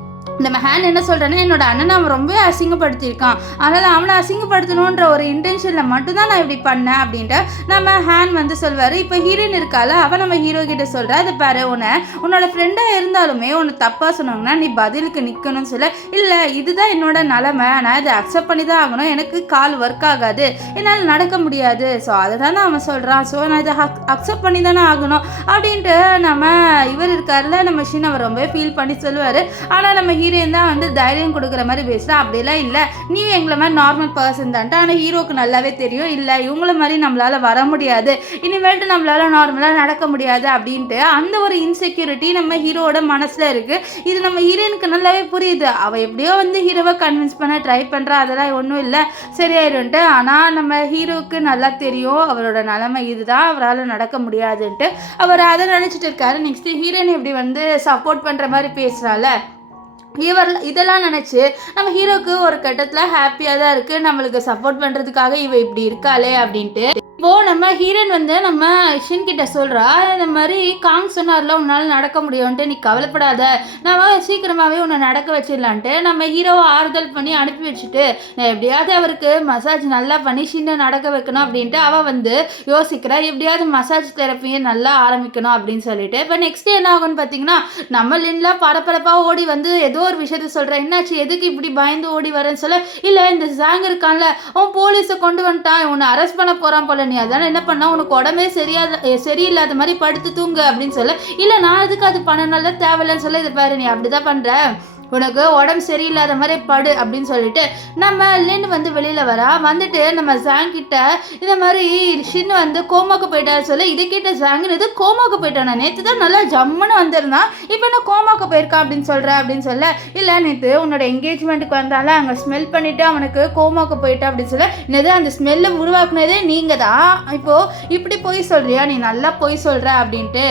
நம்ம ஹேன் என்ன சொல்கிறேன்னா என்னோட அண்ணனை அவன் ரொம்ப அசிங்கப்படுத்தியிருக்கான், அதனால் அவனை அசிங்கப்படுத்தணுன்ற ஒரு இன்டென்ஷனில் மட்டும்தான் நான் இப்படி பண்ணேன் அப்படின்ட்டு நம்ம ஹேன் வந்து சொல்வார். இப்போ ஹீரோயின் இருக்கால, அவன் நம்ம ஹீரோ கிட்ட சொல்கிறா, அது பாரு உன்னோட ஃப்ரெண்டாக இருந்தாலுமே ஒன்று தப்பாக சொன்னாங்கன்னா நீ பதிலுக்கு நிற்கணும்னு சொல்ல. இல்லை இதுதான் என்னோட நிலமை, நான் இதை அக்செப்ட் பண்ணி தான் ஆகணும், எனக்கு கால் ஒர்க் ஆகாது, என்னால் நடக்க முடியாது, ஸோ அதை தானே அவன் சொல்கிறான், ஸோ நான் இதை அக்செப்ட் பண்ணி தானே ஆகணும் அப்படின்ட்டு நம்ம இவர் இருக்கார்ல நம்ம ஷின் அவர் ரொம்ப ஃபீல் பண்ணி சொல்லுவார். ஆனால் நம்ம ஹீரோயின் தான் வந்து தைரியம் கொடுக்குற மாதிரி பேசுகிறா. அப்படிலாம் இல்லை, நீ எங்களை மாதிரி நார்மல் பர்சன் தான்ட்டு. ஆனால் ஹீரோக்கு நல்லாவே தெரியும், இல்லை இவங்கள மாதிரி நம்மளால் வர முடியாது, இனிமேல்ட்டு நம்மளால் நார்மலாக நடக்க முடியாது அப்படின்ட்டு அந்த ஒரு இன்செக்யூரிட்டி நம்ம ஹீரோவோட மனசில் இருக்குது. இது நம்ம ஹீரோயினுக்கு நல்லாவே புரியுது. அவள் எப்படியோ வந்து ஹீரோவை கன்வின்ஸ் பண்ண ட்ரை பண்ணுறா, அதெல்லாம் ஒன்றும் இல்லை சரியாயிரும்ட்டு. ஆனால் நம்ம ஹீரோவுக்கு நல்லா தெரியும் அவரோட நிலைமை இதுதான், அவரால் நடக்க முடியாதுன்ட்டு. அவர் அதை நினச்சிட்டு இருக்காரு. நெக்ஸ்ட்டு ஹீரோயின் இப்படி வந்து சப்போர்ட் பண்ணுற மாதிரி பேசுகிறாள். இதெல்லாம் நினச்சி நம்ம ஹீரோக்கு ஒரு கட்டத்தில் ஹாப்பியாக தான் இருக்குது, நம்மளுக்கு சப்போர்ட் பண்ணுறதுக்காக இவ இப்படி இருக்காளே அப்படின்ட்டு. இப்போது நம்ம ஹீரோயின் வந்து நம்ம ஷின் கிட்ட சொல்கிறா, இந்த மாதிரி காங் சொன்னார்ல உன்னால் நடக்க முடியும்ன்ட்டு, நீ கவலைப்படாத, நம்ம சீக்கிரமாகவே உன்னை நடக்க வச்சிடலான்ட்டு நம்ம ஹீரோவை ஆறுதல் பண்ணி அனுப்பி வச்சுட்டு நான் எப்படியாவது அவருக்கு மசாஜ் நல்லா பண்ணி ஷின்னை நடக்க வைக்கணும் அப்படின்ட்டு அவள் வந்து யோசிக்கிறா, எப்படியாவது மசாஜ் தெரப்பியை நல்லா ஆரம்பிக்கணும் அப்படின்னு சொல்லிட்டு. இப்போ நெக்ஸ்ட் என்ன ஆகும்னு பார்த்தீங்கன்னா நம்ம லின்லாம் பரபரப்பாக ஓடி வந்து ஏதோ ஒரு விஷயத்த சொல்கிறேன், என்னாச்சு எதுக்கு இப்படி பயந்து ஓடி வரேன்னு சொல்ல. இல்லை இந்த ஜாங் இருக்கான்ல அவன் போலீஸை கொண்டு வந்துட்டான், உன்னை அரெஸ்ட் பண்ண போகிறான் போல, நீ அதான என்ன பண்ணா உனக்கு உடம்பே சரியில்லாத மாதிரி படுத்து தூங்க அப்படின்னு சொல்ல. இல்லை நான் எதுக்கு அது பண்ணனால தேவையில்லைன்னு சொல்ல. இதை பாரு நீ அப்படிதான் பண்ணுற, உனக்கு உடம்பு சரியில்லாத மாதிரி படு அப்படின்னு சொல்லிட்டு நம்ம லின் வந்து வெளியில் வரா. வந்துட்டு நம்ம ஜாங் கிட்ட இந்த மாதிரி ஷின் வந்து கோமாக்கு போயிட்டாரு சொல்ல, இதை கேட்ட ஜாங்கின் இது கோமாக்கு போயிட்டானா, நேற்று தான் நல்லா ஜம்முன்னு வந்திருந்தான், இப்போ என்ன கோமாக்கு போயிருக்கான் அப்படின்னு சொல்கிறேன் அப்படின்னு சொல்ல, இல்லை நேற்று உன்னோட என்கேஜ்மெண்ட்டுக்கு வந்தால அங்கே ஸ்மெல் பண்ணிவிட்டு அவனுக்கு கோமாக்கு போயிட்டா அப்படின்னு சொல்ல, என்னது அந்த ஸ்மெல்லை உருவாக்குனதே நீங்கள் தான், இப்போது இப்படி பொய் சொல்கிறியா, நீ நல்லா பொய் சொல்கிற அப்படின்ட்டு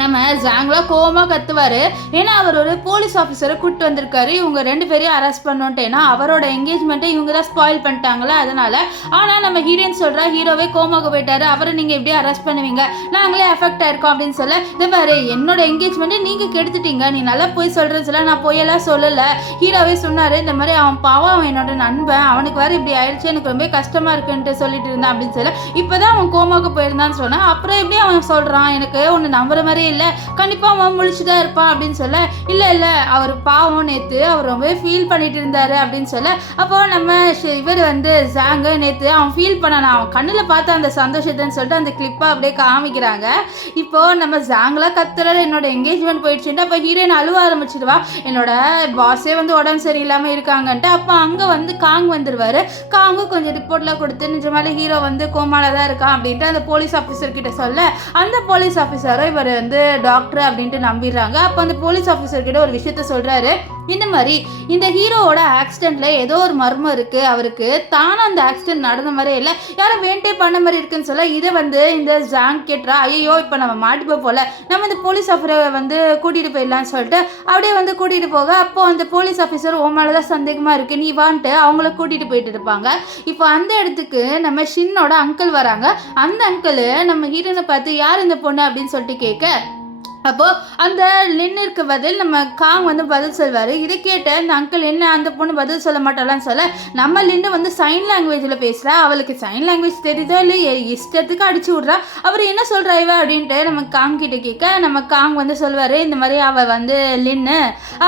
நம்ம ஜாங்லாம் கோவமாக கத்துவார். ஏன்னா அவர் ஒரு போலீஸ் ஆஃபீஸரை கூப்பிட்டு வந்திருக்காரு, இவங்க 2 பேரையும் அரெஸ்ட் பண்ணோன்ட்டு. ஏன்னா அவரோட என்கேஜ்மெண்ட்டை இவங்க தான் ஸ்பாயில் பண்ணிட்டாங்களா அதனால். ஆனால் நம்ம ஹீரோயின் சொல்கிறா, ஹீரோவே கோமாக்கு போயிட்டாரு, அவரை நீங்கள் எப்படியும் அரெஸ்ட் பண்ணுவீங்க, நாங்களே எஃபெக்ட் ஆயிருக்கோம் அப்படின்னு சொல்ல, இந்த மாதிரி என்னோட என்கேஜ்மெண்ட்டை நீங்கள் கெடுத்துட்டீங்க, நீ நல்லா போய் சொல்கிறது சொல்ல, நான் போயெல்லாம் சொல்லலை. ஹீரோவே சொன்னார், இந்த மாதிரி அவன் பாவம், அவன் என்னோட நண்பன், அவனுக்கு வேறு இப்படி ஆயிடுச்சு, எனக்கு ரொம்ப கஷ்டமாக இருக்குன்ட்டு சொல்லிட்டு இருந்தான் அப்படின்னு சொல்ல, இப்போ தான் அவன் கோமாக்கு போயிருந்தான்னு சொன்னான். அப்புறம் எப்படி அவன் சொல்கிறான், எனக்கு ஒன்று நம்புற மாதிரி இல்லை, கண்டிப்பா அவன் முழிச்சுதான் இருப்பான் அப்படின்னு சொல்ல, இல்ல அவர் பாவம் நேத்து அவர் ரொம்ப ஃபீல் பண்ணிட்டு இருந்தாரு அப்படின்னு சொல்ல, அப்போ நம்ம இவர் வந்து ஜாங்க நேத்து அவன் ஃபீல் பண்ணானா, அவன் கண்ணுல பார்த்த அந்த சந்தோஷத்தைன்னு சொல்லிட்டு அந்த கிளிப்பா அப்படியே காமிக்கிறாங்க. இப்போ நம்ம ஜாங்கெல்லாம் கத்துறாரு, என்னோட என்கேஜ்மெண்ட் போயிடுச்சுட்டு. அப்போ ஹீரோயின் அழுவ ஆரம்பிச்சிடுவா, என்னோட பாஸே வந்து உடம்பு சரியில்லாம இருக்காங்கன்ட்டு. அப்போ அங்க வந்து காங் வந்துருவாரு. காங்கு கொஞ்சம் ரிப்போர்ட்லாம் கொடுத்து நிஜமாலே ஹீரோ வந்து கோமால தான் இருக்கான் அப்படின்ட்டு அந்த போலீஸ் ஆஃபீஸர் கிட்ட சொல்ல, அந்த போலீஸ் ஆஃபீஸரும் இவர் வந்து டாக்டர் அப்படின்ட்டு நம்பிடுறாங்க. அப்போ அந்த போலீஸ் ஆஃபீஸர் கிட்ட ஒரு விஷயத்த சொல்றாரு, இந்த மாதிரி இந்த ஹீரோவோட ஆக்சிடென்ட்ல ஏதோ ஒரு மர்மம் இருக்கு, அவருக்கு தானே அந்த ஆக்சிடென்ட் நடந்த மாதிரியே இல்லை, யாரும் வேண்டே பண்ண மாதிரி இருக்குன்னு சொல்ல, இதை வந்து இந்த ஜாங் கேட்டுறா, ஐயோ இப்போ நம்ம மாட்டிப்போ போல, நம்ம இந்த போலீஸ் ஆஃபீஸரை வந்து கூட்டிட்டு போயிடலான்னு சொல்லிட்டு அப்படியே வந்து கூட்டிட்டு போக, அப்போ அந்த போலீஸ் ஆஃபீஸர் உன் மேலதான் சந்தேகமா இருக்கு, நீ வான்ட்டு அவங்கள கூட்டிட்டு போயிட்டு இருப்பாங்க. இப்போ அந்த இடத்துக்கு நம்ம ஷின்னோட அங்கிள் வராங்க. அந்த அங்கிள் நம்ம ஹீரோனை பார்த்து யார் இந்த பொண்ணு அப்படின்னு சொல்லிட்டு கேட்க, அப்போது அந்த லின்னிற்கு பதில் நம்ம காங் வந்து பதில் சொல்வார். இதை கேட்ட அந்த அங்கிள், என்ன அந்த பொண்ணு பதில் சொல்ல மாட்டாளான்னு சொல்ல, நம்ம லின்னு வந்து சைன் லாங்குவேஜில் பேசுகிறா, அவளுக்கு சைன் லாங்குவேஜ் தெரியுதோ இல்லை இஷ்டத்துக்கு அடிச்சு விட்றா, அவர் என்ன சொல்கிறா இவ அப்படின்ட்டு நம்ம காங் கிட்ட கேட்க, நம்ம காங் வந்து சொல்வார், இந்த மாதிரி அவள் வந்து லின்னு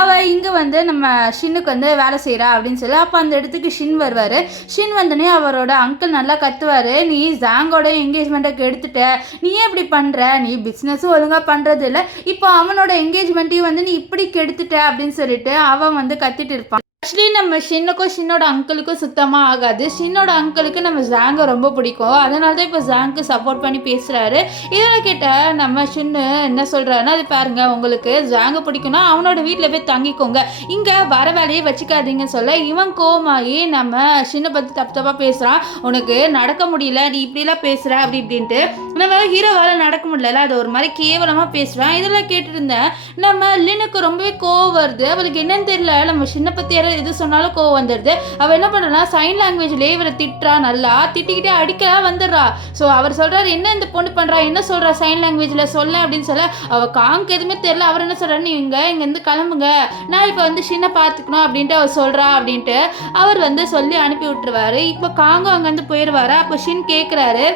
அவள் இங்கே வந்து நம்ம ஷின்னுக்கு வந்து வேலை செய்கிறா அப்படின்னு சொல்லி. அப்போ அந்த இடத்துக்கு ஷின் வருவார். ஷின் வந்தோடனே அவரோட அங்கிள் நல்லா கத்துவார், நீ ஜாங்கோட என்கேஜ்மெண்ட்டை எடுத்துட்ட, நீ ஏன் இப்படி பண்ணுற, நீ பிஸ்னஸும் ஒழுங்காக பண்ணுறது இல்லை, இப்போ அவனோட என்கேஜ்மெண்ட்டையும் வந்து நீ இப்படி கெடுத்துட்ட அப்படின்னு சொல்லிட்டு அவன் வந்து கத்திட்டு இருப்பான். ஆக்சுவலி நம்ம ஷின்னுக்கும் ஷின்னோட அங்கிளுக்கும் சுத்தமாக ஆகாது. ஷின்னோட அங்கிளுக்கு நம்ம ஜாங்கை ரொம்ப பிடிக்கும், அதனால தான் இப்போ ஜாங்க்கு சப்போர்ட் பண்ணி பேசுகிறாரு. இதில் கேட்டால் நம்ம ஷின்னு என்ன சொல்கிறாருன்னா, அது பாருங்க, உங்களுக்கு ஜாங்கை பிடிக்கும்னா அவனோட வீட்டில் போய் தங்கிக்கோங்க, இங்கே வர வேலையை வச்சுக்காதீங்கன்னு சொல்ல, இவன் கோமாயி நம்ம ஷின்னை பற்றி தப்பாக பேசுகிறான், உனக்கு நடக்க முடியல, நீ இப்படிலாம் பேசுகிற அப்படி இப்படின்ட்டு. நம்ம ஹீரோவால் நடக்க முடியல, அது ஒரு மாதிரி கேவலமாக பேசுகிறான். இதெல்லாம் கேட்டுட்டு இருந்தேன் நம்ம லின்னுக்கு ரொம்பவே கோவம் வருது. அவளுக்கு என்னன்னு தெரியல, நம்ம ஷின்னை பற்றி எது சொன்னாலும் கோவம் வந்துடுது. அவ என்ன பண்றா, சைன் லாங்குவேஜ்லயே இவரை திட்டுறா, நல்லா திட்டிக்கிட்டே அடிக்க வந்துடுறா. ஸோ அவர் சொல்றாரு, என்ன இந்த பொண்ணு பண்றா, என்ன சொல்றா சைன் லாங்குவேஜ்ல சொல்ல அப்படின்னு சொல்ல, அவ காங்க்கு எதுவுமே தெரியல. அவர் என்ன சொல்றாரு, நீங்க இங்க இருந்து கிளம்புங்க, நான் இப்ப வந்து சின்ன பாத்துக்கணும் அப்படின்ட்டு அவர் சொல்றா அப்படின்ட்டு அவர் வந்து சொல்லி அனுப்பி விட்டுருவாரு. இப்போ காங்கும் அங்க இருந்து போயிடுவாரு. அப்போ ஷின் கேட்கிறாரு,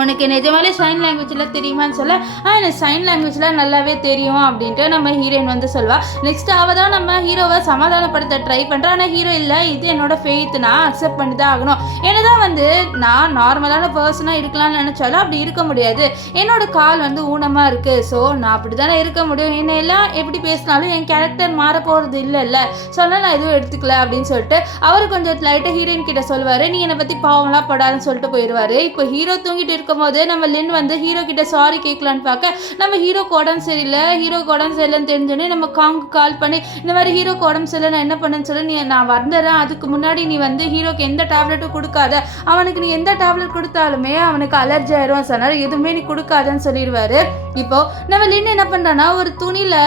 உனக்கு நிஜமாலே சைன் லாங்குவேஜ்லாம் தெரியுமான்னு சொல்ல, எனக்கு சைன் லாங்குவேஜ்லாம் நல்லாவே தெரியும் அப்படின்ட்டு நம்ம ஹீரோயின் வந்து சொல்வா. நெக்ஸ்ட் அவள் தான் நம்ம ஹீரோவை சமாதானப்படுத்த ட்ரை பண்ணுறா. ஆனால் ஹீரோ இல்லை, இது என்னோட ஃபெய்த், நான் அக்செப்ட் பண்ணி தான் ஆகணும், என்னதான் வந்து நான் நார்மலான பர்சனாக இருக்கலாம்னு நினச்சாலும் அப்படி இருக்க முடியாது, என்னோட கால் வந்து ஊனமாக இருக்குது, ஸோ நான் அப்படி தானே இருக்க முடியும், என்னை எல்லாம் எப்படி பேசினாலும் என் கேரக்டர் மாற போகிறது இல்லை, ஸோ அதனால் நான் எதுவும் எடுத்துக்கல அப்படின்னு சொல்லிட்டு அவர் கொஞ்சம் லைட்டாக ஹீரோயின் கிட்ட சொல்வார், நீ என்னை பற்றி பாவம்லாம் படாதுன்னு சொல்லிட்டு போயிடுவார். இப்போ ஹீரோ தூங்கிட்டு இருக்கும்போது நம்ம லின் வந்து ஹீரோ கிட்ட சாரி கேட்கலான்னு பார்க்க, நம்ம ஹீரோக்கு உடம்பு சரியில்லைன்னு தெரிஞ்சோடனே நம்ம காங்கு கால் பண்ணி, இந்த மாதிரி ஹீரோக்கு உடம்பு சரியில்லை, நான் என்ன பண்ணேன்னு சொல்லி, நீ நான் வந்துடுறேன், அதுக்கு முன்னாடி நீ வந்து ஹீரோக்கு எந்த டேப்லெட்டும் கொடுக்காத, அவனுக்கு நீ எந்த டேப்லெட் கொடுத்தாலுமே அவனுக்கு அலர்ஜி ஆயிரும், சொன்னார், எதுவுமே நீ கொடுக்காதன்னு சொல்லிடுவாரு. இப்போ நம்ம லின் என்ன பண்றான்னா, ஒரு துணியில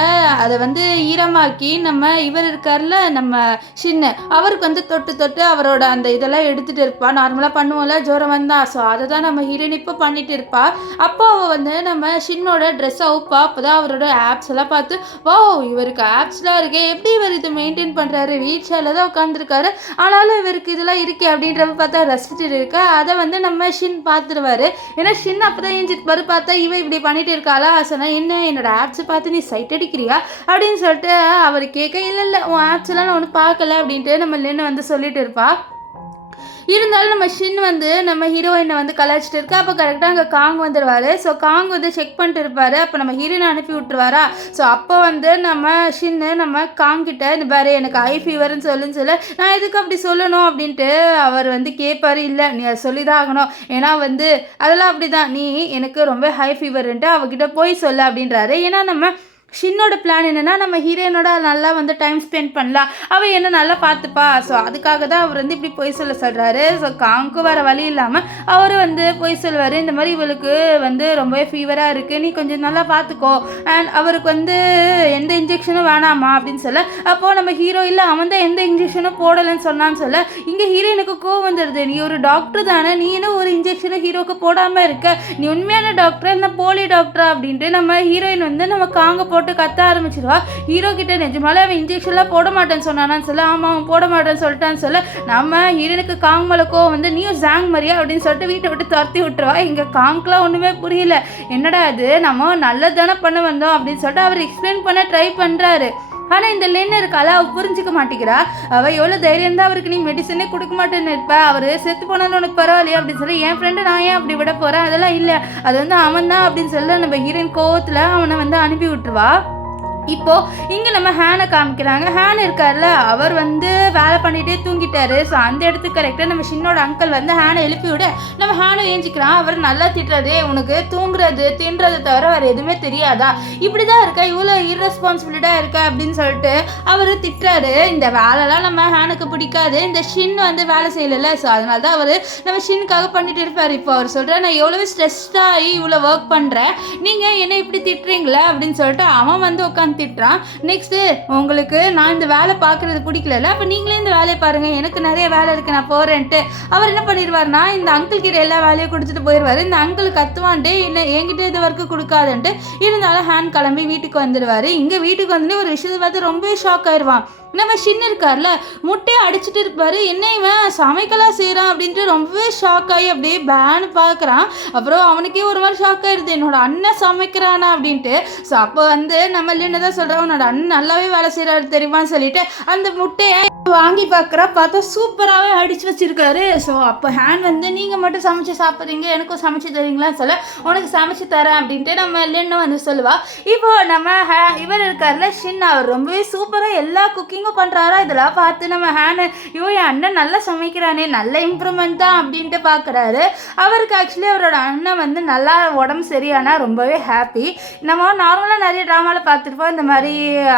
அதை வந்து ஈரமாக்கி நம்ம இவர் இருக்கார்ல நம்ம ஷின்னு, அவருக்கு வந்து தொட்டு அவரோட அந்த இதெல்லாம் எடுத்துட்டு இருப்பா, நார்மலாக பண்ணுவோம்ல ஜோரம் வந்தா, ஸோ அதை தான் நம்ம ஹீரோயின் இப்போ பண்ணிட்டு இருப்பா. அப்போ அவள் வந்து நம்ம ஷின்னோட ட்ரெஸ் அவுப்பா, அப்போதான் அவரோட ஆப்ஸ் எல்லாம் பார்த்து, வா இவருக்கு ஆப்ஸ்லாம் இருக்கே, எப்படி இவர் இதை மெயின்டைன் பண்ணுறாரு, வீல் சேர்ல தான் உட்காந்துருக்காரு, ஆனாலும் இவருக்கு இதெல்லாம் இருக்கே அப்படின்றப்ப பார்த்தா ரசிச்சுட்டு இருக்க, அதை வந்து நம்ம ஷின் பார்த்துருவாரு. ஏன்னா ஷின் அப்போ தான் ஏஞ்சிட்டு பார்த்தா இவ இப்படி பண்ணிட்டு இருக்காளா, சொன்னால் என்ன என்னோட ஆப்ஸை பார்த்து நீ சைட் அடிக்கிறியா அப்படின்னு சொல்லிட்டு அவர் கேட்க, இல்லை உன் ஆப்ஸ் எல்லாம் நான் ஒன்றும் பார்க்கல அப்படின்ட்டு நம்ம லின்னு வந்து சொல்லிட்டு இருப்பா. இருந்தாலும் நம்ம ஷின் வந்து நம்ம ஹீரோயினை வந்து கலாய்ச்சிட்டு இருக்கா. அப்போ கரெக்டாக அங்கே காங் வந்துடுவார். ஸோ காங் வந்து செக் பண்ணிட்டு இருப்பார். அப்போ நம்ம ஹீரோயினை அனுப்பி விட்டுருவாரா. ஸோ அப்போ வந்து நம்ம ஷின்னு நம்ம காங்கிட்ட இந்த பாரு எனக்கு ஹை ஃபீவர்னு சொல்ல நான் எதுக்கு அப்படி சொல்லணும் அப்படின்ட்டு அவர் வந்து கேட்பாரு. இல்லை நீ அதை சொல்லி தான் ஆகணும், ஏன்னா வந்து அதெல்லாம் அப்படி தான், நீ எனக்கு ரொம்ப ஹை ஃபீவர்ன்ட்டு அவகிட்ட போய் சொல்ல அப்படின்றாரு. ஏன்னா நம்ம ஷின்னோட பிளான் என்னென்னா நம்ம ஹீரோயினோட நல்லா வந்து டைம் ஸ்பெண்ட் பண்ணலாம், அவள் என்ன நல்லா பார்த்துப்பா. ஸோ அதுக்காக தான் அவர் வந்து இப்படி பொய் சொல்கிறாரு. ஸோ காங்க்கு வேறு வழி இல்லாமல் அவர் வந்து பொய் சொல்வார். இந்த மாதிரி இவளுக்கு வந்து ரொம்பவே ஃபீவராக இருக்குது, நீ கொஞ்சம் நல்லா பார்த்துக்கோ, அண்ட் அவருக்கு வந்து எந்த இன்ஜெக்ஷனும் வேணாமா அப்படின்னு சொல்ல. அப்போது நம்ம ஹீரோ இல்லை அவன் தான் எந்த இன்ஜெக்ஷனும் போடலைன்னு சொன்னான்னு சொல்ல. இங்கே ஹீரோயினுக்கு கோவம் வந்துடுது. நீ ஒரு டாக்டர் தானே, நீ என்ன ஒரு இன்ஜெக்ஷனும் ஹீரோக்கு போடாமல் இருக்க, நீ உண்மையான டாக்டரா இல்லை போலி டாக்டரா அப்படின்ட்டு நம்ம ஹீரோயின் வந்து நம்ம காங்க போட்டு கத்த ஆரம்பிச்சிருவா. ஹீரோ கிட்ட நிஜமாலே அவன் இன்ஜெக்ஷன்லாம் போட மாட்டேன்னு சொன்னான்னு சொல்ல. ஆமாம் அவன் போட மாட்டேன்னு சொல்லிட்டான்னு சொல்ல. நம்ம ஹீரோனுக்கு காங் மலக்கோ வந்து நீயும் ஜாங் மரியா அப்படின்னு சொல்லிட்டு வீட்டை விட்டு துரத்தி விட்டுருவா. இங்கே காங்க்லாம் ஒன்றுமே புரியல, என்னடா அது நம்ம நல்லது தானே பண்ண வந்தோம் அப்படின்னு சொல்லிட்டு அவர் எக்ஸ்பிளைன் பண்ண ட்ரை பண்ணுறாரு. ஆனால் இந்த லென் இருக்கால அவள் புரிஞ்சிக்க மாட்டேங்கிறா. அவள் எவ்வளோ தைரியம் தான் அவருக்கு நீ மெடிசனே கொடுக்க மாட்டேன்னு இருப்ப, அவர் செத்து போனாலும் உனக்கு பரவாயில்லையா அப்படின்னு சொல்லி என் ஃப்ரெண்டு நான் ஏன் அப்படி விட போகிறேன், அதெல்லாம் இல்லை, அது வந்து அவன் தான் அப்படின்னு சொல்ல நம்ம ஹீரோயின் கோவத்தில் அவனை வந்து அனுப்பி விட்டுருவா. இப்போது இங்கே நம்ம ஹேனை காமிக்கிறாங்க. ஹேன் இருக்கார்ல அவர் வந்து வேலை பண்ணிகிட்டே தூங்கிட்டாரு. ஸோ அந்த இடத்துக்கு கரெக்டாக நம்ம ஷின்னோட அங்கிள் வந்து ஹேனை எழுப்பி விட நம்ம ஹேனை ஏஞ்சிக்கிறான். அவர் நல்லா திட்டுறாரு, உனக்கு தூங்குறது தின்றது தவிர வேறு எதுவுமே தெரியாதா, இப்படி தான் இருக்கா, இவ்வளோ இர்ரெஸ்பான்சிபிலிட்டாக இருக்கா அப்படின்னு சொல்லிட்டு அவர் திட்டுறாரு. இந்த வேலைலாம் நம்ம ஹேனுக்கு பிடிக்காது, இந்த ஷின் வந்து வேலை செய்யலை. ஸோ அதனால தான் அவர் நம்ம ஷின்னுக்காக பண்ணிட்டு இருப்பார். இப்போ அவர் சொல்கிறார், நான் எவ்வளோ ஸ்ட்ரெஸ்டாகி இவ்வளோ ஒர்க் பண்ணுறேன், நீங்கள் என்ன இப்படி திட்டுறீங்களே அப்படின்னு சொல்லிட்டு அவன் வந்து உட்காந்து திட்டுறான். நெக்ஸ்ட்டு உங்களுக்கு நான் இந்த வேலை பார்க்குறது பிடிக்கல, அப்போ நீங்களே இந்த வேலையை பாருங்கள், எனக்கு நிறைய வேலை இருக்குது நான் போகிறேன்ட்டு அவர் என்ன பண்ணிடுவார்னா இந்த அங்கிள் கிட்ட எல்லா வேலையும் கொடுத்துட்டு போயிடுவார். இந்த அங்கிள் கத்துவான்ட்டு என்ன என்கிட்ட இது வரைக்கும் கொடுக்காதுன்ட்டு. இருந்தாலும் ஹேண்ட் கிளம்பி வீட்டுக்கு வந்துடுவார். இங்கே வீட்டுக்கு வந்து ஒரு விஷயத்தை பார்த்து ரொம்ப ஷாக் ஆயிடுவான். நம்ம ஷின் இருக்கார்ல முட்டையை அடிச்சுட்டு இருப்பார், என்ன இவன் சமைக்கலாம் செய்கிறான் அப்படின்ட்டு ரொம்பவே ஷாக் ஆகி அப்படியே பேன்னு பார்க்குறான். அப்புறம் அவனுக்கே ஒரு மாதிரி ஷாக் ஆயிடுது, என்னோட அண்ணன் சமைக்கிறானா அப்படின்ட்டு. ஸோ அப்போ வந்து நம்ம இல்லைன்னு தான் சொல்கிறோம், உன்னோட அண்ணன் நல்லாவே வேலை செய்கிறாரு தெரியுமான்னு சொல்லிட்டு அந்த முட்டையை வாங்கி பார்த்தா சூப்பராகவே அடித்து வச்சிருக்காரு. ஸோ அப்போ ஹேண்ட் வந்து நீங்கள் மட்டும் சமைச்சு சாப்பிட்றீங்க, எனக்கும் சமைச்சு தரீங்களான்னு சொல்ல, உனக்கு சமைச்சு தரேன் அப்படின்ட்டு நம்ம இல்லைன்னு வந்து சொல்லுவா. இப்போ நம்ம இவர் இருக்கார்ல ஷின், அவர் ரொம்பவே சூப்பராக எல்லா குக்கிங்கும் பண்ணுறாரா. இதெல்லாம் பார்த்து நம்ம ஹேண்ட் என் அண்ணன் நல்லா சமைக்கிறானே, நல்ல இம்ப்ரூவ்மெண்ட் தான் அப்படின்ட்டு பார்க்குறாரு. அவருக்கு ஆக்சுவலி அவரோட அண்ணன் வந்து நல்லா உடம்பு சரியானா ரொம்பவே ஹாப்பி. நம்ம நார்மலாக நிறைய ட்ராமாவில் பார்த்துருப்போம் இந்த மாதிரி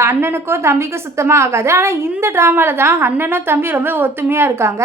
அண்ணனுக்கும் தம்பிக்கும் சுத்தமாக ஆகாது. ஆனால் இந்த ட்ராமாவில் தான் அண்ணனும் தம்பி ரொம்ப ஒத்துமையாக இருக்காங்க.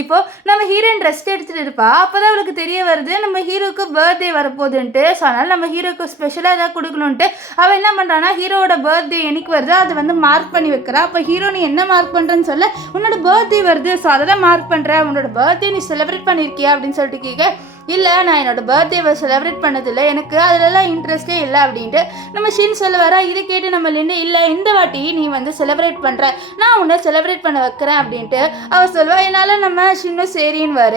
இப்போது நம்ம ஹீரோயின் ரெஸ்ட் எடுத்துகிட்டு இருப்பா. அப்போ தான் அவளுக்கு தெரிய வருது நம்ம ஹீரோவுக்கு பர்த்டே வரப்போகுதுன்ட்டு. ஸோ அதனால் நம்ம ஹீரோவுக்கு ஸ்பெஷலாக எதாவது கொடுக்கணுன்ட்டு அவள் என்ன பண்ணுறான்னா ஹீரோவோட பர்த்டே என்னைக்கு வருதோ அதை வந்து மார்க் பண்ணி வைக்கிறா. அப்போ ஹீரோ நீ என்ன மார்க் பண்ணுறேன்னு சொல்ல, உன்னோட பர்த்டே வருது ஸோ அதை தான் மார்க் பண்ணுறேன், உன்னோட பர்த்டே நீ செலிப்ரேட் பண்ணியிருக்கியா அப்படின்னு சொல்லிட்டு கேட்க, இல்லை நான் என்னோட பர்த்டேவை செலிப்ரேட் பண்ணதில்லை, எனக்கு அதிலலாம் இன்ட்ரெஸ்டே இல்லை அப்படின்ட்டு நம்ம ஷின் சொல்லுவாரா. இதை கேட்டு நம்ம நின்று இல்லை இந்த வாட்டி நீ வந்து செலிப்ரேட் பண்ணுற, நான் உன்னை செலிப்ரேட் பண்ண வைக்கிறேன் அப்படின்ட்டு அவள் சொல்லுவா. என்னால் நம்ம ஷின்னும் சரின்னு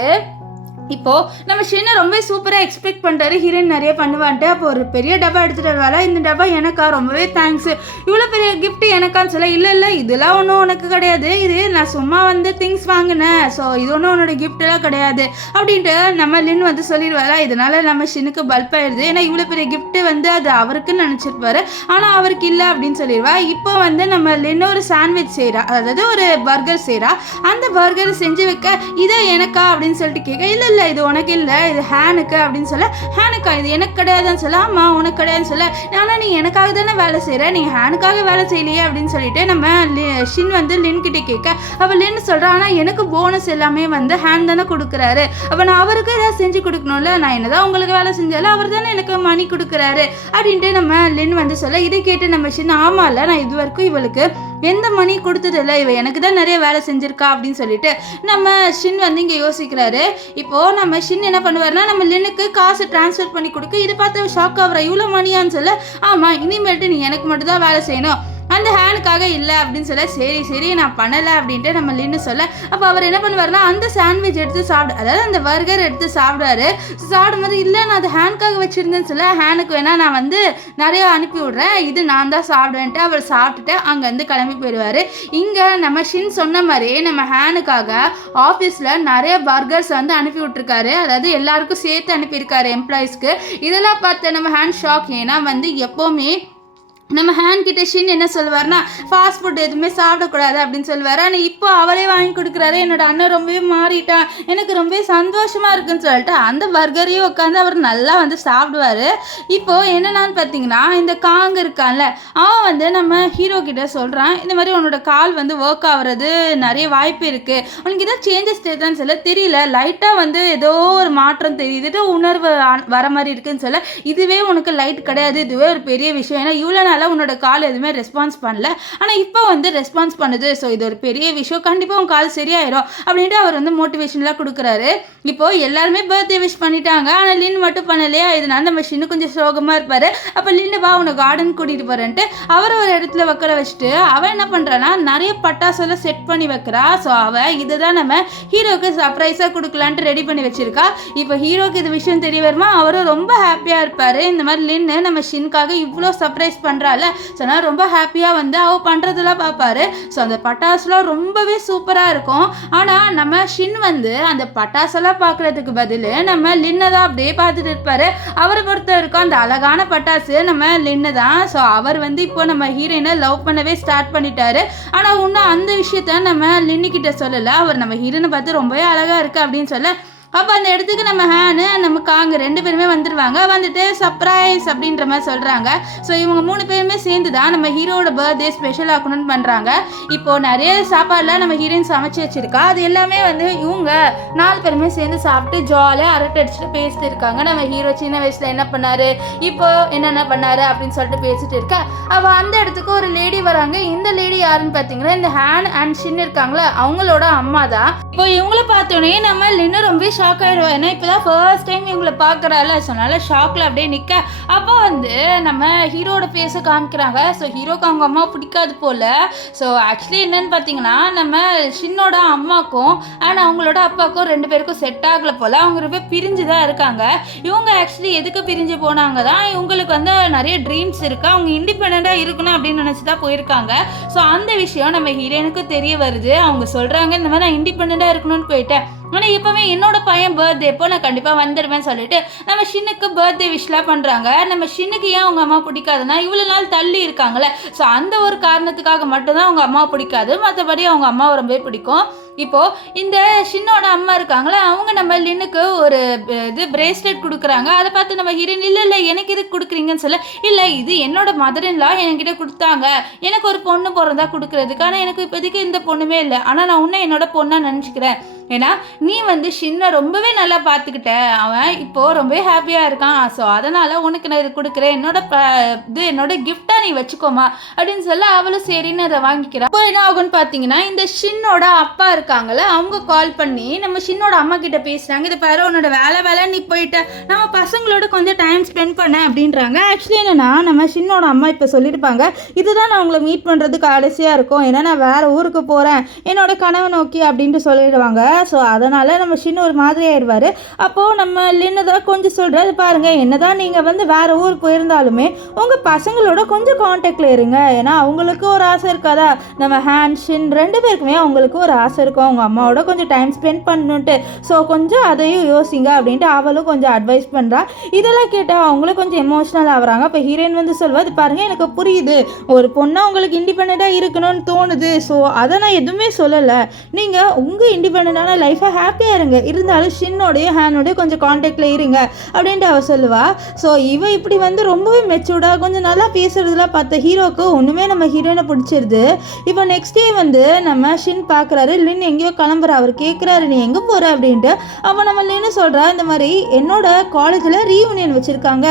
இப்போது நம்ம ஷின்னை ரொம்ப சூப்பராக எக்ஸ்பெக்ட் பண்ணுறாரு ஹீரோயின் நிறைய பண்ணுவான்ட்டு. அப்போ ஒரு பெரிய டப்பா எடுத்துகிட்டு வருவாரா, இந்த டப்பா எனக்கா, ரொம்பவே தேங்க்ஸ், இவ்வளோ பெரிய கிஃப்ட் எனக்கான்னு சொல்ல, இல்லை இதெல்லாம் ஒன்றும் உனக்கு கிடையாது, இது நான் சும்மா வந்து திங்ஸ் வாங்கினேன், ஸோ இது ஒன்றும் உன்னோட கிஃப்டெல்லாம் கிடையாது அப்படின்ட்டு நம்ம லின் வந்து சொல்லிடுவாரா. இதனால் நம்ம ஷின்னுக்கு பல்ப் ஆயிடுது, ஏன்னா இவ்வளோ பெரிய கிஃப்ட்டு வந்து அது அவருக்குன்னு நினச்சிருப்பாரு, ஆனால் அவருக்கு இல்லை அப்படின்னு சொல்லிடுவா. இப்போ வந்து நம்ம லின் ஒரு சாண்ட்விச் செய்கிறா, அதாவது ஒரு பர்கர் செய்கிறா. அந்த பர்கரை செஞ்சு வைக்க இதை எனக்கா அப்படின்னு சொல்லிட்டு கேட்க, இல்லை இது உனக்கு இல்லை, இது ஹேனுக்கு அப்படின்னு சொல்ல, ஹேனுக்கா இது எனக்கு கிடையாதுன்னு சொல்ல, ஆமாம் உனக்கு கிடையாதுன்னு சொல்ல, ஆனால் நீ எனக்காக தானே வேலை செய்கிற, நீ ஹேனுக்காக வேலை செய்யலையே அப்படின்னு சொல்லிட்டு நம்ம ஷின் வந்து லின் கிட்டே கேட்க, அப்போ லின் சொல்கிறான் ஆனால் எனக்கு போனஸ் எல்லாமே வந்து ஹேண்ட் தானே கொடுக்குறாரு, அப்போ நான் அவருக்கு ஏதாவது செஞ்சு கொடுக்கணும்ல, நான் என்னதான் உங்களுக்கு வேலை செஞ்சாலும் அவர் தானே எனக்கு மணி கொடுக்குறாரு அப்படின்ட்டு நம்ம லின் வந்து சொல்ல, இதை கேட்டு நம்ம ஷின் ஆமாம் இல்லை நான் இது வரைக்கும் இவளுக்கு எந்த மணி கொடுத்ததில்லை, இவ எனக்கு தான் நிறைய வேலை செஞ்சுருக்கா அப்படின்னு சொல்லிட்டு நம்ம ஷின் வந்து இங்கே யோசிக்கிறாரு. இப்போது நம்ம ஷின் என்ன பண்ணுவார்னா நம்ம லின்னுக்கு காசு ட்ரான்ஸ்ஃபர் பண்ணி கொடுக்க, இதை பார்த்து ஷாக் ஆகுறா, இவ்வளோ மணியான்னு சொல்ல, ஆமாம் இனிமேல்ட்டு நீ எனக்கு மட்டும் தான் வேலை செய்யணும், அந்த ஹேனுக்காக இல்லை அப்படின்னு சொல்ல சரி நான் பண்ணலை அப்படின்ட்டு நம்ம லின்னு சொல்ல அப்போ அவர் என்ன பண்ணுவார்னா அந்த சாண்ட்விச் எடுத்து அதாவது அந்த பர்கர் எடுத்து சாப்பிடுவாரு. சாப்பிடும்போது இல்லை நான் அது ஹேனுக்காக வச்சுருந்தேன்னு சொல்ல ஹேனுக்கு வேணா நான் வந்து நிறைய அனுப்பி விட்றேன், இது நான் தான் சாப்பிடுவேன்ட்டு அவர் சாப்பிட்டுட்டு அங்கேருந்து கிளம்பி போயிடுவார். இங்கே நம்ம ஷின் சொன்ன மாதிரி நம்ம ஹேனுக்காக ஆஃபீஸில் நிறைய பர்கர்ஸ் வந்து அனுப்பி விட்டுருக்காரு, அதாவது எல்லாருக்கும் சேர்த்து அனுப்பியிருக்காரு எம்ப்ளாயிஸ்க்கு. இதெல்லாம் பார்த்து நம்ம ஹேண்ட் ஷாக். ஏன்னா வந்து எப்போவுமே நம்ம ஹேண்ட் கிட்ட ஷின் என்ன சொல்லுவார்னா ஃபாஸ்ட் ஃபுட் எதுவுமே சாப்பிடக்கூடாது அப்படின்னு சொல்லுவார். ஆனால் இப்போ அவரே வாங்கி கொடுக்குறாரு, என்னோட அண்ணன் ரொம்பவே மாறிட்டான், எனக்கு ரொம்பவே சந்தோஷமாக இருக்குன்னு சொல்லிட்டு அந்த பர்கரையும் உட்காந்து அவர் நல்லா வந்து சாப்பிடுவார். இப்போது என்னென்னு பார்த்தீங்கன்னா இந்த காங் இருக்கான்ல அவன் வந்து நம்ம ஹீரோ கிட்ட சொல்கிறான், இந்த மாதிரி உன்னோட கால் வந்து ஒர்க் ஆகுறது நிறைய வாய்ப்பு இருக்குது, உனக்கு ஏதோ சேஞ்சஸ் தெரியுதான்னு சொல்ல தெரியல, லைட்டாக வந்து ஏதோ ஒரு மாற்றம் தெரியுது, உணர்வு வர மாதிரி இருக்குன்னு சொல்ல இதுவே உனக்கு லைட் கிடையாது, இதுவே ஒரு பெரிய விஷயம், ஏன்னா இவ்வளோ உன்னோட கால் எதுவுமே ரெஸ்பான்ஸ் பண்ணல, ஆனால் இப்போ வந்து ரெஸ்பான்ஸ் பண்ணுது, ஸோ இது ஒரு பெரிய விஷயம், கண்டிப்பாக உன் கால் சரியாயிரும் அப்படின்ட்டு அவர் வந்து மோட்டிவேஷன்லாம் கொடுக்குறாரு. இப்போ எல்லாருமே பர்த்டே விஷ் பண்ணிட்டாங்க, ஆனால் லின் மட்டும் பண்ணலையா, இதனால நம்ம ஷின்னு கொஞ்சம் சோகமாக இருப்பார். அப்போ லின்னு வா உன்னை கார்டன் கூட்டிகிட்டு போகிறேன்ட்டு அவரை ஒரு இடத்துல உட்கார வச்சுட்டு அவன் என்ன பண்ணுறான்னா நிறைய பட்டாசெல்லாம் செட் பண்ணி வைக்கிறா. ஸோ அவள் இதுதான் நம்ம ஹீரோக்கு சர்ப்ரைஸாக கொடுக்கலான்ட்டு ரெடி பண்ணி வச்சிருக்கா. இப்போ ஹீரோக்கு இது விஷயம் தெரிய வருமா, அவரும் ரொம்ப ஹாப்பியாக இருப்பார். இந்த மாதிரி லின்னு நம்ம ஷின்காக இவ்வளோ சர்ப்ரைஸ் பண்ணுறாள், ஸோ நான் ரொம்ப ஹாப்பியாக வந்து அவள் பண்ணுறதெல்லாம் பார்ப்பாரு. ஸோ அந்த பட்டாசுலாம் ரொம்பவே சூப்பராக இருக்கும். ஆனால் நம்ம ஷின் வந்து அந்த பட்டாசெல்லாம் பார்க்குறதுக்கு பதில் நம்ம லின்னை தான் அப்படியே பார்த்துட்டு இருப்பார். அவரை பொறுத்த வரைக்கும் அந்த அழகான பட்டாசு நம்ம லின்னு தான். ஸோ அவர் வந்து இப்போ நம்ம ஹீரோயினை லவ் பண்ணவே ஸ்டார்ட் பண்ணிட்டாரு. ஆனால் இன்னும் அந்த விஷயத்த நம்ம லின்னுக்கிட்ட சொல்லலை. அவர் நம்ம ஹீரோயினை பார்த்து ரொம்பவே அழகாக இருக்குது அப்படின்னு சொல்ல அப்போ அந்த இடத்துக்கு நம்ம ஹேனு நம்ம காங்க 2 பேருமே வந்துடுவாங்க. வந்துட்டு சர்ப்ரைஸ் அப்படின்ற மாதிரி சொல்கிறாங்க. ஸோ இவங்க 3 பேருமே சேர்ந்து தான் நம்ம ஹீரோட பர்த்டே ஸ்பெஷல் ஆக்கணும்னு பண்ணுறாங்க. இப்போது நிறைய சாப்பாடுலாம் நம்ம ஹீரோயின் சமைச்சு வச்சுருக்கா. அது எல்லாமே வந்து இவங்க 4 பேருமே சேர்ந்து சாப்பிட்டு ஜாலியாக அரட்டை அடிச்சுட்டு பேசிட்டு இருக்காங்க. நம்ம ஹீரோ சின்ன வயசில் என்ன பண்ணார், இப்போ என்னென்ன பண்ணார் அப்படின்னு சொல்லிட்டு பேசிட்டு இருக்கா. அவள் அந்த இடத்துக்கு ஒரு லேடி வராங்க. இந்த லேடி யாருன்னு பார்த்தீங்கன்னா இந்த ஹேன் அண்ட் ஷின் இருக்காங்களா அவங்களோட அம்மா தான். இப்போ இவங்கள பார்த்தோன்னே நம்ம லின்னு ரொம்ப ஷாக் ஆகிடுவோம். ஏன்னா இப்போ தான் ஃபர்ஸ்ட் டைம் இவங்களை பார்க்குறாள். ஸோ அதனால் ஷாக்கில் அப்படியே நிற்க அப்போ வந்து நம்ம ஹீரோட ஃபேஸை காமிக்கிறாங்க. ஸோ ஹீரோக்கு அவங்க அம்மா பிடிக்காது போல். ஸோ ஆக்சுவலி என்னென்னு பார்த்தீங்கன்னா நம்ம ஷின்னோட அம்மாக்கும் அண்ட் அவங்களோட அப்பாவுக்கும் 2 பேருக்கும் செட் ஆகலை போல். அவங்க ரொம்ப பிரிஞ்சு தான் இருக்காங்க. இவங்க ஆக்சுவலி எதுக்கு பிரிஞ்சு போனாங்க தான், இவங்களுக்கு வந்து நிறைய ட்ரீம்ஸ் இருக்குது, அவங்க இண்டிபெண்ட்டாக இருக்கணும் அப்படின்னு நினச்சி தான் போயிருக்காங்க. ஸோ அந்த விஷயம் நம்ம ஹீரோனுக்கு தெரிய வருது. அவங்க சொல்கிறாங்க இந்த மாதிரி நான் இண்டிபெண்ட்டாக இருக்கணும்னு போயிட்டேன், ஆனால் இப்போவே என்னோட பையன் பர்த்டே எப்போ நான் கண்டிப்பாக வந்துடுவேன்னு சொல்லிட்டு நம்ம ஷின்னுக்கு பர்த்டே விஷலாம் பண்ணுறாங்க. நம்ம ஷின்னுக்கு ஏன் அவங்க அம்மா பிடிக்காதுன்னா இவ்வளோ நாள் தள்ளி இருக்காங்களே, ஸோ அந்த ஒரு காரணத்துக்காக மட்டும்தான் அவங்க அம்மா பிடிக்காது, மற்றபடி அவங்க அம்மாவை ரொம்ப பிடிக்கும். இப்போது இந்த ஷின்னோட அம்மா இருக்காங்களே அவங்க நம்ம லின்னுக்கு ஒரு இது பிரேஸ்லெட் கொடுக்குறாங்க. அதை பார்த்து நம்ம ஹீரோயின் இல்லை எனக்கு இதுக்கு கொடுக்குறீங்கன்னு சொல்ல இல்லை இது என்னோட மதர்இன்லா என்கிட்ட கொடுத்தாங்க, எனக்கு ஒரு பொண்ணு பிறந்தா கொடுக்குறதுக்கு, ஆனால் எனக்கு இப்போதைக்கு இந்த பொண்ணுமே இல்லை, ஆனால் நான் இன்னும் என்னோட பொண்ணாக நினச்சிக்கிறேன், ஏன்னா நீ வந்து ஷின்னை ரொம்பவே நல்லா பார்த்துக்கிட்ட, அவன் இப்போது ரொம்பவே ஹாப்பியாக இருக்கான், ஸோ அதனால் உனக்கு நான் இது கொடுக்குறேன், என்னோட கிஃப்டாக நீ வச்சுக்கோமா அப்படின்னு சொல்ல அவளும் சரின்னு அதை வாங்கிக்கிறான். இப்போ என்ன ஆகும்னு பார்த்தீங்கன்னா இந்த ஷின்னோட அப்பா இருக்காங்களே அவங்க கால் பண்ணி நம்ம ஷின்னோட அம்மா கிட்ட பேசுகிறாங்க. இது பாரு உன்னோட வேலை நீ போயிட்ட, நம்ம பசங்களோட கொஞ்சம் டைம் ஸ்பெண்ட் பண்ண அப்படின்றாங்க. ஆக்சுவலி என்னன்னா நம்ம ஷின்னோட அம்மா இப்போ சொல்லியிருப்பாங்க இதுதான் நான் உங்களை மீட் பண்ணுறதுக்கு கடைசியாக இருக்கும், ஏன்னா நான் வேறு ஊருக்கு போகிறேன் என்னோட கனவை நோக்கி அப்படின்ட்டு சொல்லிடுவாங்க. ஸோ அதனால் நம்ம ஷின் ஒரு மாதிரி ஆயிடுவார். அப்போது நம்ம லின்னு தான் கொஞ்சம் சொல்கிறது, பாருங்கள் என்ன தான் நீங்கள் வந்து வேறு ஊர் போயிருந்தாலுமே உங்கள் பசங்களோட கொஞ்சம் காண்டாக்டில் இருங்க, ஏன்னா அவங்களுக்கு ஒரு ஆசை இருக்காதா, நம்ம ஹேண்ட் ஷின் 2 பேருக்குமே அவங்களுக்கு ஒரு ஆசை இருக்கும் அவங்க அம்மாவோட கொஞ்சம் டைம் ஸ்பெண்ட் பண்ணணுன்ட்டு, ஸோ கொஞ்சம் அதையும் யோசிங்க அப்படின்ட்டு அவளும் கொஞ்சம் அட்வைஸ் பண்ணுறா. இதெல்லாம் கேட்டால் அவங்களும் கொஞ்சம் எமோஷ்னல் ஆகுறாங்க. இப்போ ஹீரோயின் வந்து சொல்வது, பாருங்கள் எனக்கு புரியுது ஒரு பொண்ணாக உங்களுக்கு இண்டிபெண்ட்டாக இருக்கணும்னு தோணுது, ஸோ அதை நான் எதுவுமே சொல்லலை, நீங்கள் உங்கள் இண்டிபெண்ட்டான லைஃபை ஹாப்பியாக இருங்க, இருந்தாலும் ஷின்னோடைய ஹேனோடைய கொஞ்சம் காண்டாக்டில் இருங்க அப்படின்ட்டு அவள் சொல்லுவா. ஸோ இவ இப்படி வந்து ரொம்பவே மெச்சூர்டாக கொஞ்சம் நல்லா பேசுறதுலாம் பார்த்த ஹீரோக்கு ஒன்றுமே நம்ம ஹீரோயினை பிடிச்சிருது. இப்போ நெக்ஸ்ட் டே வந்து நம்ம ஷின் பார்க்குறாரு, லின் எங்கேயோ கிளம்புற, அவர் கேட்குறாரு நீ எங்கே போகிற அப்படின்ட்டு. அப்போ நம்ம லின்னு சொல்கிறா, இந்த மாதிரி என்னோட காலேஜில் ரீயூனியன் வச்சுருக்காங்க,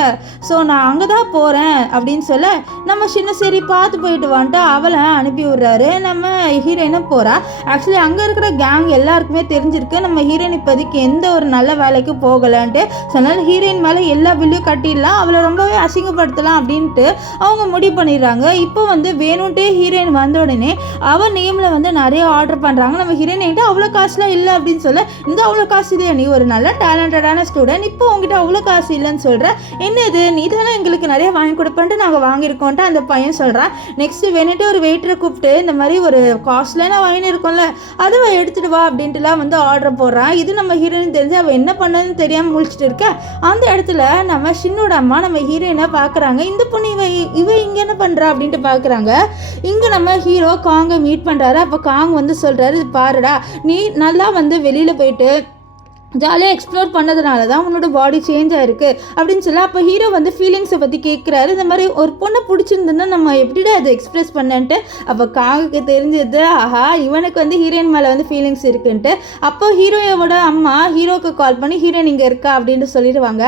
ஸோ நான் அங்கே தான் போகிறேன் அப்படின்னு சொல்ல நம்ம ஷின்னு சரி பார்த்து போயிட்டு வான்ட்டு அவளை அனுப்பி விடுறாரு. நம்ம ஹீரோயினும் போகிறா. ஆக்சுவலி அங்கே இருக்கிற கேங் எல்லாருக்குமே தெரிஞ்சிருக்கு நம்ம ஹீரோயின் இப்போதைக்கு எந்த ஒரு நல்ல வேலைக்கு போகலான்ட்டு. ஸோ அதனால் ஹீரோயின் மேலே எல்லா பில்லையும் கட்டிடலாம், அவளை ரொம்பவே அசிங்கப்படுத்தலாம் அப்படின்ட்டு அவங்க முடிவு பண்ணிடுறாங்க. இப்போ வந்து வேணும்ட்டே ஹீரோயின் வந்த உடனே அவள் நேமில் வந்து நிறைய ஆர்டர் பண்ணுறாங்க. நம்ம ஹீரோயின் என்கிட்ட அவ்வளோ காசுலாம் இல்லை அப்படின்னு சொல்ல, இந்த அவ்வளோ காசு இல்லையா, நீ ஒரு நல்ல டேலண்டடான ஸ்டூடெண்ட், இப்போ உங்ககிட்ட அவ்வளோ காசு இல்லைன்னு சொல்கிற, என்ன இது, நீ தானே எங்களுக்கு நிறைய வாங்கி கொடுப்பேன்ட்டு நாங்கள் வாங்கியிருக்கோன்ட்டு அந்த பையன் சொல்கிறான். நெக்ஸ்ட்டு வேணுட்டு ஒரு வெயிட்டரை கூப்பிட்டு இந்த மாதிரி ஒரு காஸ்ட்லியான வாங்கி இருக்கும்ல அதை எடுத்துகிட்டு வா அப்படின்ட்டுலாம் வந்து ஆர்டர் போடுறான். இது நம்ம ஹீரோயின் தெரிஞ்சு அவள் என்ன பண்ணதுன்னு தெரியாமல் முழிச்சிட்டு இருக்க. அந்த இடத்துல நம்ம ஷின்னோட அம்மா நம்ம ஹீரோயினை பார்க்குறாங்க. இந்த பொண்ணு இவ இங்கே என்ன பண்ணுறா அப்படின்ட்டு பார்க்குறாங்க. இங்கே நம்ம ஹீரோ காங்கை மீட் பண்ணுறாரு. அப்போ காங் வந்து சொல்கிறாரு, இது பாருடா, நீ நல்லா வந்து வெளியில் போயிட்டு ஜாலியாக எக்ஸ்ப்ளோர் பண்ணதுனால தான் உன்னோட பாடி சேஞ்ச் ஆகிருக்கு அப்படின்னு சொல்ல, அப்போ ஹீரோ வந்து ஃபீலிங்ஸை பற்றி கேட்குறாரு. இந்த மாதிரி ஒரு பொண்ணை பிடிச்சிருந்துன்னா நம்ம எப்படிடா அதை எக்ஸ்ப்ரெஸ் பண்ணேன்ட்டு. அப்போ காங்குக்கு தெரிஞ்சது, ஆஹா இவனுக்கு வந்து ஹீரோயின் மேலே வந்து ஃபீலிங்ஸ் இருக்குன்ட்டு. அப்போ ஹீரோயோட அம்மா ஹீரோக்கு கால் பண்ணி ஹீரோயின் இங்கே இருக்கா அப்படின்ட்டு சொல்லிடுவாங்க.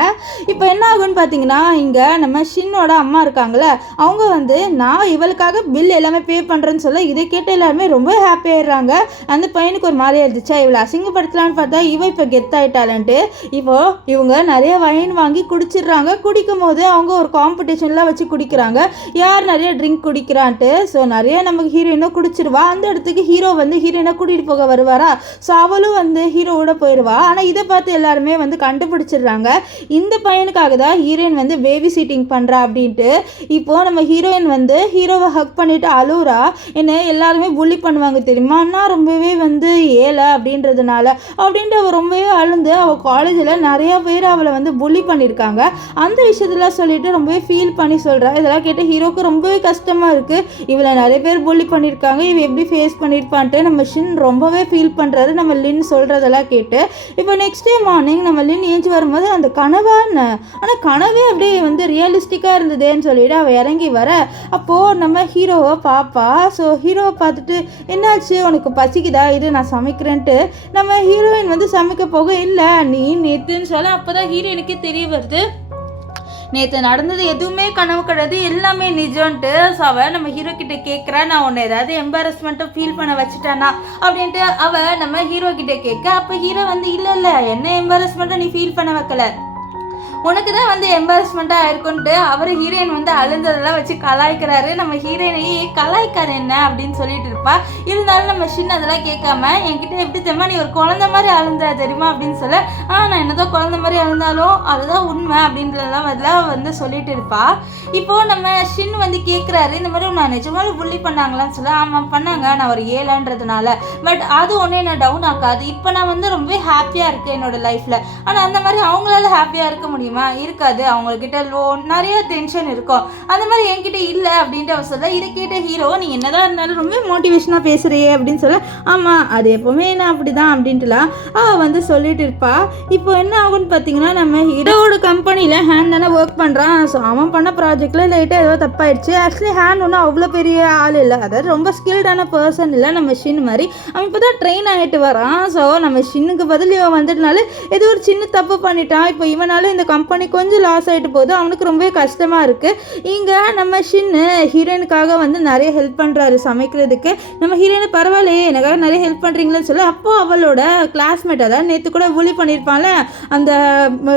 இப்போ என்ன ஆகுன்னு பார்த்தீங்கன்னா, இங்கே நம்ம ஷின்னோட அம்மா இருக்காங்களே, அவங்க வந்து நான் இவளுக்காக பில் எல்லாமே பே பண்ணுறேன்னு சொல்ல, இதை கேட்ட எல்லாருமே ரொம்ப ஹாப்பி ஆயிடுறாங்க. அந்த பையனுக்கு ஒரு மாதிரி இருந்துச்சா, இவளை அசிங்கப்படுத்தலான்னு பார்த்தா இவ இப்போ ஆயிட்டாலன்ட்டு இப்போ இவங்க நிறைய வைன் வாங்கி குடிச்சிடுறாங்க. குடிக்கும் போது அவங்க ஒரு காம்படிஷன்லாம் வச்சு குடிக்கிறாங்க, யார் நிறைய ட்ரிங்க் குடிக்கிறான்ட்டு. ஸோ நிறைய நமக்கு ஹீரோயினும் குடிச்சிருவா. அந்த இடத்துக்கு ஹீரோ வந்து ஹீரோயினை கூட்டிகிட்டு போக வருவாரா. ஸோ அவளும் வந்து ஹீரோவோட போயிடுவா. ஆனால் இதை பார்த்து எல்லாருமே வந்து கண்டுபிடிச்சிடுறாங்க, இந்த பையனுக்காக தான் ஹீரோயின் வந்து பேபி சீட்டிங் பண்ணுறா அப்படின்ட்டு. இப்போது நம்ம ஹீரோயின் வந்து ஹீரோவை ஹக் பண்ணிவிட்டு அழுவுறா. என்ன எல்லாருமே புள்ளி பண்ணுவாங்க தெரியுமா, நான் ரொம்பவே வந்து ஏழை அப்படின்றதுனால அப்படின்ட்டு அவள் ரொம்பவே அழுந்து அவள் காலேஜில் நிறைய பேர் அவளை வந்து புள்ளி பண்ணியிருக்காங்க. அந்த விஷயத்தெல்லாம் சொல்லிட்டு ரொம்பவே ஃபீல் பண்ணி சொல்கிறா. இதெல்லாம் கேட்டு ஹீரோக்கு ரொம்பவே கஷ்டமாக இருக்குது. இவளை நிறைய பேர் புள்ளி பண்ணியிருக்காங்க, இவ எப்படி ஃபேஸ் பண்ணியிருப்பான்ட்டு நம்ம ஷின் ரொம்பவே ஃபீல் பண்ணுறாரு நம்ம லின் சொல்கிறதெல்லாம் கேட்டு. இப்போ நெக்ஸ்ட் டே மார்னிங் நம்ம லின் ஏஞ்சி வரும்போது அந்த கனவான்னு, ஆனால் கனவே அப்படியே வந்து ரியலிஸ்டிக்காக இருந்ததுன்னு சொல்லிட்டு அவள் இறங்கி வர, அப்போது நம்ம ஹீரோவை பார்ப்பா. ஸோ ஹீரோவை பார்த்துட்டு, என்னாச்சு உனக்கு பசிக்குதா, இது நான் சமைக்கிறேன்ட்டு நம்ம ஹீரோயின் வந்து சமைக்க போக, இல்லை நீ நேற்றுன்னு சொல்ல. அப்போ தான் ஹீரோயினுக்கே தெரிய வருது, நேற்று நடந்தது எதுவுமே கனவு கிடையாது, எல்லாமே நிஜம்ன்ட்டு. ஸோ அவள் நம்ம ஹீரோ கிட்ட கேட்குறா, நான் உன்னை ஏதாவது எம்பாரஸ்மெண்ட்டாக ஃபீல் பண்ண வச்சுட்டானா அப்படின்ட்டு அவள் நம்ம ஹீரோ கிட்ட கேட்க. அப்போ ஹீரோ வந்து இல்லை என்ன எம்பாரஸ்மெண்ட்டாக நீ ஃபீல் பண்ண வைக்கல, உனக்கு தான் வந்து எம்பாரஸ்மெண்ட்டாக ஆயிருக்குன்ட்டு அவர் ஹீரோயின் வந்து அழுந்ததெல்லாம் வச்சு கலாய்க்கிறாரு. நம்ம ஹீரோயினையே கலாய்க்காரு என்ன அப்படின்னு சொல்லிட்டு இருப்பா. இருந்தாலும் நம்ம ஷின் அதெல்லாம் கேட்காம, என்கிட்ட எப்படி தெரியுமா நீ ஒரு குழந்தை மாதிரி அழுந்த தெரியுமா அப்படின்னு சொல்ல, நான் என்னதான் குழந்தை மாதிரி அழுந்தாலும் அதுதான் உண்மை அப்படின்றதெல்லாம் அதெல்லாம் வந்து சொல்லிட்டு இருப்பா. இப்போது நம்ம ஷின் வந்து கேட்குறாரு, இந்த மாதிரி நான் நிஜமாலும் புள்ளி பண்ணாங்களான்னு சொல்ல. ஆமாம் பண்ணாங்க, நான் ஒரு ஏழைன்றதுனால, பட் அது ஒன்றும் என்ன டவுன் ஆக்காது. இப்போ நான் வந்து ரொம்ப ஹாப்பியாக இருக்கேன் என்னோட லைஃப்பில். ஆனால் அந்த மாதிரி அவங்களால ஹாப்பியாக இருக்க முடியும் இருக்காது, அவங்கக்கிட்ட லோன் நிறைய டென்ஷன் இருக்கும், அந்த மாதிரி என்கிட்ட இல்லை அப்படின்ட்டு அவர் சொல்ல. இதை கேட்ட ஹீரோ, நீ என்னதான் இருந்தாலும் ரொம்ப மோட்டிவேஷனாக பேசுகிறியே அப்படின்னு சொல்ல. ஆமாம் அது எப்போவுமே நான் அப்படி தான் அப்படின்ட்டுலாம் அவள் வந்து சொல்லிட்டு இருப்பா. இப்போ என்ன ஆகுன்னு பார்த்தீங்கன்னா, நம்ம ஹீரோவோட கம்பெனியில் ஹேண்ட் தானே ஒர்க் பண்ணுறான். ஸோ அவன் பண்ண ப்ராஜெக்டில் லைட்டாக ஏதோ தப்பாயிடுச்சு. ஆக்சுவலி ஹேண்ட் ஒன்றும் அவ்வளோ பெரிய ஆள் இல்லை, அதாவது ரொம்ப ஸ்கில்டான பர்சன் இல்லை நம்ம ஷின் மாதிரி. அவன் இப்போ தான் ட்ரெயின் ஆகிட்டு வரான். ஸோ நம்ம ஷின்னுக்கு பதில் இவன் வந்துட்டனால ஏதோ ஒரு சின்ன தப்பு பண்ணிட்டான். இப்போ இவனால இந்த கம்பெனி கொஞ்சம் லாஸ் ஆகிட்டு போகுது, அவனுக்கு ரொம்பவே கஷ்டமாக இருக்குது. இங்கே நம்ம ஷின்னு ஹீரோயினுக்காக வந்து நிறைய ஹெல்ப் பண்ணுறாரு சமைக்கிறதுக்கு. நம்ம ஹீரோயினு பரவாயில்லையே எனக்காக நிறைய ஹெல்ப் பண்ணுறீங்களேன்னு சொல்லி, அப்போ அவளோட கிளாஸ்மேட் அதாவது நேற்று கூட புள்ளி பண்ணியிருப்பான்ல அந்த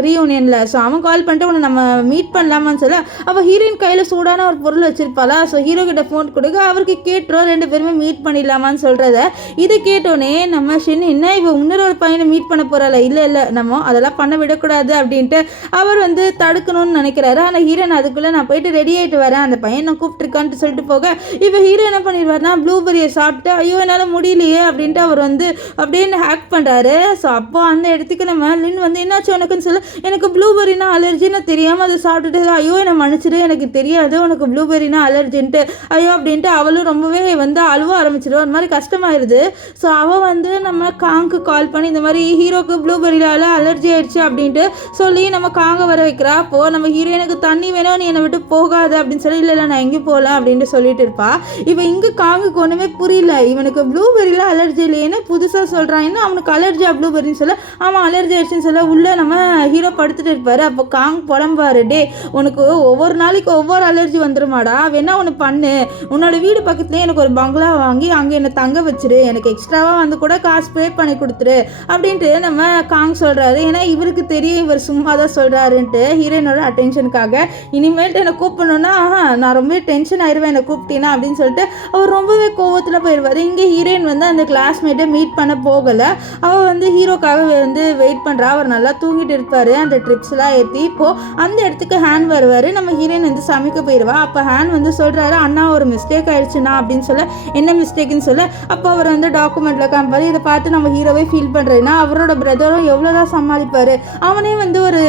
ரீயூனியனில், ஸோ அவன் கால் பண்ணிட்டு உன்னை நம்ம மீட் பண்ணலாமான்னு சொல்ல, அவள் ஹீரோயின் கையில் சூடான ஒரு பொருள் வச்சுருப்பாளா. ஸோ ஹீரோ கிட்ட ஃபோன் கொடுக்க, அவருக்கு கேட்டுரும் ரெண்டு பேருமே மீட் பண்ணிடலாமான்னு சொல்கிறத. இது கேட்டோன்னே நம்ம ஷின், என்ன இவ இன்னொரு பையனை மீட் பண்ண போகிறாள், இல்லை நம்ம அதெல்லாம் பண்ண விடக்கூடாது அப்படின்ட்டு அவர் வந்து தடுக்கணும்னு நினைக்கிறாரு. ஆனால் ஹீரோயின் அதுக்குள்ளே நான் போயிட்டு ரெடி ஆகிட்டு வரேன், அந்த பையன் நான் கூப்பிட்டுருக்கான்ட்டு சொல்லிட்டு போக, இப்போ ஹீரோ என்ன பண்ணிடுவார்னா ப்ளூபெரியை சாப்பிட்டு, ஐயோ என்னால் முடியலையே அப்படின்ட்டு அவர் வந்து அப்படின்னு ஹேக் பண்ணுறாரு. ஸோ அப்போ அந்த இடத்துக்கு நம்ம லின் வந்து என்னாச்சு உனக்குன்னு சொல்ல, எனக்கு ப்ளூபெரினா அலர்ஜின்னு தெரியாமல் அதை சாப்பிட்டுட்டு, ஐயோ என்னை மன்னிச்சிடு எனக்கு தெரியாது உனக்கு ப்ளூபெரினா அலர்ஜின்ட்டு, ஐயோ அப்படின்ட்டு அவளும் ரொம்பவே வந்து அழுவ ஆரம்பிச்சிடுவோம். அந்த மாதிரி கஷ்டமாயிருது. ஸோ அவள் வந்து நம்ம காங்க்கு கால் பண்ணி இந்த மாதிரி ஹீரோக்கு ப்ளூபெரியால் அலர்ஜி ஆயிடுச்சு அப்படின்ட்டு சொல்லி நம்ம காங்க வர வைக்கிறா. அப்போது நம்ம ஹீரோயினுக்கு தண்ணி வேணும், நீ என்னை விட்டு போகாது அப்படின்னு சொல்லி, இல்லை நான் எங்கேயும் போகல அப்படின்ட்டு சொல்லிட்டு இருப்பா. இப்போ இங்கே காங்குக்கு ஒன்றுமே புரியல, இவனுக்கு ப்ளூபெரியில் அலர்ஜி இல்லைன்னு புதுசாக சொல்கிறான். என்ன அவனுக்கு அலர்ஜியா ப்ளூபெரின்னு சொல்ல, ஆமாம் அலர்ஜி ஆயிடுச்சுன்னு சொல்ல உள்ளே நம்ம ஹீரோ படுத்துட்டு இருப்பார். அப்போ காங் புலம்பாரு, டே உனக்கு ஒவ்வொரு நாளைக்கு ஒவ்வொரு அலர்ஜி வந்துருமாடா, வேணா ஒன்று பண்ணு, உன்னோட வீடு பக்கத்துலேயே எனக்கு ஒரு பங்களா வாங்கி அங்கே என்னை தங்க வச்சிரு, எனக்கு எக்ஸ்ட்ராவாக வந்து கூட காசு பே பண்ணி கொடுத்துரு அப்படின்ட்டு நம்ம காங் சொல்கிறாரு. ஏன்னா இவருக்கு தெரியும் இவர் சும்மா தான் சொல்கிறாருன்ட்டு ஹீரோயினோட அட்டென்ஷனுக்காக. இனிமேல்ட்டு என்னை கூப்பிடணுன்னா நான் ரொம்ப டென்ஷன் ஆயிடுவேன் என்னை கூப்பிட்டீங்கன்னா அப்படின்னு சொல்லிட்டு அவர் ரொம்பவே கோவத்தில் போயிடுவார். இங்கே ஹீரோயின் வந்து அந்த கிளாஸ்மேட்டை மீட் பண்ண போகலை, அவள் வந்து ஹீரோக்காக வந்து வெயிட் பண்ணுறா. அவர் நல்லா தூங்கிட்டு இருப்பார் அந்த ட்ரிப்ஸ்லாம் ஏற்றி. இப்போது அந்த இடத்துக்கு ஹேண்ட் வருவார். நம்ம ஹீரோயின் வந்து சமைக்க போயிடுவா. அப்போ ஹேண்ட் வந்து சொல்கிறாரு, அண்ணா ஒரு மிஸ்டேக் ஆயிடுச்சுண்ணா அப்படின்னு சொல்ல, என்ன மிஸ்டேக்குன்னு சொல்ல, அப்போ அவர் வந்து டாக்குமெண்ட்டில் காமிப்பார். இதை பார்த்து நம்ம ஹீரோவே ஃபீல் பண்ணுறேன்னா அவரோட பிரதரும் எவ்வளோதான் சமாளிப்பார். அவனே வந்து ஒரு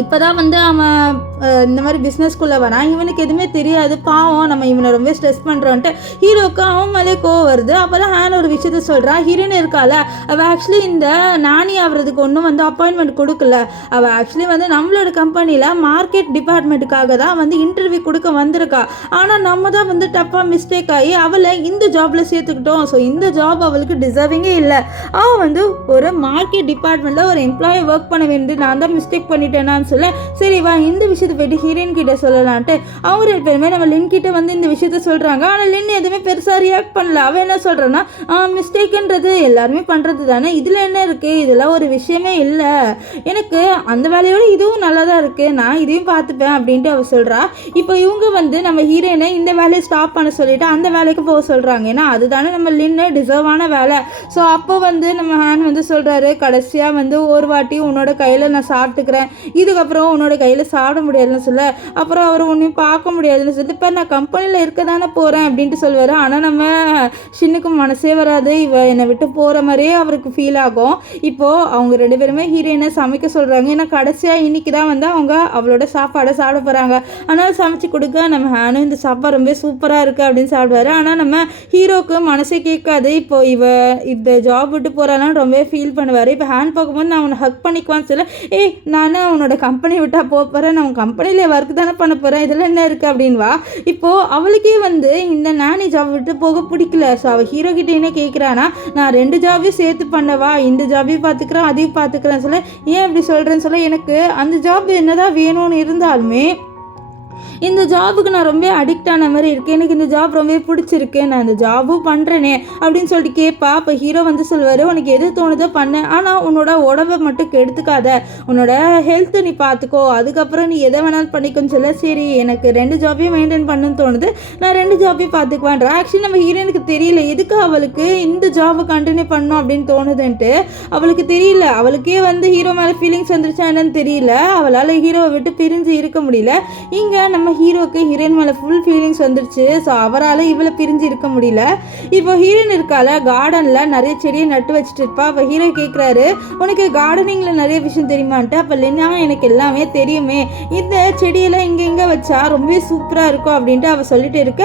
இப்போ தான் வந்து அவன் இந்த மாதிரி பிஸ்னஸ்குள்ளே வரான், இவனுக்கு எதுவுமே தெரியாது, பாவம் நம்ம இவனை ரொம்ப ஸ்ட்ரெஸ் பண்ணுறோன்ட்டு ஹீரோக்கு அவன் மேலே கோவம் வருது. அப்போ தான் ஹேன் ஒரு விஷயத்த சொல்கிறான், ஹீரோயின் இருக்கால அவள் ஆக்சுவலி இந்த நானி ஆகிறதுக்கு ஒன்றும் வந்து அப்பாயின்மெண்ட் கொடுக்கல, அவள் ஆக்சுவலி வந்து நம்மளோட கம்பெனியில் மார்க்கெட் டிபார்ட்மெண்ட்டுக்காக தான் வந்து இன்டர்வியூ கொடுக்க வந்திருக்கா. ஆனால் நம்ம தான் வந்து டப்பாக மிஸ்டேக் ஆகி அவளை இந்த ஜாபில் சேர்த்துக்கிட்டோம். ஸோ இந்த ஜாப் அவளுக்கு டிசர்விங்கே இல்லை, அவள் வந்து ஒரு மார்க்கெட் டிபார்ட்மெண்ட்டில் ஒரு எம்ப்ளாயி ஒர்க் பண்ண வேண்டியது நான் தான் மிஸ்டேக் பண்ணிட்டேனான்னு சொல்ல, சரி வா இந்த விஷயத்தை போய்ட்டு ஹீரோயின் கிட்ட சொல்லலான்ட்டு அவங்க ரெண்டு பேருமே நம்ம லின் கிட்ட வந்து இந்த விஷயத்த சொல்கிறாங்க. ஆனால் லின் எதுவுமே பெருசாக ரியாக்ட் பண்ணல. அவன் என்ன சொல்கிறான்னா, மிஸ்டேக்குன்றது எல்லாருமே பண்ணுறது தானே, இதில் என்ன இருக்குது, இதெல்லாம் ஒரு விஷயமே இல்லை, எனக்கு அந்த வேலையோடு இதுவும் நல்லா தான் இருக்குது, நான் இதையும் பார்த்துப்பேன் அப்படின்ட்டு அவள் சொல்கிறா. இப்போ இவங்க வந்து நம்ம ஹீரோயினை இந்த வேலையை ஸ்டாப் பண்ண சொல்லிவிட்டு அந்த வேலைக்கு போக சொல்கிறாங்க. ஏன்னா அதுதானே நம்ம லின்னு டிசர்வான வேலை. ஸோ அப்போ வந்து நம்ம ஹேன் வந்து சொல்கிறாரு, கடைசியாக வந்து ஒரு வாட்டி உன்னோட கையில் நான் சாப்பிட்டுக்கிறேன், இதுக்கப்புறம் உன்னோட கையில் சாப்பிட முடியாதுன்னு சொல்ல, அப்புறம் அவர் ஒன்றையும் பார்க்க முடியாதுன்னு சொல்லிட்டு இப்போ நான் கம்பெனியில் இருக்க தானே போகிறேன் அப்படின்ட்டு சொல்லுவார். ஆனால் நம்ம ஷின்னுக்கு மனசே வராது, இவ என்னை விட்டு போகிற மாதிரியே அவருக்கு ஃபீல் ஆகும். இப்போது அவங்க ரெண்டு பேருமே ஹீரோயினை சமைக்க சொல்கிறாங்க. ஏன்னா கடைசியாக இன்றைக்கி தான் வந்து அவங்க அவளோட சாப்பாடை சாப்பிட போகிறாங்க. ஆனால் சமைச்சு கொடுக்க நம்ம ஹேனும் இந்த சாப்பாடு ரொம்ப சூப்பராக இருக்குது அப்படின்னு சாப்பிடுவார். ஆனால் நம்ம ஹீரோக்கு மனசே கேட்காது. இப்போ இவ இந்த ஜாப் விட்டு போகிறான்னு ரொம்பவே ஃபீல் பண்ணுவார். இப்போ ஹேண்ட் பார்க்கும்போது நான் அவனை ஹக் பண்ணிக்குவான்னு சொல்ல, நானும் அவனோட கம்பெனி விட்டால் போகிறேன், நான் கம்பெனியில் ஒர்க் தானே பண்ண போகிறேன், இதெல்லாம் என்ன இருக்குது அப்படின்வா. இப்போது அவளுக்கே வந்து இந்த நானி ஜாப் விட்டு போக பிடிக்கல. ஸோ அவள் ஹீரோ கிட்டே என்ன கேட்குறான்னா, நான் 2 ஜாபையும் சேர்த்து பண்ணவா, இந்த ஜாபையும் பார்த்துக்கிறேன் அதையும் பார்த்துக்கிறேன்னு சொல்ல, ஏன் அப்படி சொல்கிறேன்னு சொல்ல, எனக்கு அந்த ஜாப் என்னதான் வேணும்னு இருந்தாலுமே இந்த ஜாபுக்கு நான் ரொம்ப அடிக்ட் ஆன மாதிரி இருக்குது, எனக்கு இந்த ஜாப் ரொம்ப பிடிச்சிருக்கு, நான் இந்த ஜாபும் பண்ணுறேனே அப்படின்னு சொல்லிட்டு கேட்பா. இப்போ ஹீரோ வந்து சொல்லுவார், உனக்கு எது தோணுதோ பண்ண, ஆனால் உன்னோட உடம்பை மட்டும் கெடுத்துக்காத, உன்னோட ஹெல்த்தை நீ பார்த்துக்கோ, அதுக்கப்புறம் நீ எதை வேணாலும் பண்ணிக்கோன்னு சொல்ல, சரி எனக்கு 2 ஜாபையும் மெயின்டைன் பண்ணுன்னு தோணுது, நான் 2 ஜாபையும் பார்த்துக்குவான்ற. ஆக்சுவலி நம்ம ஹீரோனுக்கு தெரியல எதுக்கு அவளுக்கு இந்த ஜாபை கண்டினியூ பண்ணணும் அப்படின்னு தோணுதுன்ட்டு, அவளுக்கு தெரியல, அவளுக்கே வந்து ஹீரோ மேலே ஃபீலிங்ஸ் வந்துருச்சா என்னன்னு தெரியல, அவளால் ஹீரோவை விட்டு பிரிஞ்சு இருக்க முடியல. இங்கே நம்ம ஹீரோக்கு ஹீரோயின் மேலே ஃபுல் ஃபீலிங்ஸ் வந்துருச்சு. ஸோ அவரால் இவளை பிரிஞ்சு இருக்க முடியல. இப்போ ஹீரோயின் இருக்கால கார்டனில் நிறைய செடியை நட்டு வச்சுட்டு இருப்பா. அப்போ ஹீரோ கேட்குறாரு, உனக்கு கார்டனிங்கில் நிறைய விஷயம் தெரியுமான்ட்டு. அப்போ லின்னா எனக்கு எல்லாமே தெரியுமே, இந்த செடியெல்லாம் இங்கே வச்சா ரொம்பவே சூப்பராக இருக்கும் அப்படின்ட்டு அவள் சொல்லிட்டு இருக்க.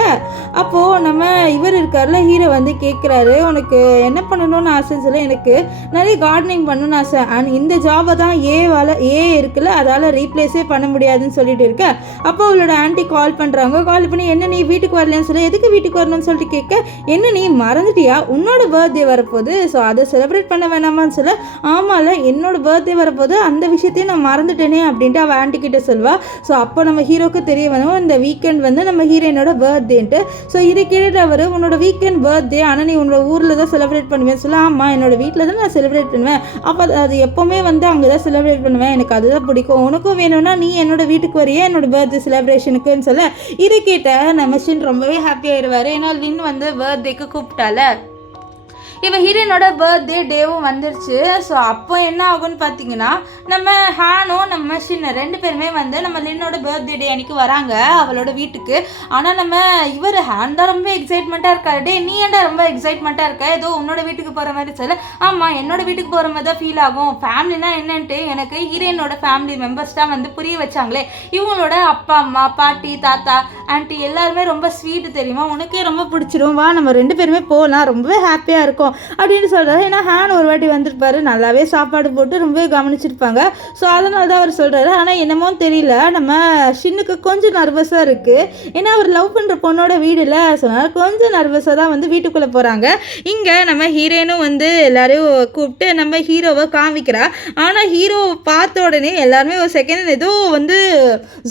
அப்போது நம்ம இவர் இருக்கார்ல ஹீரோ வந்து கேட்குறாரு, உனக்கு என்ன பண்ணணும்னு ஆசைன்னு சொல்ல, எனக்கு நிறைய கார்டனிங் பண்ணணும்னு ஆசை, அண்ட் இந்த ஜாபை தான் ஏ இருக்குல்ல அதால் ரீப்ளேஸே பண்ண முடியாதுன்னு சொல்லிட்டு இருக்க. அப்போ அவளோட ஆன்ட்டி கால் பண்ணுறாங்க. கால் பண்ணி, என்ன நீ வீட்டுக்கு வரலன்னு சொல்ல, எதுக்கு வீட்டுக்கு வரணும்னு சொல்லிட்டு கேட்க, என்ன நீ மறந்துட்டியா, உன்னோட பர்த்டே வரப்போகுது, ஸோ அதை செலிப்ரேட் பண்ண வேணாமான்னு சொல்ல, ஆமாம்ல என்னோட பர்த்டே வரப்போகுது, அந்த விஷயத்தையும் நான் மறந்துட்டேனே அப்படின்ட்டு அவள் ஆன்ட்டி கிட்ட சொல்வா. ஸோ அப்போ நம்ம ஹீரோக்கு தெரிய வேணும் இந்த வீக்கெண்ட் வந்து நம்ம ஹீரோயினோட பர்த்டேன்ட்டு. ஸோ இதை கேட்டுட்டு அவர், உன்னோட வீக்கெண்ட் பர்த்டே ஆனால் நீ உன்னோட ஊரில் தான் செலிப்ரேட் பண்ணுவேன்னு சொல்ல, ஆமாம் என்னோட வீட்டில் தான் நான் செலிப்ரேட் பண்ணுவேன், அப்போ அது எப்போவுமே வந்து அங்கே தான் செலிப்ரேட் பண்ணுவேன், எனக்கு அதுதான் பிடிக்கும், உனக்கும் வேணும்னா நீ என்னோட வீட்டுக்கு வரையே என்னோட பர்த்டே செலிப்ரேஷனுக்குன்னு சொல்ல, இதை கேட்ட நம்ம ஷின் ரொம்பவே ஹாப்பியாகிடுவார். ஏன்னா லின் வந்து பர்த்டேக்கு கூப்பிட்டால. இப்போ ஹீரோயினோட பர்த்டே டேவும் வந்துருச்சு. ஸோ அப்போ என்ன ஆகும்னு பார்த்தீங்கன்னா, நம்ம ஹேனும் நம்ம ஷின் 2 பேருமே வந்து நம்ம லின்னோட பர்த்டே டே அன்றைக்கி வராங்க அவளோட வீட்டுக்கு. ஆனால் நம்ம இவர் ஹேன் தான் ரொம்ப எக்ஸைட்மெண்ட்டாக இருக்காரு. டே நீ ஏன்டா ரொம்ப எக்ஸைட்மெண்ட்டாக இருக்க, ஏதோ உன்னோட வீட்டுக்கு போகிற மாதிரி சொல்ல, ஆமாம் என்னோட வீட்டுக்கு போகிற மாதிரி தான் ஃபீல் ஆகும், ஃபேமிலினா என்னன்ட்டு எனக்கு ஹீரோயினோட ஃபேமிலி மெம்பர்ஸ் தான் வந்து புரிய வச்சாங்களே, இவங்களோட அப்பா அம்மா பாட்டி தாத்தா ஆன்ட்டி எல்லாருமே ரொம்ப ஸ்வீட்டு தெரியுமா, உனக்கே ரொம்ப பிடிச்சிரும், வா நம்ம 2 பேருமே போகலாம், ரொம்பவே ஹாப்பியாக இருக்கும் அப்படின்னு சொல்கிறாரு. ஏன்னா ஹேன் ஒரு வாட்டி வந்திருப்பாரு, நல்லாவே சாப்பாடு போட்டு ரொம்பவே கவனிச்சிருப்பாங்க. ஸோ அதனால தான் அவர் சொல்கிறாரு. ஆனால் என்னமோ தெரியல, நம்ம ஷின்னுக்கு கொஞ்சம் நர்வஸாக இருக்குது. ஏன்னா அவர் லவ் பண்ணுற பொண்ணோட வீடில் சொன்னார், கொஞ்சம் நர்வஸாக தான் வந்து வீட்டுக்குள்ளே போகிறாங்க. இங்கே நம்ம ஹீரோயினும் வந்து எல்லாரையும் கூப்பிட்டு நம்ம ஹீரோவை காமிக்கிறா. ஆனால் ஹீரோவை பார்த்த உடனே எல்லாருமே ஒரு செகண்ட் ஏதோ வந்து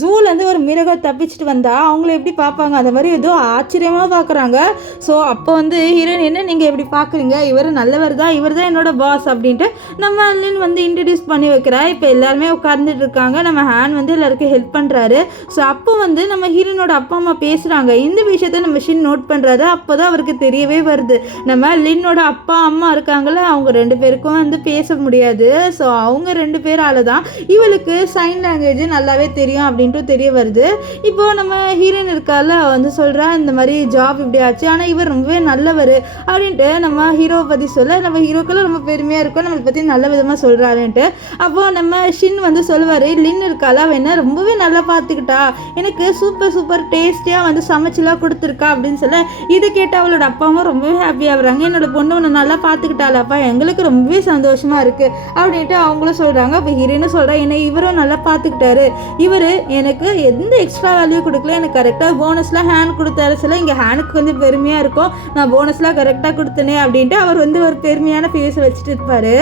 ஜூலேருந்து ஒரு மிருகம் தப்பிச்சுட்டு வந்தா அவங்கள எப்படி பார்ப்பாங்க அந்த மாதிரி ஏதோ ஆச்சரியமாக பார்க்குறாங்க. ஸோ அப்போ வந்து ஹீரோயின், என்ன நீங்கள் எப்படி பார்க்குறீங்க, இவர் நல்லவர் தான், இவர் தான் என்னோட பாஸ் அப்படின்ட்டு நம்ம லின் வந்து இன்ட்ரடியூஸ் பண்ணி வைக்கிறா. இப்போ எல்லாருமே உட்கார்ந்துட்டு இருக்காங்க. நம்ம ஹேன் வந்து எல்லாருக்கும் ஹெல்ப் பண்ணுறாரு. ஸோ அப்போ வந்து நம்ம ஹீரோனோட அப்பா அம்மா பேசுகிறாங்க. இந்த விஷயத்த நம்ம ஷின் நோட் பண்ணுறாரு. அப்போ தான் அவருக்கு தெரியவே வருது, நம்ம லின்னோட அப்பா அம்மா இருக்காங்கள, அவங்க 2 பேருக்கும் வந்து பேச முடியாது. ஸோ அவங்க 2 பேரால் தான் இவளுக்கு சைன் லாங்குவேஜ் நல்லாவே தெரியும் அப்படின்ட்டு தெரிய வருது. இப்போது நம்ம ஹீரோயின் இருக்கால வந்து சொல்கிறா, இந்த மாதிரி ஜாப் இப்படி ஆச்சு, ஆனால் இவர் ரொம்பவே நல்லவர் அப்படின்ட்டு நம்ம ஹீரோவை பற்றி சொல்ல நம்ம ஹீரோக்கெல்லாம் ரொம்ப பெருமையாக இருக்கும், நம்மளை பற்றி நல்ல விதமாக சொல்கிறாருன்ட்டு. அப்போது நம்ம ஷின் வந்து சொல்லுவார், லின் இருக்கால அவன் என்ன ரொம்பவே நல்லா பார்த்துக்கிட்டா, எனக்கு சூப்பர் டேஸ்டியாக வந்து சமைச்சலாம் கொடுத்துருக்கா அப்படின்னு சொல்ல இதை கேட்டு அவளோட அப்பாவும் ரொம்பவே ஹாப்பியாக வராங்க. என்னோட பொண்ணு உன்னை நல்லா பார்த்துக்கிட்டாலப்பா, எங்களுக்கு ரொம்பவே சந்தோஷமாக இருக்குது அப்படின்ட்டு அவங்களும் சொல்கிறாங்க. அப்போ ஹீரோயினும் சொல்கிறா, என்னை இவரும் நல்லா பார்த்துக்கிட்டாரு, இவர் எனக்கு எந்த எக்ஸ்ட்ரா வேல்யூ கொடுக்கல, எனக்கு கரெக்டாக போனஸ்லாம் ஹேண்ட் கொடுத்தாரு. சில இங்கே ஹேண்டுக்கு வந்து பெருமையாக இருக்கும், நான் போனஸ்லாம் கரெக்டாக கொடுத்தனே அப்படின்ட்டு அவர் வந்து ஒரு பெருமையான ஃபேஸை வச்சுட்டு இருப்பார்.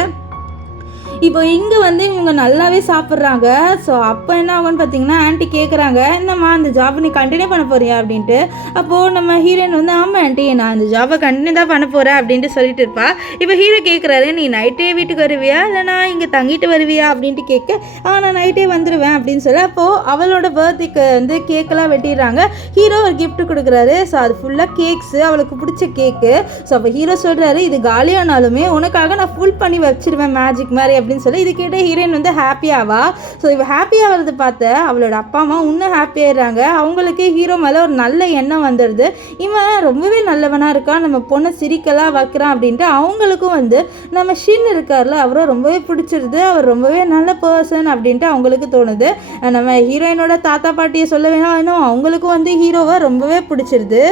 இப்போ இங்கே வந்து இவங்க நல்லாவே சாப்பிட்றாங்க. ஸோ அப்போ என்ன ஆகும்னு பார்த்தீங்கன்னா, ஆண்டி கேட்குறாங்க, என்னம்மா அந்த ஜாபை நீ கண்டினியூ பண்ண போறியா அப்படின்ட்டு. அப்போது நம்ம ஹீரோயின் வந்து, ஆமாம் ஆண்டி, நான் அந்த ஜாபை கண்டினியூ தான் பண்ண போகிறேன் அப்படின்ட்டு சொல்லிட்டு இருப்பா. இப்போ ஹீரோ கேட்குறாரு, நீ நைட்டே வீட்டுக்கு வருவியா இல்லைனா இங்கே தங்கிட்டு வருவியா அப்படின்ட்டு கேட்க, நான் நைட்டே வந்துடுவேன் அப்படின்னு சொல்லி. அப்போது அவளோட பர்த்டேக்கு வந்து கேக்கெல்லாம் வெட்டிடுறாங்க. ஹீரோ ஒரு கிஃப்ட் கொடுக்குறாரு. ஸோ அது ஃபுல்லாக கேக்ஸு, அவளுக்கு பிடிச்ச கேக்கு. ஸோ அப்போ ஹீரோ சொல்கிறாரு, இது காலியானாலுமே உனக்காக நான் ஃபுல் பண்ணி வச்சிருவேன் மேஜிக் மாதிரி அப்படின்னு சொல்லி. இது கேட்ட ஹீரோயின் வந்து ஹாப்பியாவா. ஸோ இவ ஹாப்பியாக வரது பார்த்து அவளோட அப்பா அம்மா இன்னும் ஹாப்பியாகிறாங்க. அவங்களுக்கு ஹீரோ மேலே ஒரு நல்ல எண்ணம் வந்துடுது, இவன் ரொம்பவே நல்லவனாக இருக்கான், நம்ம பொண்ணை சிரிக்கலாம் வைக்கிறான் அப்படின்ட்டு. அவங்களுக்கும் வந்து நம்ம ஷின் இருக்கார்ல, அவரை ரொம்பவே பிடிச்சிருது, அவர் ரொம்பவே நல்ல பர்சன் அப்படின்ட்டு அவங்களுக்கு தோணுது. நம்ம ஹீரோயினோட தாத்தா பாட்டியை சொல்ல வேணாம், அவங்களுக்கும் வந்து ஹீரோவை ரொம்பவே பிடிச்சிருது.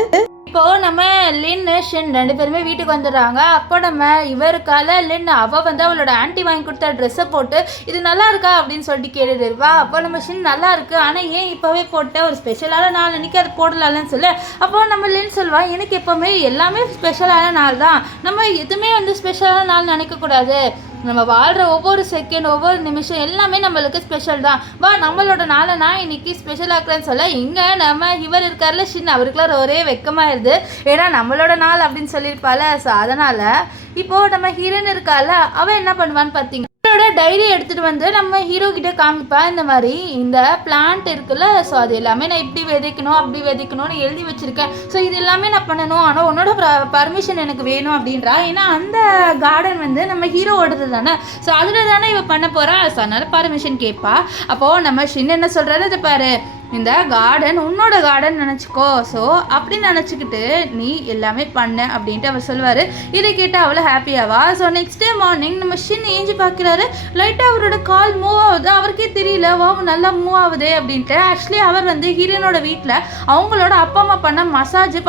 இப்போது நம்ம லின் ஷின் 2 பேருமே வீட்டுக்கு வந்துடுறாங்க. அப்போ நம்ம இவருக்கால லின் அவள் வந்து அவளோட ஆன்ட்டி வாங்கி கொடுத்த ட்ரெஸ்ஸை போட்டு இது நல்லா இருக்கா அப்படின்னு சொல்லிட்டு கேட்டுட்டு இருப்பா. அப்போ நம்ம ஷின் நல்லா இருக்கு, ஆனால் ஏன் இப்போவே போட்ட, ஒரு ஸ்பெஷலான நாள் அன்றைக்கி அது போடலாம்னு சொல்லு. அப்போ நம்ம லின் சொல்வா, எனக்கு எப்போவுமே எல்லாமே ஸ்பெஷலான நாள் தான், நம்ம எதுவுமே வந்து ஸ்பெஷலான நாள் நினைக்கக்கூடாது, நம்ம வாழ்கிற ஒவ்வொரு செகண்ட் ஒவ்வொரு நிமிஷம் எல்லாமே நம்மளுக்கு ஸ்பெஷல் தான், வா நம்மளோட நாளை நான் இன்னைக்கு ஸ்பெஷல் ஆக்குறேன்னு சொல்ல. இங்கே நம்ம இவர் இருக்கார்ல ஷின், அவருக்குலாம் ஒரே வெக்கமாயிருது, ஏன்னா நம்மளோட நாள் அப்படின்னு சொல்லியிருப்பாள். ஸோ அதனால் இப்போது நம்ம ஹீரோயின் இருக்கால, அவள் என்ன பண்ணுவான்னு பார்த்தீங்க, அவளோட டைரி எடுத்துகிட்டு வந்து நம்ம ஹீரோ கிட்ட காமிப்பா. இந்த மாதிரி இந்த பிளான்ட் இருக்குல்ல, ஸோ அது எல்லாமே நான் இப்படி விதைக்கணும் அப்படி விதைக்கணும்னு எழுதி வச்சுருக்கேன், ஸோ இது எல்லாமே நான் பண்ணணும், ஆனால் உன்னோட பர்மிஷன் எனக்கு வேணும் அப்படின்றா. ஏன்னா அந்த கார்டன் வந்து நம்ம ஹீரோவோடது தானே, ஸோ அதில் தானே இவ பண்ண போகிறா, ஸோ அதனால் பர்மிஷன் கேட்பா. அப்போது நம்ம ஷின் என்ன சொல்கிறாரு, இதை பாரு, இந்த கார்டன் உன்னோட கார்டன் நினச்சிக்கோ, ஸோ அப்படி நினச்சிக்கிட்டு நீ எல்லாமே பண்ண அப்படின்ட்டு அவர் சொல்லுவார். இதை கேட்டு அவளை ஹாப்பியாவா. ஸோ நெக்ஸ்ட் டே மார்னிங் நம்ம ஷின் ஏஞ்சி பார்க்குறாரு, லைட்டாக அவரோட கால் மூவ் ஆகுது, அவருக்கே தெரியல, வா நல்லா மூவ் ஆகுது அப்படின்ட்டு. ஆக்சுவலி அவர் வந்து ஹீரோனோட வீட்டில் அவங்களோட அப்பா அம்மா பண்ண மசாஜ்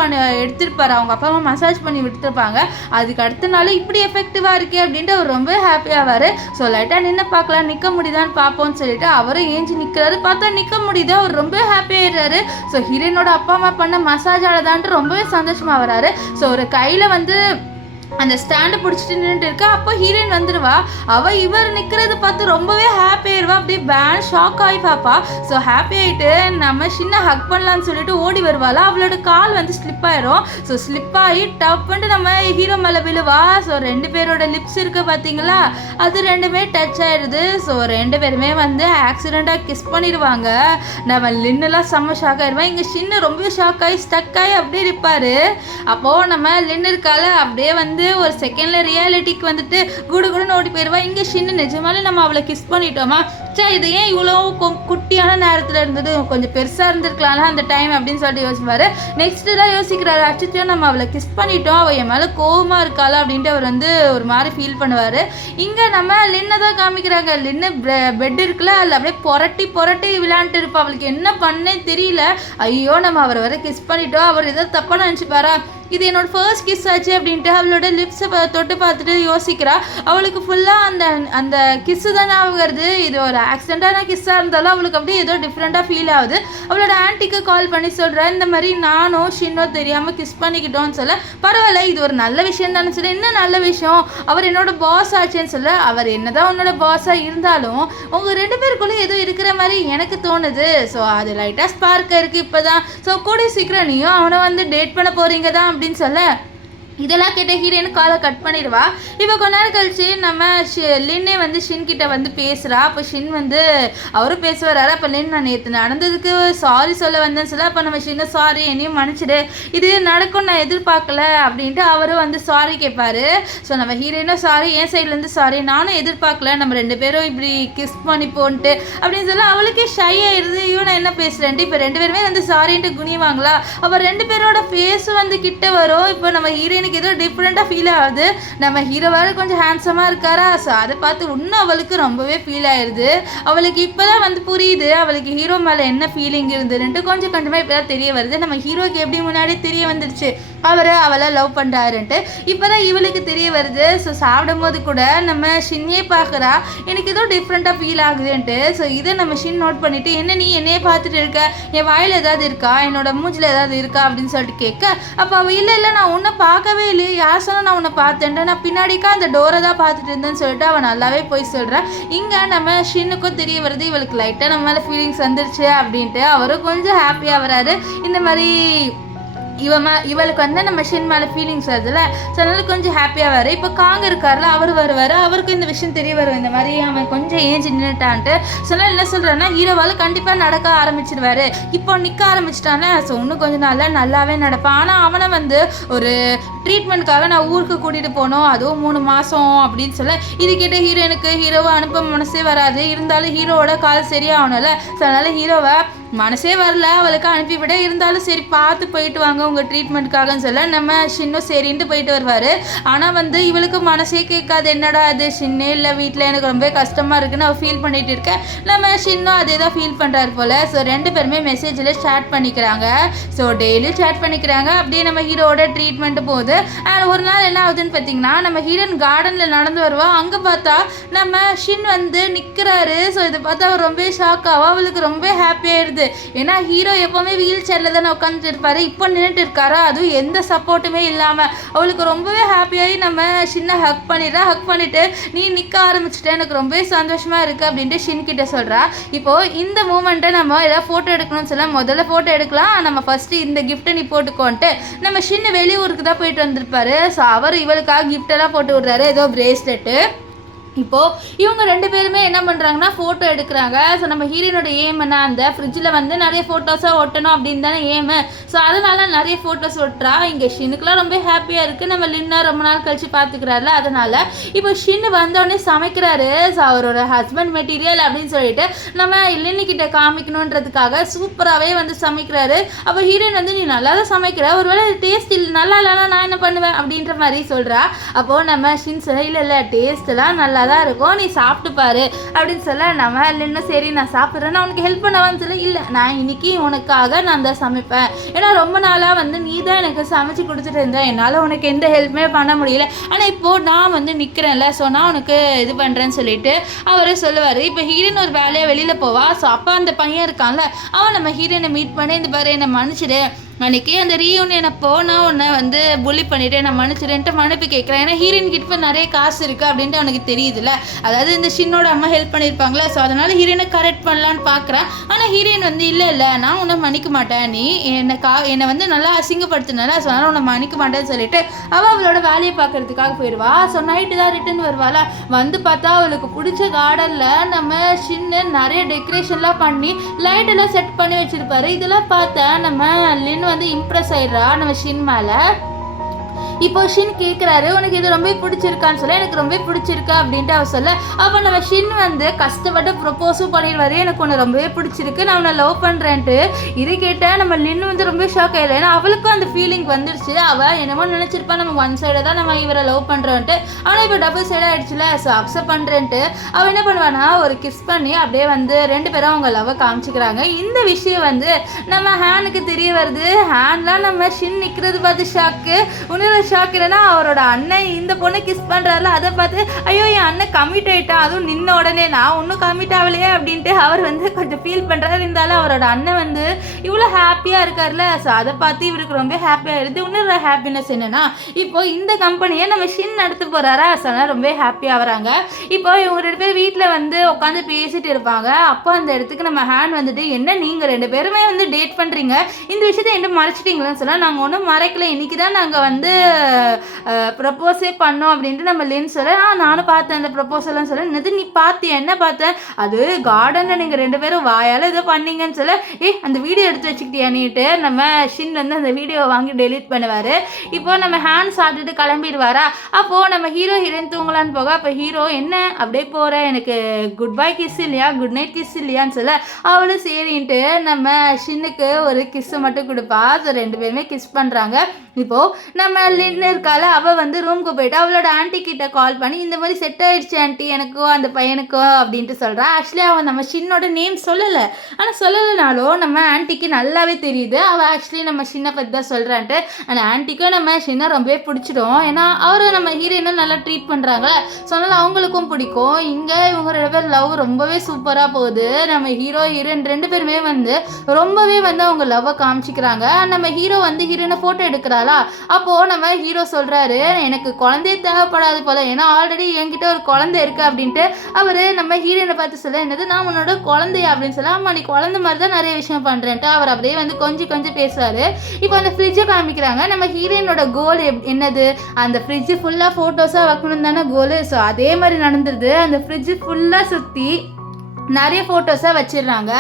எடுத்திருப்பாரு, அவங்க அப்பா அம்மா மசாஜ் பண்ணி விட்டுருப்பாங்க, அதுக்கு அடுத்த நாள் இப்படி எஃபெக்டிவாக இருக்கே அப்படின்ட்டு அவர் ரொம்ப ஹாப்பியாவார். ஸோ லைட்டாக நின்று பார்க்கலாம், நிற்க முடியுதான்னு பார்ப்போம்னு சொல்லிட்டு அவரும் ஏஞ்சி நிற்கிறாரு. பார்த்தா நிற்க முடியுது, அவர் ரொம்ப ஹாப்பியாயிடுறாரு. ஸோ ஹீரோனோட அப்பா அம்மா பண்ண மசாஜால தான்ட்டு ரொம்பவே சந்தோஷமா வராரு. ஸோ ஒரு கையில் வந்து அந்த ஸ்டாண்டை பிடிச்சிட்டு நின்றுட்டு இருக்கா. அப்போ ஹீரோயின் வந்துடுவா. அவள் இவர் நிற்கிறது பார்த்து ரொம்பவே ஹாப்பி ஆயிடுவா. அப்படியே பேன் ஷாக் ஆகி பாப்பா. ஸோ ஹாப்பி ஆகிட்டு நம்ம சின்ன ஹக் பண்ணலான்னு சொல்லிட்டு ஓடி வருவாள். அவளோட கால் வந்து ஸ்லிப் ஆயிரும். ஸோ ஸ்லிப் ஆகி டப்புன்ட்டு நம்ம ஹீரோ மேலே விழுவா. ஸோ 2 பேரோட லிப்ஸ் இருக்குது பார்த்தீங்களா, அது 2மே டச் ஆயிடுது. ஸோ 2 பேருமே வந்து ஆக்சிடெண்ட்டாக கிஸ் பண்ணிடுவாங்க. நம்ம லின்னெல்லாம் செம்ம ஷாக் ஆயிடுவான். இங்கே சின்ன ரொம்ப ஷாக் ஆகி ஸ்டக் ஆகி அப்படியே இருப்பார். அப்போது நம்ம லின்னு இருக்கால அப்படியே வந்து ஒரு செகண்டில் ரியாலிட்டிக்கு வந்துட்டு குடுகுடுன்னு ஓடி போயிடுவா. இங்கே சின்ன நிஜமாலே நம்ம அவளை கிஸ் பண்ணிட்டோமா, சரி இது ஏன் இவ்வளோ குட்டியான நேரத்தில் இருந்தது, கொஞ்சம் பெருசாக இருந்திருக்கலாம்ல அந்த டைம் அப்படின்னு சொல்லிட்டு யோசிப்பார். நெக்ஸ்ட்டு தான் யோசிக்கிறாரு, அச்சுச்சோ நம்ம அவளை கிஸ் பண்ணிட்டோம், அவள் என் மேலே கோவமாக இருக்காளா அப்படின்ட்டு அவர் வந்து ஒரு மாதிரி ஃபீல் பண்ணுவார். இங்கே நம்ம லின்னை தான் காமிக்கிறாங்க. லின்னு பெட் இருக்குல்ல, அதில் அப்படியே புரட்டி விளையாண்டுட்டு இருப்பா. அவளுக்கு என்ன பண்ணே தெரியல. ஐயோ நம்ம அவரை வர கிஸ் பண்ணிட்டோம், அவர் ஏதோ தப்பாக நினச்சிப்பாரா, இது என்னோட ஃபர்ஸ்ட் கிஸ் ஆச்சு அப்படின்ட்டு அவளோட லிப்ஸை தொட்டு பார்த்துட்டு யோசிக்கிறா. அவளுக்கு ஃபுல்லாக அந்த அந்த கிஸ்ஸு தான் ஞாபகம் வருது. இது ஒரு ஆக்சிடென்டான கிஸ்ஸாக இருந்தாலும் அவளுக்கு அப்படியே ஏதோ டிஃப்ரெண்ட்டாக ஃபீல் ஆகுது. அவளோட ஆன்ட்டிக்கு கால் பண்ணி சொல்கிறா, இந்த மாதிரி நானும் ஷின்னோ தெரியாமல் கிஸ் பண்ணிக்கிட்டோன்னு சொல்ல, பரவாயில்ல இது ஒரு நல்ல விஷயம் தானே சொல்ல, என்ன நல்ல விஷயம், அவர் என்னோட பாஸ் ஆச்சுன்னு சொல்ல, அவர் என்னதான் உன்னோட பாஸாக இருந்தாலும் உங்கள் 2 பேருக்குள்ளே ஏதோ இருக்கிற மாதிரி எனக்கு தோணுது. ஸோ அது லைட்டாக ஸ்பார்க்காக இருக்குது இப்போ தான். ஸோ கூடிய சீக்கிரம் நீயும் அவனை வந்து டேட் பண்ண போகிறீங்க தான் அப்படின்னு சொல்ல, இதெல்லாம் கேட்ட ஹீரோயின் காலை கட் பண்ணிடுவா. இப்போ கொஞ்ச நேரம் கழிச்சு நம்ம லின்னே வந்து ஷின் கிட்ட வந்து பேசுகிறா. அப்போ ஷின் வந்து அவரும் பேச வர்றாரு. அப்போ லின் நான் நேற்று நடந்ததுக்கு சாரி சொல்ல வந்தேன்னு சொல்ல, அப்போ நம்ம ஷின்னை சாரி என்னையும் மன்னிச்சிடு, இது நடக்கும் நான் எதிர்பார்க்கல அப்படின்ட்டு அவரும் வந்து சாரி கேட்பாரு. ஸோ நம்ம ஹீரோயினும் சாரி, என் சைட்லேருந்து சாரி, நானும் எதிர்பார்க்கல நம்ம 2 பேரும் இப்படி கிஸ் பண்ணிப்போன்ட்டு அப்படின்னு சொல்ல, அவளுக்கே ஷை ஆயிடுது. இவனை என்ன பேசுகிறேன்ட்டு இப்போ 2 பேருமே வந்து சாரின்ட்டு குனிவாங்களா. அப்போ 2 பேரோட ஃபேஸும் வந்து கிட்ட வரும். இப்போ நம்ம ஹீரோயினுக்கு ஏதோ டிஃப்ரெண்ட்டாக ஃபீல் ஆகுது. நம்ம ஹீரோவாக கொஞ்சம் ஹேண்ட்ஸமாக இருக்காரா. ஸோ அதை பார்த்து இன்னும் அவளுக்கு ரொம்பவே ஃபீல் ஆயிடுது. அவளுக்கு இப்போ தான் வந்து புரியுது அவளுக்கு ஹீரோ மேலே என்ன ஃபீலிங் இருந்துன்ட்டு. கொஞ்சம் கொஞ்சமாக இப்போ தான் தெரிய வருது. நம்ம ஹீரோக்கு எப்படி முன்னாடி தெரிய வந்துருச்சு அவளை லவ் பண்ணுறாருன்ட்டு, இப்போ தான் இவளுக்கு தெரிய வருது. ஸோ சாப்பிடும் போது கூட நம்ம ஷின்னையே பார்க்குறா, எனக்கு ஏதோ டிஃப்ரெண்ட்டாக ஃபீல் ஆகுதுன்ட்டு. ஸோ இதை நம்ம ஷின் நோட் பண்ணிவிட்டு, என்ன நீ என்னையே பார்த்துட்டு இருக்க, என் வாயில் ஏதாவது இருக்கா, என்னோட மூஞ்சில் ஏதாவது இருக்கா அப்படின்னு சொல்லிட்டு கேட்க, அப்போ அவள் இல்லை நான் உன்னை பார்க்கவே இல்லையே, யார் சொன்னால் நான் உன்னை பார்த்தேன்ட்டு, நான் பின்னாடிக்கா அந்த டோரை தான் பார்த்துட்டு இருந்தேன்னு சொல்லிட்டு அவன் நல்லாவே போய் சொல்கிறான். இங்கே நம்ம ஷின்னுக்கும் தெரிய வருது இவளுக்கு லைட்டாக நம்ம மேலே ஃபீலிங்ஸ் வந்துருச்சு அப்படின்ட்டு. அவரும் கொஞ்சம் ஹாப்பியாக வராரு. இந்த மாதிரி இவளுக்கு வந்து நம்ம ஷின் மேலே ஃபீலிங்ஸ் வருதுல்ல, ஸோ அதனால கொஞ்சம் ஹாப்பியாக வரும். இப்போ காங்க இருக்கார்ல அவர் வருவார். அவருக்கும் இந்த விஷயம் தெரிய வரும், இந்த மாதிரி அவன் கொஞ்சம் ஏஜ் நின்றுட்டான்ட்டு. ஸோ அதனால் என்ன சொல்கிறேன்னா, ஹீரோவால் கண்டிப்பாக நடக்க ஆரம்பிச்சிடுவார். இப்போ நிற்க ஆரம்பிச்சிட்டானே, ஸோ இன்னும் கொஞ்சம் நாளில் நல்லாவே நடப்பான். ஆனால் அவனை வந்து ஒரு ட்ரீட்மெண்ட்காக நான் ஊருக்கு கூட்டிகிட்டு போனோம், அதுவும் 3 மாதம் அப்படின்னு சொல்ல, இது கேட்ட ஹீரோயினுக்கு ஹீரோவை அனுப்ப மனசே வராது. இருந்தாலும் ஹீரோவோட கால் சரியாகணும்ல. ஸோ அதனால் ஹீரோவை மனசே வரல அவளுக்கு அனுப்பிவிட, இருந்தாலும் சரி பார்த்து போயிட்டு வாங்க உங்கள் ட்ரீட்மெண்ட்டுக்காகன்னு சொல்ல, நம்ம ஷின்னும் சரின்ட்டு போயிட்டு வருவார். ஆனால் வந்து இவளுக்கு மனசே கேட்காது, என்னடா அது ஷின்னே இல்லை வீட்டில், எனக்கு ரொம்ப கஷ்டமாக இருக்குன்னு அவள் ஃபீல் பண்ணிகிட்டு இருக்கேன். நம்ம ஷின்னும் அதே தான் ஃபீல் பண்ணுறாரு போல். ஸோ 2 பேருமே மெசேஜில் சேட் பண்ணிக்கிறாங்க. ஸோ டெய்லி சேட் பண்ணிக்கிறாங்க. அப்படியே நம்ம ஹீரோட ட்ரீட்மெண்ட்டு போகுது. அண்ட் ஒரு நாள் என்ன ஆகுதுன்னு பார்த்தீங்கன்னா, நம்ம ஹீரோயின் கார்டனில் நடந்து வருவா. அங்கே பார்த்தா நம்ம ஷின் வந்து நிற்கிறாரு. ஸோ இதை பார்த்தா அவள் ரொம்ப ஷாக் ஆவா. அவளுக்கு ரொம்ப ஹாப்பியாகிடுது. ஏன்னா ஹீரோ எப்பவுமே வீல் சேர்ல தானே உட்காந்துட்டு இருப்பாரு, இப்போ நின்றுட்டு இருக்காரா, அதுவும் எந்த சப்போர்ட்டுமே இல்லாம. அவளுக்கு ரொம்பவே ஹாப்பியாகி நம்ம ஷின்னை ஹக் பண்ணிட்டு நீ நிற்க ஆரம்பிச்சுட்ட, எனக்கு ரொம்பவே சந்தோஷமா இருக்கு அப்படின்ட்டு ஷின் கிட்ட சொல்றா. இப்போ இந்த மூமெண்ட்டை நம்ம ஏதாவது ஃபோட்டோ எடுக்கணும்னு சொல்ல, முதல்ல ஃபோட்டோ எடுக்கலாம், நம்ம ஃபர்ஸ்ட் இந்த கிஃப்ட்டை நீ போட்டுக்கோன்ட்டு நம்ம ஷின் வெளியூருக்கு தான் போயிட்டு வந்திருப்பாரு. ஸோ அவர் இவளுக்காக கிஃப்டெல்லாம் போட்டு விடுறாரு, ஏதோ பிரேஸ்லெட்டு. இப்போது இவங்க 2 பேருமே என்ன பண்ணுறாங்கன்னா ஃபோட்டோ எடுக்கிறாங்க. ஸோ நம்ம ஹீரோனோட ஏம் என்ன, அந்த ஃப்ரிட்ஜில் வந்து நிறைய ஃபோட்டோஸாக ஒட்டணும் அப்படின்னு தானே ஏமு. ஸோ அதனால நிறைய ஃபோட்டோஸ் ஒட்டுறா. இங்கே ஷின்னுக்குலாம் ரொம்ப ஹாப்பியாக இருக்குது. நம்ம லின்னா ரொம்ப நாள் கழிச்சு பார்த்துக்கிறாருல, அதனால் இப்போ ஷின் வந்தோடனே சமைக்கிறாரு. ஸோ அவரோட ஹஸ்பண்ட் மெட்டீரியல் அப்படின்னு சொல்லிட்டு நம்ம லின்னிக்கிட்ட காமிக்கணுன்றதுக்காக சூப்பராகவே வந்து சமைக்கிறாரு. அப்போ ஹீரோயின் வந்து நீ நல்லா தான் சமைக்கிற, ஒருவேளை டேஸ்ட் இல்லை நல்லா இல்லைனா நான் என்ன பண்ணுவேன் அப்படின்ற மாதிரி சொல்கிறா. அப்போது நம்ம ஷின் சொல்ல, இல்லை டேஸ்ட்டெல்லாம் நல்லா தான் இருக்கும், நீ சாப்பிட்டு பாரு அப்படின்னு சொல்ல, நம்ம இல்லைன்னா சரி நான் சாப்பிட்றேன், நான் உனக்கு ஹெல்ப் பண்ணவான்னு சொல்ல, இல்லை நான் இன்னைக்கு உனக்காக நான் தான் சமைப்பேன், ஏன்னா ரொம்ப நாளாக வந்து நீ தான் எனக்கு சமைச்சு கொடுத்துட்டு இருந்தேன், என்னால் உனக்கு எந்த ஹெல்ப்புமே பண்ண முடியல, ஆனால் இப்போது நான் வந்து நிற்கிறேன்ல, ஸோ நான் உனக்கு இது பண்ணுறேன்னு சொல்லிட்டு அவரே சொல்லுவார். இப்போ ஹீரோயின் ஒரு வேலையை வெளியில் போவா. ஸோ அப்போ அந்த பையன் இருக்கான்ல, அவன் நம்ம ஹீரோயினை மீட் பண்ணி இந்த பாரு என்னை மன்னிச்சிடு, அன்றைக்கி அந்த ரீயூனியன் அப்போ நான் உன்னை வந்து புள்ளி பண்ணிவிட்டு நான் மன்னிச்சிடுன்ட்டு மன்னிப்பு கேட்குறேன். ஏன்னா ஹீரோயின் கிட்ட நிறைய காசு இருக்குது அப்படின்ட்டு அவனுக்கு தெரியுதுல்ல, அதாவது இந்த ஷின்னோட அம்மா ஹெல்ப் பண்ணியிருப்பாங்களே, ஸோ அதனால் ஹீரோயினை கரெக்ட் பண்ணலான்னு பார்க்குறேன். ஆனால் ஹீரோயின் வந்து இல்லை நான் உன்னை மன்னிக்க மாட்டேன், நீ என்னை வந்து நல்லா அசிங்கப்படுத்தினால, ஸோ அதனால் உன்னை மன்னிக்க மாட்டேன்னு சொல்லிட்டு அவளோட வேலையை பார்க்கறதுக்காக போயிடுவா. ஸோ நைட்டு தான் ரிட்டர்ன் வருவாள். வந்து பார்த்தா அவளுக்கு பிடிச்ச கார்டனில் நம்ம ஷின்னு நிறைய டெக்கரேஷன்லாம் பண்ணி லைட்டெல்லாம் செட் பண்ணி வச்சுருப்பாரு. இதெல்லாம் பார்த்தா நம்ம லின் வந்து இம்ப்ரெஸ் ஆயிடுறா நம்ம ஷின் மேலே. இப்போ ஷின் கேட்குறாரு, உனக்கு இது ரொம்ப பிடிச்சிருக்கான்னு சொல்ல, எனக்கு ரொம்ப பிடிச்சிருக்கா அப்படின்ட்டு அவர் சொல்ல, அப்போ நம்ம ஷின் வந்து கஷ்டப்பட்டு ப்ரொப்போஸும் பண்ணிடுவாரு, எனக்கு உன்னை ரொம்பவே பிடிச்சிருக்கு, நான் உன்னை லவ் பண்ணுறேன்ட்டு. இது கேட்டால் நம்ம லின் வந்து ரொம்ப ஷாக் ஆயிடும். ஏன்னா அவளுக்கும் அந்த ஃபீலிங் வந்துருச்சு. அவள் என்னமோ நினச்சிருப்பா நம்ம ஒன் சைடை தான் நம்ம இவரை லவ் பண்ணுறோன்ட்டு. ஆனால் இப்போ டபுள் சைடாக ஆயிடுச்சுல, ஸோ அக்செப்ட் பண்ணுறேன்ட்டு அவள் என்ன பண்ணுவானா ஒரு கிஸ் பண்ணி அப்படியே வந்து 2 பேரும் அவங்க லவ்வை காமிச்சிக்கிறாங்க. இந்த விஷயம் வந்து நம்ம ஹேனுக்கு தெரிய வருது. ஹேன்லாம் நம்ம ஷின் நிற்கிறது பார்த்து ஷாக்கு. இன்னொரு ஷாக் இல்லைன்னா அவரோட அண்ணன் இந்த பொண்ணை கிஸ் பண்ணுறாருல, அதை பார்த்து ஐயோ என் அண்ணன் கமிட் ஆகிட்டான், அதுவும் நின்ன உடனே நான் ஒன்றும் கமிட் ஆகலையே அப்படின்ட்டு அவர் வந்து கொஞ்சம் ஃபீல் பண்ணுறாரு. இருந்தாலும் அவரோட அண்ணன் வந்து இவ்வளோ ஹாப்பியாக இருக்கார்ல, ஸோ அதை பார்த்து இவருக்கு ரொம்ப ஹாப்பியாக இருக்குது. இன்னொரு ஹாப்பினஸ் என்னென்னா இப்போ இந்த கம்பெனியை நம்ம ஷின் நடத்த போகிறாரா, ஸோ அதனால் ரொம்ப ஹாப்பியாக வராங்க. இப்போ இவங்க 2 பேர் வீட்டில் வந்து உட்காந்து பேசிட்டு இருப்பாங்க. அப்போ அந்த இடத்துக்கு நம்ம ஹேண்ட் வந்துட்டு, என்ன நீங்கள் 2 பேருமே வந்து டேட் பண்ணுறீங்க, இந்த விஷயத்தை என்ன மறைச்சிட்டிங்களேன்னு சொல்ல, நாங்கள் ஒன்றும் மறைக்கல, இன்றைக்கி தான் நாங்கள் வந்து ப்ரப்போஸே பண்ணோம் அப்படின்ட்டு நம்ம லின் சொல்ல, நானும் பார்த்தேன் அந்த ப்ரப்போசல்லாம் சொல்ல, என்னது நீ பார்த்தியா, என்ன பார்த்தேன், அது கார்டனில் நீங்கள் 2 பேரும் வாயால் ஏதோ பண்ணீங்கன்னு சொல்ல, அந்த வீடியோ எடுத்து வச்சுக்கிட்டியான்னுட்டு நம்ம ஷின் வந்து அந்த வீடியோவை வாங்கி டெலீட் பண்ணுவார். இப்போ நம்ம ஹேண்ட் சாப்பிட்டுட்டு கிளம்பிடுவாரா. அப்போது நம்ம ஹீரோ ஹீரோயின் தூங்கலான்னு போக, அப்போ ஹீரோ என்ன அப்படியே போகிற, எனக்கு குட் பை கிஸ் இல்லையா, குட் நைட் கிஸ் இல்லையான்னு சொல்ல, அவளும் சரின்ட்டு நம்ம ஷின்னுக்கு ஒரு கிஸ்ஸை மட்டும் கொடுப்பா. ஸோ 2 பேருமே கிஸ் பண்ணுறாங்க. இப்போது நம்ம லின் இருக்கால, அவள் வந்து ரூமுக்கு போயிட்டு அவளோட ஆன்ட்டி கிட்ட கால் பண்ணி இந்த மாதிரி செட் ஆகிடுச்சு ஆன்ட்டி எனக்கோ அந்த பையனுக்கோ அப்படின்ட்டு சொல்கிறான். ஆக்சுவலி அவன் நம்ம ஷின்னோட நேம் சொல்லலை, ஆனால் சொல்லலைனாலும் நம்ம ஆன்ட்டிக்கு நல்லாவே தெரியுது அவள் ஆக்சுவலி நம்ம ஷின்னை பற்றி தான் சொல்கிறான்ட்டு. அந்த ஆன்ட்டிக்கும் நம்ம ஷின்னை ரொம்பவே பிடிச்சிடும். ஏன்னா அவரை நம்ம ஹீரோயினும் நல்லா ட்ரீட் பண்ணுறாங்களே, ஸோ அதனால் அவங்களுக்கும் பிடிக்கும். இங்கே இவங்க 2 பேர் லவ் ரொம்பவே சூப்பராக போகுது. நம்ம ஹீரோ ஹீரோயின் 2 பேருமே வந்து ரொம்பவே வந்து அவங்க லவ்வை காமிச்சிக்கிறாங்க. நம்ம ஹீரோ வந்து ஹீரோயினை ஃபோட்டோ எடுக்கிறாளா, அப்போது நம்ம ஹீரோ சொல்கிறாரு எனக்கு குழந்தைய தேவைப்படாது போல, ஏன்னா ஆல்ரெடி என்கிட்ட ஒரு குழந்தை இருக்குது அப்படின்ட்டு. அவர் நம்ம ஹீரோயினை பார்த்து சொல்ல, என்னது நான் உன்னோட குழந்தையா அப்படின்னு சொல்ல, ஆமாம் நீ குழந்தை மாதிரி தான் நிறைய விஷயம் பண்ணுறேன்ட்டு அவர் அப்படியே வந்து கொஞ்சம் பேசுவார். இப்போ அந்த ஃப்ரிட்ஜை காமிக்கிறாங்க. நம்ம ஹீரோயினோட கோல் என்னது, அந்த ஃப்ரிட்ஜு ஃபுல்லாக ஃபோட்டோஸாக வைக்கணும் தானே கோலு. ஸோ அதே மாதிரி நடந்துருது. அந்த ஃப்ரிட்ஜு ஃபுல்லாக சுற்றி நிறைய ஃபோட்டோஸாக வச்சிடுறாங்க.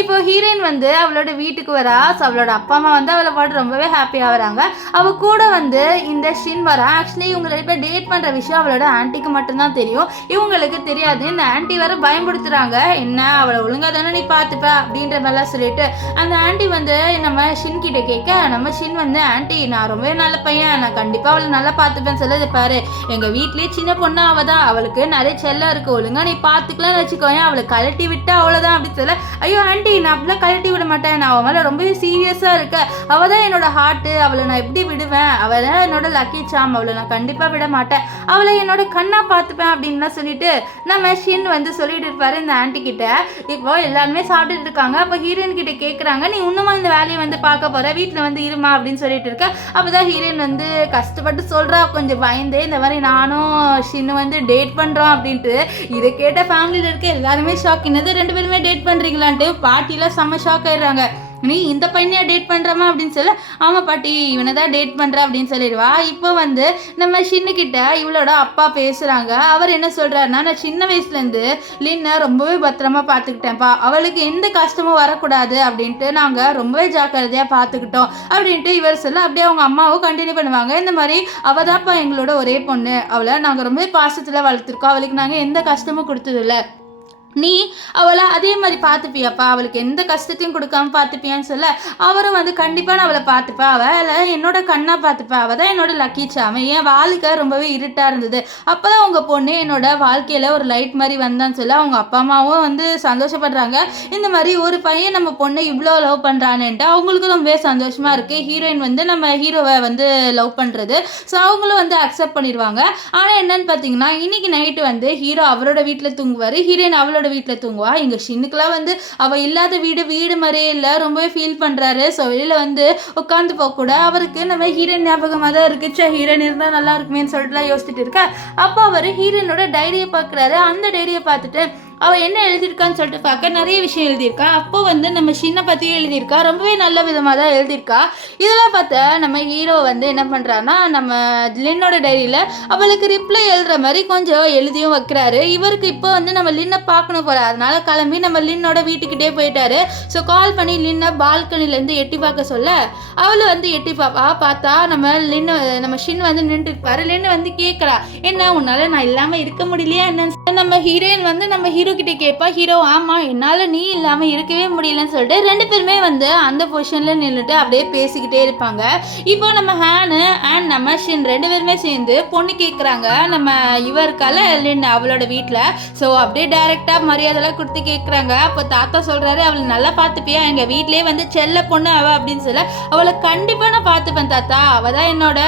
இப்போ ஹீரோயின் வந்து அவளோட வீட்டுக்கு வரா. ஸோ அவளோட அப்பா அம்மா வந்து அவளை பாட்டு ரொம்பவே ஹாப்பியாக வராங்க. அவள் கூட வந்து இந்த ஷின் வரா. ஆக்சுவலி இவங்க 2 பேர் டேட் பண்ணுற விஷயம் அவளோட ஆன்ட்டிக்கு மட்டும்தான் தெரியும், இவங்களுக்கு தெரியாது. இந்த ஆன்ட்டி வர பயன்படுத்துகிறாங்க, என்ன அவளை ஒழுங்காக தானே நீ பார்த்துப்ப அப்படின்ற மாதிரிலாம் சொல்லிட்டு அந்த ஆன்ட்டி வந்து நம்ம ஷின் கிட்ட கேட்க, நம்ம ஷின் வந்து ஆன்ட்டி நான் ரொம்பவே நல்ல பையன், நான் கண்டிப்பாக அவளை நல்லா பார்த்துப்பேன்னு சொல்லது. பாரு எங்கள் வீட்லேயே சின்ன பொண்ணு அவள் தான், அவளுக்கு நிறைய செல்லம் இருக்குது, ஒழுங்காக நீ பார்த்துக்கலாம்னு வச்சுக்கோயேன், அவளை கழட்டி விட்டா அவ்வளோதான் அப்படின்னு சொல்ல, ஐயோ ஆண்டி நான் அப்படிலாம் கழட்டி விட மாட்டேன், நான் அவன் மேலே ரொம்பவே சீரியஸாக இருக்கேன், அவள் தான் என்னோட ஹார்ட்டு, அவளை நான் எப்படி விடுவேன், அவள் தான் என்னோட லக்கி சாம், அவளை நான் கண்டிப்பாக விட மாட்டேன், அவளை என்னோட கண்ணாக பார்த்துப்பேன் அப்படின்லாம் சொல்லிட்டு நம்ம ஷின் வந்து சொல்லிட்டு இருப்பாரு இந்த ஆண்டி கிட்ட. இப்போ எல்லாருமே சாப்பிட்டுட்டு இருக்காங்க. அப்போ ஹீரோயின் கிட்ட கேட்குறாங்க, நீ இன்னுமா இந்த வேலையை வந்து பார்க்க போகிற, வீட்டில் வந்து இருமா அப்படின்னு சொல்லிட்டு இருக்க. அப்போ தான் ஹீரோயின் வந்து கஷ்டப்பட்டு சொல்கிறா, கொஞ்சம் பயந்து, இந்த மாதிரி நானும் ஷின்னு வந்து டேட் பண்ணுறோம் அப்படின்ட்டு. இதை கேட்ட ஃபேமிலியில் இருக்க எல்லாருமே ஷாக், என்னது 2 பேருமே டேட் பண்ணுறீங்களான்ட்டு. பாட்டிலாம் செம்ம ஷாக் ஆயிடுறாங்க. நீ இந்த பையனையா டேட் பண்ணுறமா அப்படின்னு சொல்ல, ஆமாம் பாட்டி இவனை தான் டேட் பண்ணுற அப்படின்னு சொல்லிடுவா. இப்போ வந்து நம்ம ஷின்னுக்கிட்ட இவளோட அப்பா பேசுகிறாங்க. அவர் என்ன சொல்கிறாருன்னா, நான் சின்ன வயசுலேருந்து லின்னை ரொம்பவே பத்திரமா பார்த்துக்கிட்டேன்ப்பா, அவளுக்கு எந்த கஷ்டமும் வரக்கூடாது அப்படின்ட்டு நாங்கள் ரொம்பவே ஜாக்கிரதையாக பார்த்துக்கிட்டோம் அப்படின்ட்டு இவர் சொல்ல, அப்படியே அவங்க அம்மாவும் கண்டினியூ பண்ணுவாங்க. இந்த மாதிரி அவள் தான்ப்பா எங்களோட ஒரே பொண்ணு, அவளை நாங்கள் ரொம்பவே பாசத்தில் வளர்த்துருக்கோம், அவளுக்கு நாங்கள் எந்த கஷ்டமும் கொடுத்ததில்லை, நீ அவளை அதே மாதிரி பார்த்துப்பியாப்பா, அவளுக்கு எந்த கஷ்டத்தையும் கொடுக்காம பார்த்துப்பியான்னு சொல்ல, அவரும் வந்து கண்டிப்பாக நான் அவளை பார்த்துப்பா, அவளை என்னோட கண்ணாக பார்த்துப்பா, அவள் தான் என்னோட லக்கி சாமி, என் வாழ்க்கை ரொம்பவே இருட்டாக இருந்தது, அப்போ தான் உங்கள் பொண்ணு என்னோட வாழ்க்கையில் ஒரு லைட் மாதிரி வந்தான்னு சொல்ல அவங்க அப்பா அம்மாவும் வந்து சந்தோஷப்படுறாங்க. இந்த மாதிரி ஒரு பையன் நம்ம பொண்ணை இவ்வளோ லவ் பண்ணுறான்னுட்டு அவங்களுக்கும் ரொம்பவே சந்தோஷமாக இருக்குது. ஹீரோயின் வந்து நம்ம ஹீரோவை வந்து லவ் பண்ணுறது, ஸோ அவங்களும் வந்து அக்செப்ட் பண்ணிடுவாங்க. ஆனால் என்னன்னு பார்த்தீங்கன்னா, இன்றைக்கி நைட்டு வந்து ஹீரோ அவரோட வீட்டில் தூங்குவார், ஹீரோயின் அவளோட வீட்டில் தூங்குவா. இங்கே ஷின்னுக்குலாம் வந்து அவள் இல்லாத வீடு மாதிரியே இல்லை, ரொம்பவே ஃபீல் பண்ணுறாரு. ஸோ வெளியில் வந்து உட்காந்து போகக்கூட அவருக்கு நம்ம ஹீரோயின் ஞாபகமாக தான் இருக்குச்சு, ஹீரோயின் இருந்தால் நல்லா இருக்குமேன்னு சொல்லிட்டுலாம் யோசிச்சுட்டு இருக்கா. அப்போ அவர் ஹீரோயினோட டைரியை பார்க்குறாரு. அந்த டைரியை பார்த்துட்டு அவள் என்ன எழுதியிருக்கான்னு சொல்லிட்டு பார்க்க நிறைய விஷயம் எழுதியிருக்கா. அப்போ வந்து நம்ம ஷின்னை பற்றியும் எழுதியிருக்கா. ரொம்பவே நல்ல விதமாக தான் எழுதியிருக்கா. இதெல்லாம் பார்த்தா நம்ம ஹீரோ வந்து என்ன பண்ணுறான்னா நம்ம லின்னோட டைரியில் அவளுக்கு ரிப்ளை எழுதுற மாதிரி கொஞ்சம் எழுதியும் வைக்கிறாரு. இவருக்கு இப்போ வந்து நம்ம லின்னை பார்க்கணும் போல, அதனால கிளம்பி நம்ம லின்னோட வீட்டுக்கிட்டே போயிட்டாரு. ஸோ கால் பண்ணி லின்னை பால்கனிலேருந்து எட்டி பார்க்க சொல்ல அவளை வந்து எட்டி பார்த்தா நம்ம ஷின் வந்து நின்று இருப்பாரு. லின்னு வந்து கேட்குறா, என்ன உன்னால நான் இல்லாமல் இருக்க முடியலையா என்னன்னு. நம்ம ஹீரோயின் வந்து நம்ம ஹீரோ கிட்டே கேட்பா. ஹீரோ ஆமாம் என்னால் நீ இல்லாமல் இருக்கவே முடியலன்னு சொல்லிட்டு ரெண்டு பேருமே வந்து அந்த பொசிஷனில் நின்றுட்டு அப்படியே பேசிக்கிட்டே இருப்பாங்க. இப்போ நம்ம ஹேனு அண்ட் நம்ம ஷின் ரெண்டு பேருமே சேர்ந்து பொண்ணு கேட்குறாங்க நம்ம இவருக்கால லின் அவளோட வீட்டில். ஸோ அப்படியே டைரெக்டாக மரியாதைலாம் கொடுத்து கேட்குறாங்க. அப்போ தாத்தா சொல்கிறாரு, அவளை நல்லா பார்த்துப்பியா, எங்கள் வீட்லேயே வந்து செல்ல பொண்ணு அவள் அப்படின்னு சொல்ல, அவளை கண்டிப்பாக நான் பார்த்துப்பேன் தாத்தா, அவள் தான் என்னோட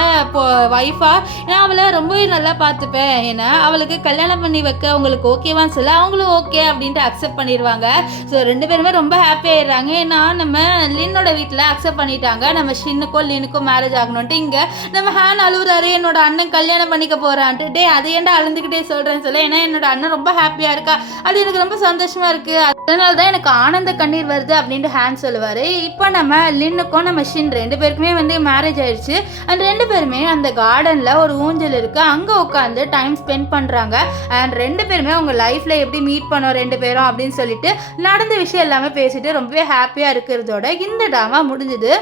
ஒய்ஃபா, நான் அவளை ரொம்பவே நல்லா பார்த்துப்பேன், ஏன்னா அவளுக்கு கல்யாணம் பண்ணி வைக்க உங்களுக்கு ஓகேவான்னு சொல்ல அவங்களும் ஓகே அப்படின்ட்டு அக்செப்ட் பண்ணிடுவாங்க. ஸோ ரெண்டு பேருமே ரொம்ப ஹாப்பி ஆயிடுறாங்க. ஏன்னா நம்ம லின்னோட வீட்டில் அக்செப்ட் பண்ணிட்டாங்க நம்ம ஷின்னுக்கும் லின்னுக்கும் மேரேஜ் ஆகணும்ட்டு. இங்கே நம்ம ஹேன் அழுகுறாரு, என்னோட அண்ணன் கல்யாணம் பண்ணிக்க போகிறான்ட்டு. டே அது ஏன்டா அழுந்துக்கிட்டே சொல்கிறேன்னு சொல்ல, ஏன்னா என்னோட அண்ணன் ரொம்ப ஹாப்பியாக இருக்கா, அது எனக்கு ரொம்ப சந்தோஷமாக இருக்குது, அதனால தான் எனக்கு ஆனந்த கண்ணீர் வருது அப்படின்ட்டு ஹேன் சொல்லுவார். இப்போ நம்ம லின்னுக்கும் நம்ம ஷின் ரெண்டு பேருக்குமே வந்து மேரேஜ் ஆயிடுச்சு. அண்ட் ரெண்டு பேருமே அந்த கார்டனில் ஒரு ஊஞ்சல் இருக்குது, அங்கே உட்காந்து டைம் ஸ்பெண்ட் பண்ணுறாங்க. அண்ட் ரெண்டு பேருமே அவங்க லைஃப்பில் எப்படி மீட் பண்ணோம் ரெண்டு பேரும் அப்படின்னு சொல்லிட்டு நடந்த விஷயம் எல்லாமே பேசிட்டு ரொம்பவே ஹாப்பியாக இருக்கிறதோட இந்த ட்ராமா முடிஞ்சுது.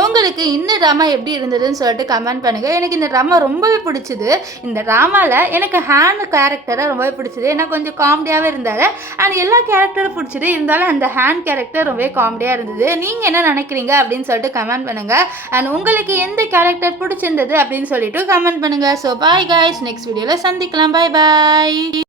உங்களுக்கு இந்த ட்ராமா எப்படி இருந்ததுன்னு சொல்லிட்டு கமெண்ட் பண்ணுங்கள். எனக்கு இந்த ட்ராமா ரொம்பவே பிடிச்சிது. இந்த ட்ராமாவில் எனக்கு ஹேன் கேரக்டரை ரொம்பவே பிடிச்சிது, ஏன்னா கொஞ்சம் காமெடியாகவே இருந்தார். அண்ட் எல்லா கேரக்டரும் பிடிச்சிது, இருந்தாலும் அந்த ஹேன் கேரக்டர் ரொம்பவே காமெடியாக இருந்தது. நீங்கள் என்ன நினைக்கிறீங்க அப்படின்னு சொல்லிட்டு கமெண்ட் பண்ணுங்கள். அண்ட் உங்களுக்கு எந்த கேரக்டர் பிடிச்சிருந்தது அப்படின்னு சொல்லிட்டு கமெண்ட் பண்ணுங்கள். ஸோ பாய் காய்ஸ், நெக்ஸ்ட் வீடியோவில் சந்திக்கலாம். பாய் பாய்.